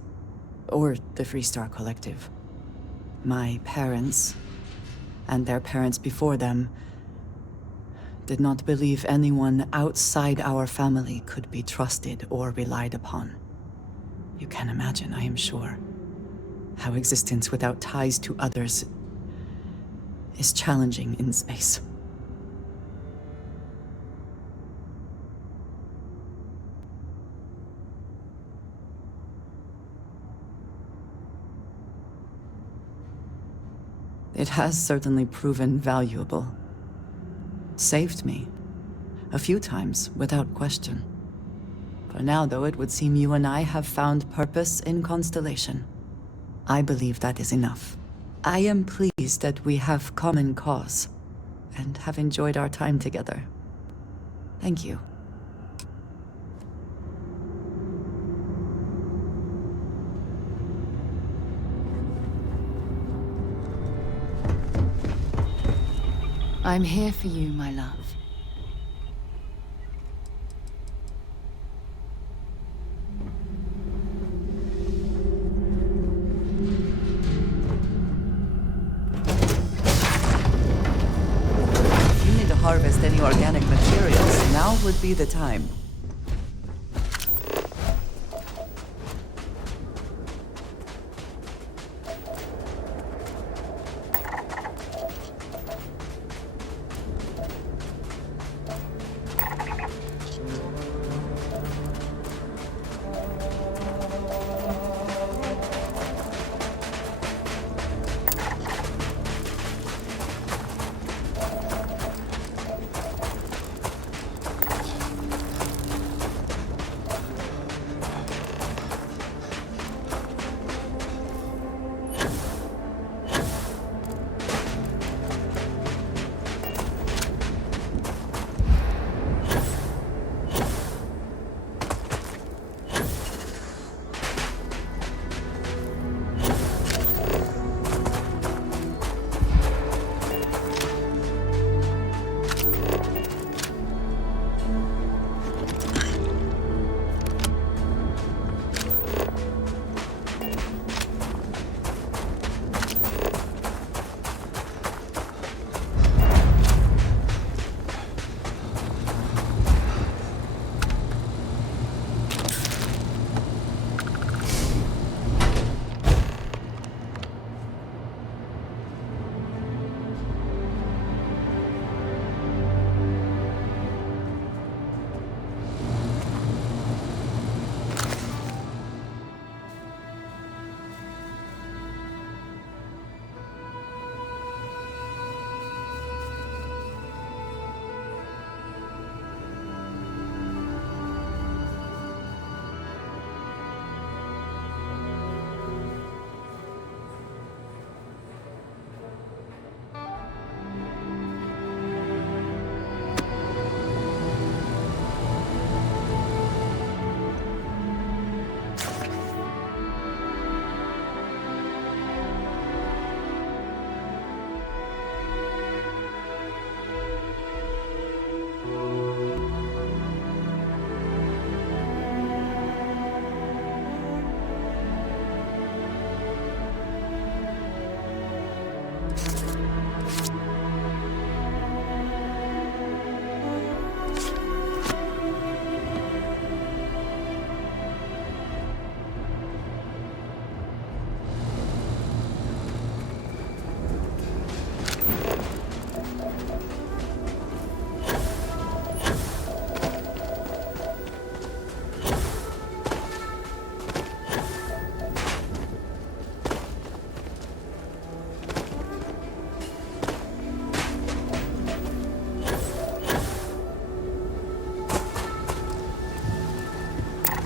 or the Freestar Collective. My parents, and their parents before them, did not believe anyone outside our family could be trusted or relied upon. You can imagine, I am sure, how existence without ties to others is challenging in space. It has certainly proven valuable. Saved me. A few times, without question. For now, though, it would seem you and I have found purpose in Constellation. I believe that is enough. I am pleased that we have common cause, and have enjoyed our time together. Thank you. I'm here for you, my love. If you need to harvest any organic materials, now would be the time.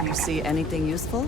You see anything useful?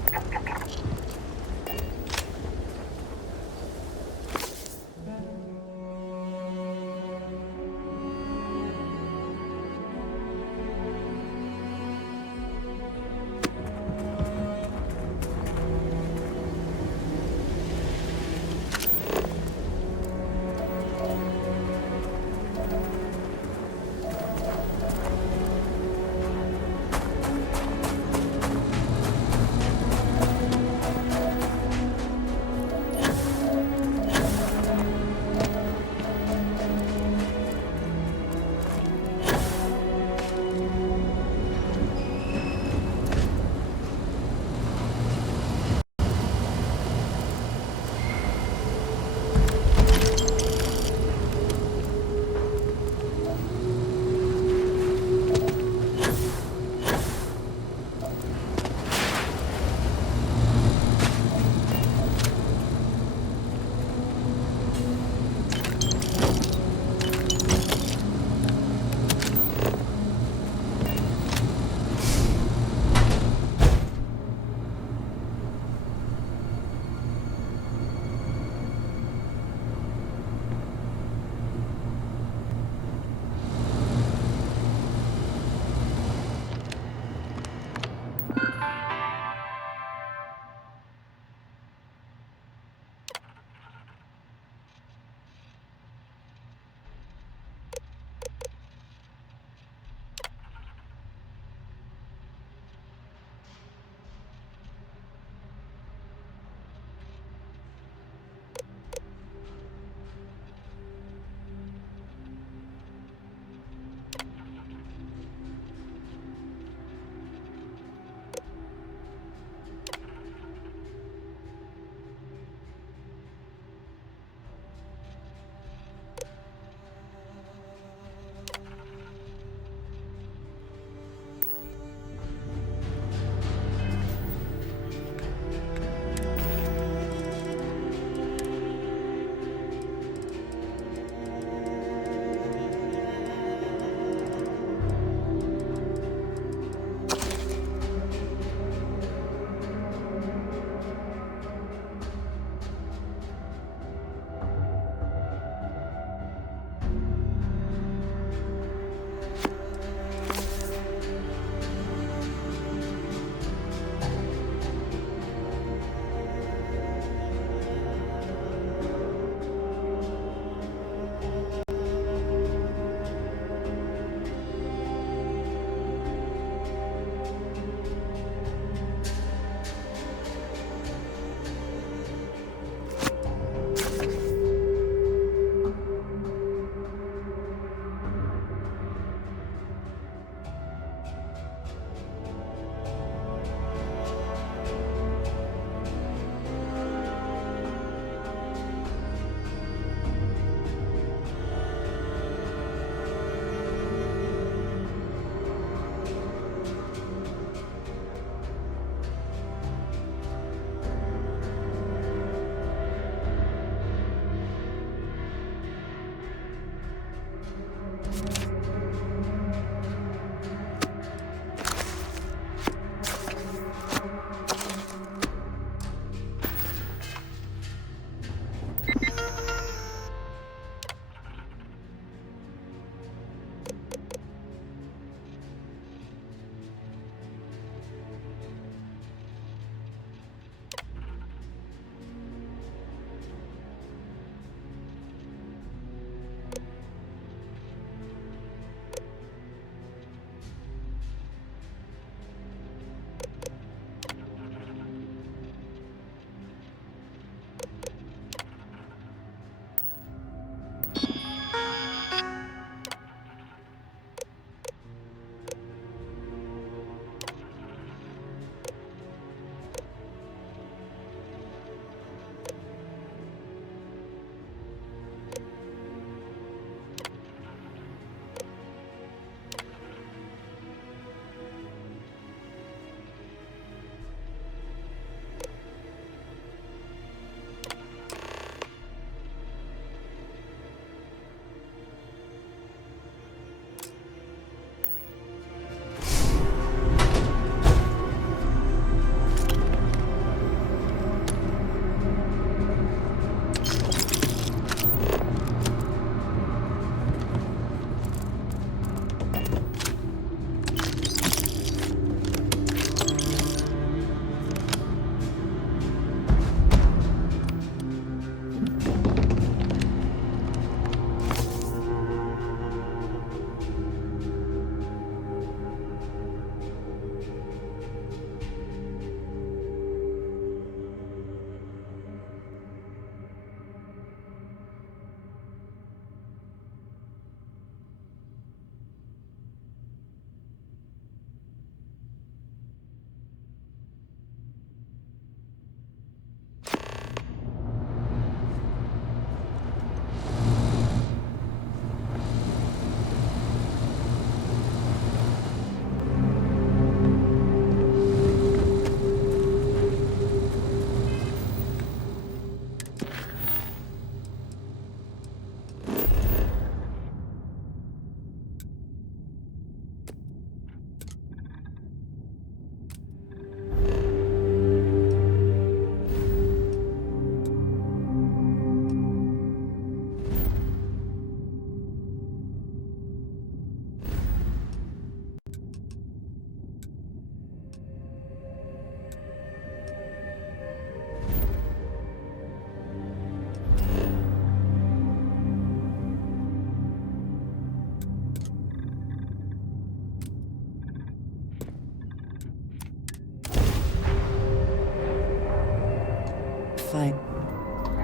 find...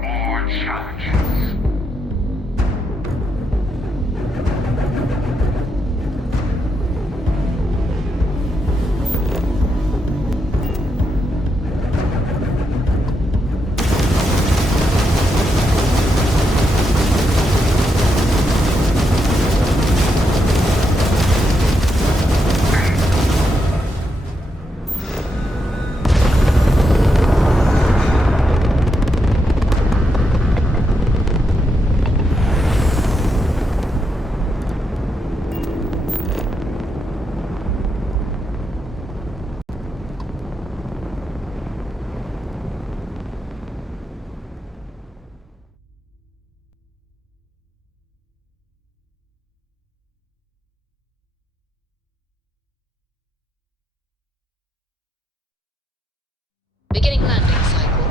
More challenges. Beginning landing cycle.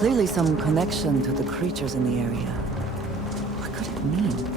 Clearly some connection to the creatures in the area. What could it mean?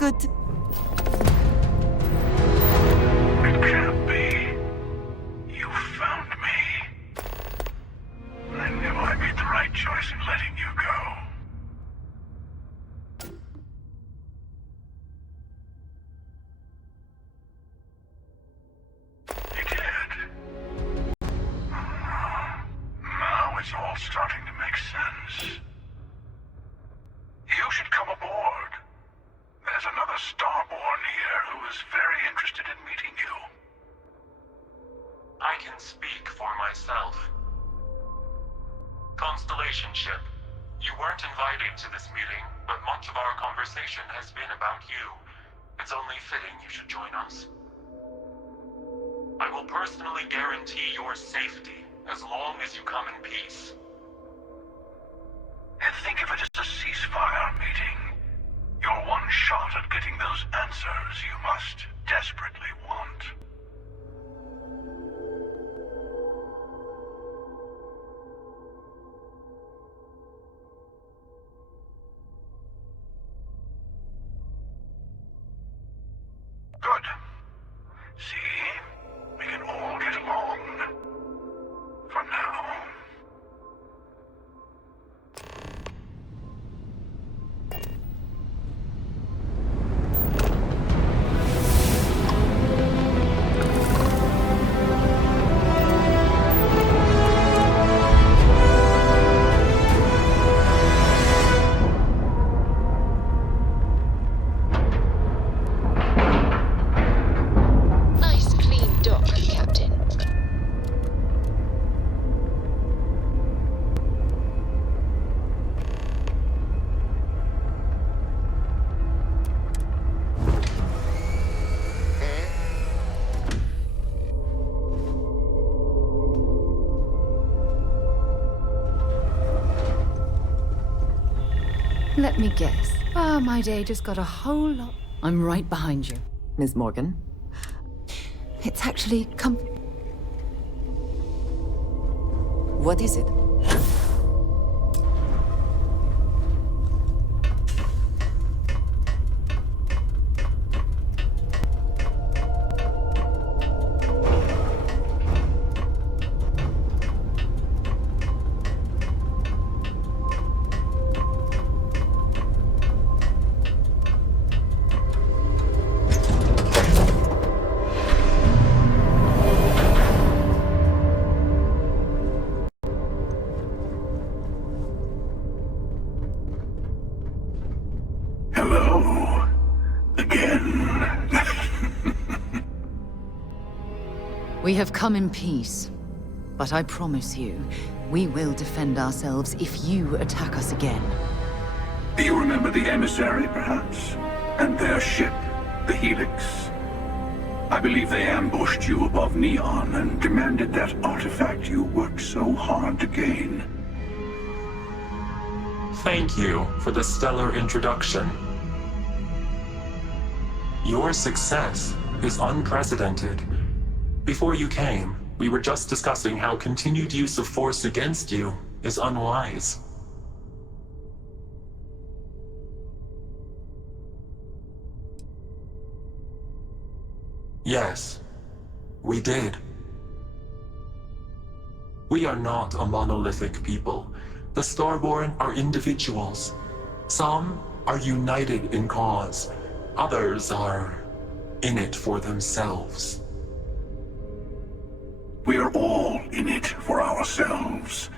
good to... It can't be. You found me. I knew I made the right choice in letting you go. You did. Now it's all starting to make sense. You should come aboard. There's another Starborn here who is very interested in meeting you. I can speak for myself. Constellation ship, you weren't invited to this meeting, but much of our conversation has been about you. It's only fitting you should join us. I will personally guarantee your safety as long as you come in peace. And think of it as a ceasefire meeting. You're one shot at getting those answers you must desperately want. Good. See? We can all get along. For now. Nice clean dock, Captain. Let me guess. My day just got a whole lot... I'm right behind you, Ms. Morgan. It's actually What is it? Hello. Again. We have come in peace. But I promise you, we will defend ourselves if you attack us again. Do you remember the emissary, perhaps? And their ship, the Helix? I believe they ambushed you above Neon and demanded that artifact you worked so hard to gain. Thank you for the stellar introduction. Your success is unprecedented. Before you came, we were just discussing how continued use of force against you is unwise. Yes, we did. We are not a monolithic people. The Starborn are individuals. Some are united in cause. Others are in it for themselves. We are all in it for ourselves.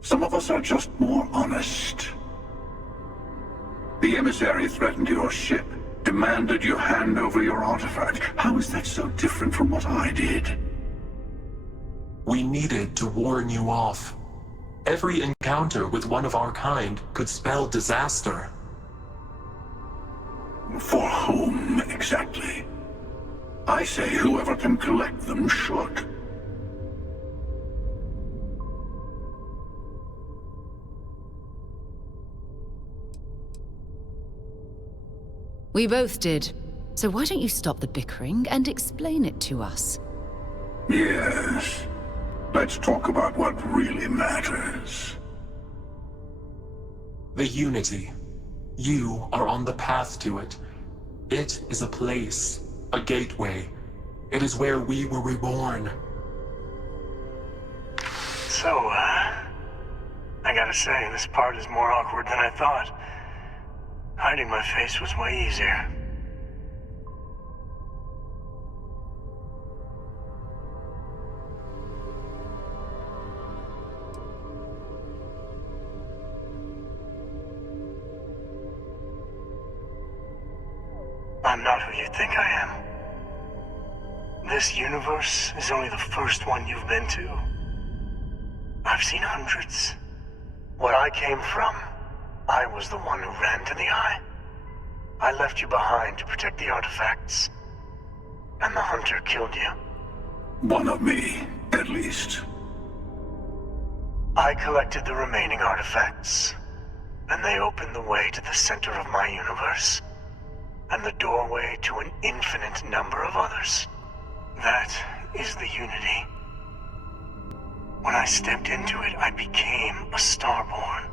Some of us are just more honest. The emissary threatened your ship, demanded you hand over your artifact. How is that so different from what I did? We needed to warn you off. Every encounter with one of our kind could spell disaster. For whom, exactly? I say whoever can collect them should. We both did. So why don't you stop the bickering and explain it to us? Yes. Let's talk about what really matters. The Unity. You are on the path to it. It is a place, a gateway. It is where we were reborn. So, I gotta say, this part is more awkward than I thought. Hiding my face was way easier. I'm not who you think I am. This universe is only the first one you've been to. I've seen hundreds. Where I came from, I was the one who ran to the Eye. I left you behind to protect the artifacts. And the Hunter killed you. One of me, at least. I collected the remaining artifacts, and they opened the way to the center of my universe, and the doorway to an infinite number of others. That is the Unity. When I stepped into it, I became a Starborn.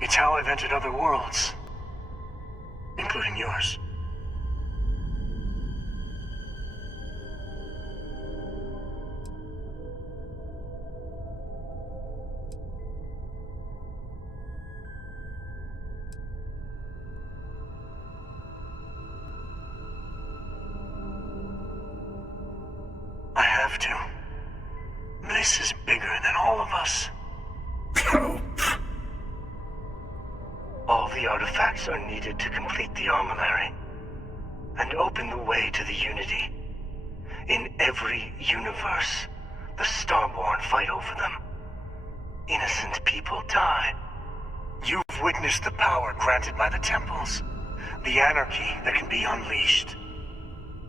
It's how I've entered other worlds, including yours. I have to. This is bigger than all of us. All the artifacts are needed to complete the armillary and open the way to the Unity. In every universe, the Starborn fight over them. Innocent people die. You've witnessed the power granted by the temples, the anarchy that can be unleashed.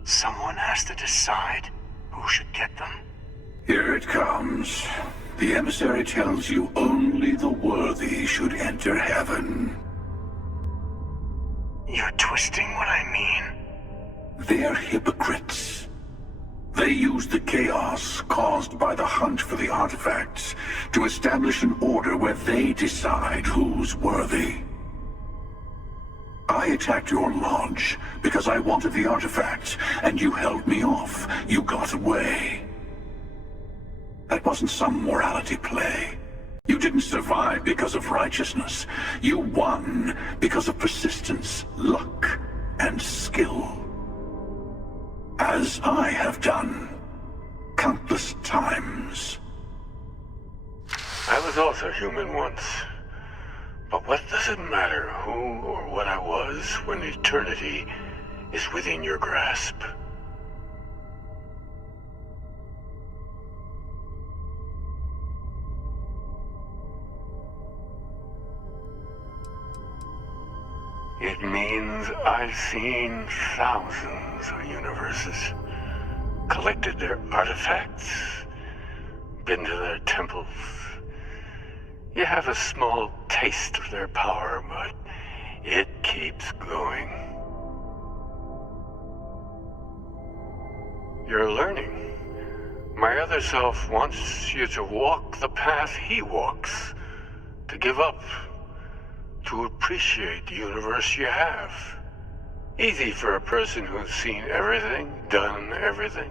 Someone has to decide who should get them. Here it comes. The emissary tells you only the worthy should enter heaven. You're twisting what I mean. They're hypocrites. They use the chaos caused by the hunt for the artifacts to establish an order where they decide who's worthy. I attacked your lodge because I wanted the artifacts, and you held me off. You got away. That wasn't some morality play. You didn't survive because of righteousness. You won because of persistence, luck, and skill. As I have done countless times. I was also human once. But what does it matter who or what I was when eternity is within your grasp? It means I've seen thousands of universes, collected their artifacts, been to their temples. You have a small taste of their power, but it keeps going. You're learning. My other self wants you to walk the path he walks, to give up, to appreciate the universe you have. Easy for a person who's seen everything, done everything.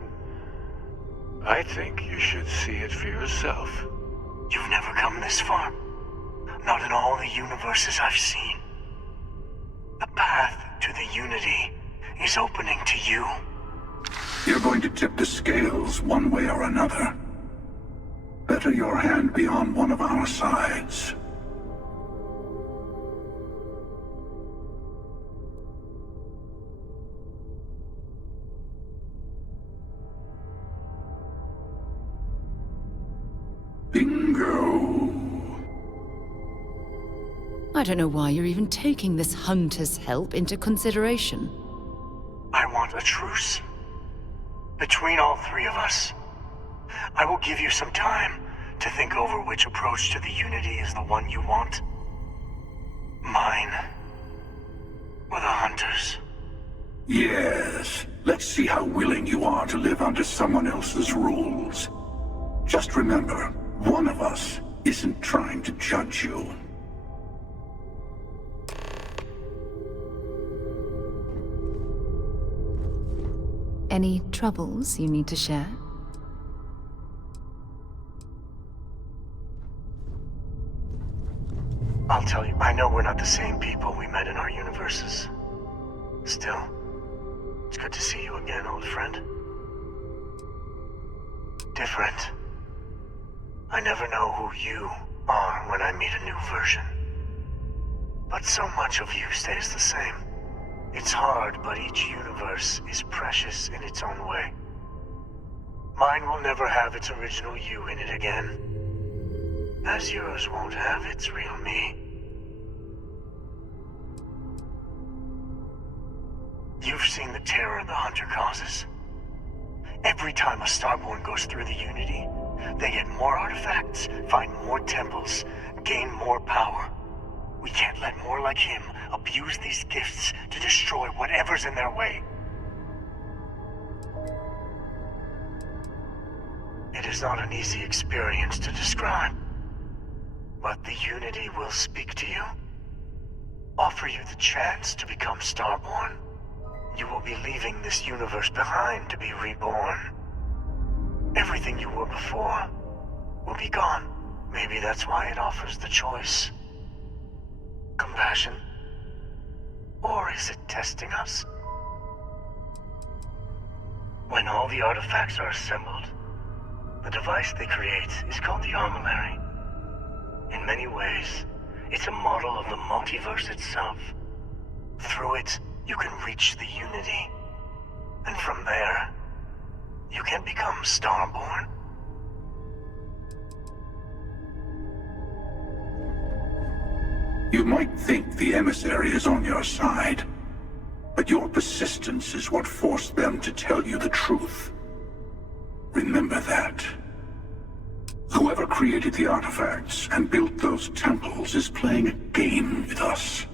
I think you should see it for yourself. You've never come this far. Not in all the universes I've seen. The path to the Unity is opening to you. You're going to tip the scales one way or another. Better your hand be on one of our sides. I don't know why you're even taking this hunter's help into consideration. I want a truce. Between all three of us. I will give you some time to think over which approach to the Unity is the one you want. Mine, or the Hunters. Yes. Let's see how willing you are to live under someone else's rules. Just remember, one of us isn't trying to judge you. Any troubles you need to share? I'll tell you, I know we're not the same people we met in our universes. Still, it's good to see you again, old friend. Different. I never know who you are when I meet a new version. But so much of you stays the same. It's hard, but each universe is precious in its own way. Mine will never have its original you in it again, as yours won't have its real me. You've seen the terror the Hunter causes. Every time a Starborn goes through the Unity, they get more artifacts, find more temples, gain more power. We can't let more like him abuse these gifts to destroy whatever's in their way. It is not an easy experience to describe, but the Unity will speak to you, offer you the chance to become Starborn. You will be leaving this universe behind to be reborn. Everything you were before will be gone. Maybe that's why it offers the choice. Compassion? Or is it testing us? When all the artifacts are assembled, the device they create is called the Armillary. In many ways, it's a model of the multiverse itself. Through it, you can reach the Unity. And from there, you can become Starborn. You might think the emissary is on your side, but your persistence is what forced them to tell you the truth. Remember that. Whoever created the artifacts and built those temples is playing a game with us.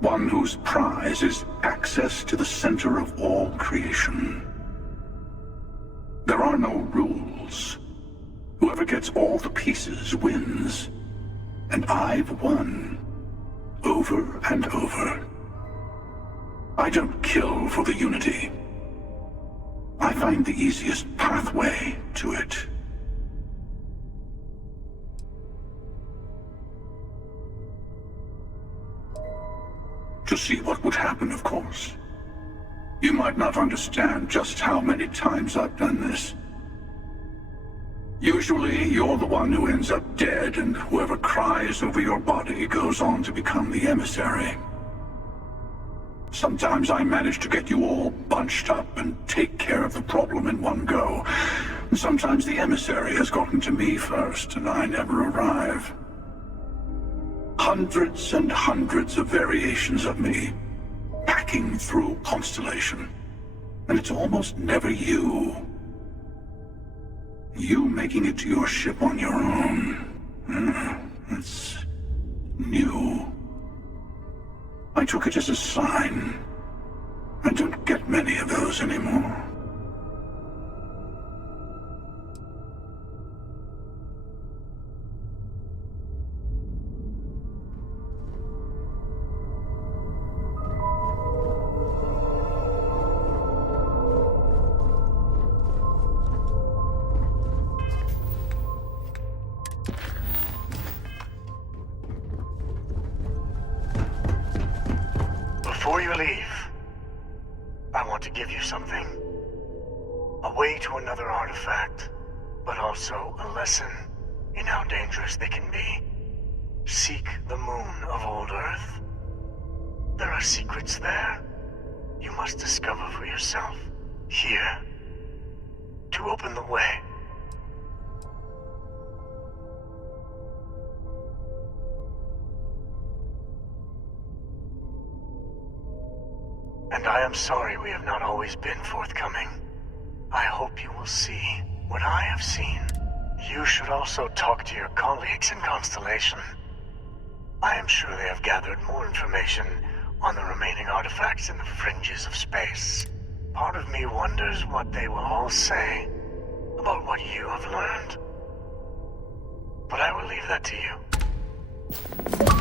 One whose prize is access to the center of all creation. There are no rules. Whoever gets all the pieces wins. And I've won. Over and over. I don't kill for the Unity. I find the easiest pathway to it. To see what would happen, of course. You might not understand just how many times I've done this. Usually, you're the one who ends up dead, and whoever cries over your body goes on to become the emissary. Sometimes I manage to get you all bunched up and take care of the problem in one go. And sometimes the emissary has gotten to me first, and I never arrive. Hundreds and hundreds of variations of me, packing through Constellation. And it's almost never you. You making it to your ship on your own. That's new. I took it as a sign. I don't get many of those anymore. Before you leave, I want to give you something. A way to another artifact, but also a lesson in how dangerous they can be. Seek the moon of old Earth. There are secrets there you must discover for yourself. Here, to open the way. And I am sorry we have not always been forthcoming. I hope you will see what I have seen. You should also talk to your colleagues in Constellation. I am sure they have gathered more information on the remaining artifacts in the fringes of space. Part of me wonders what they will all say about what you have learned. But I will leave that to you.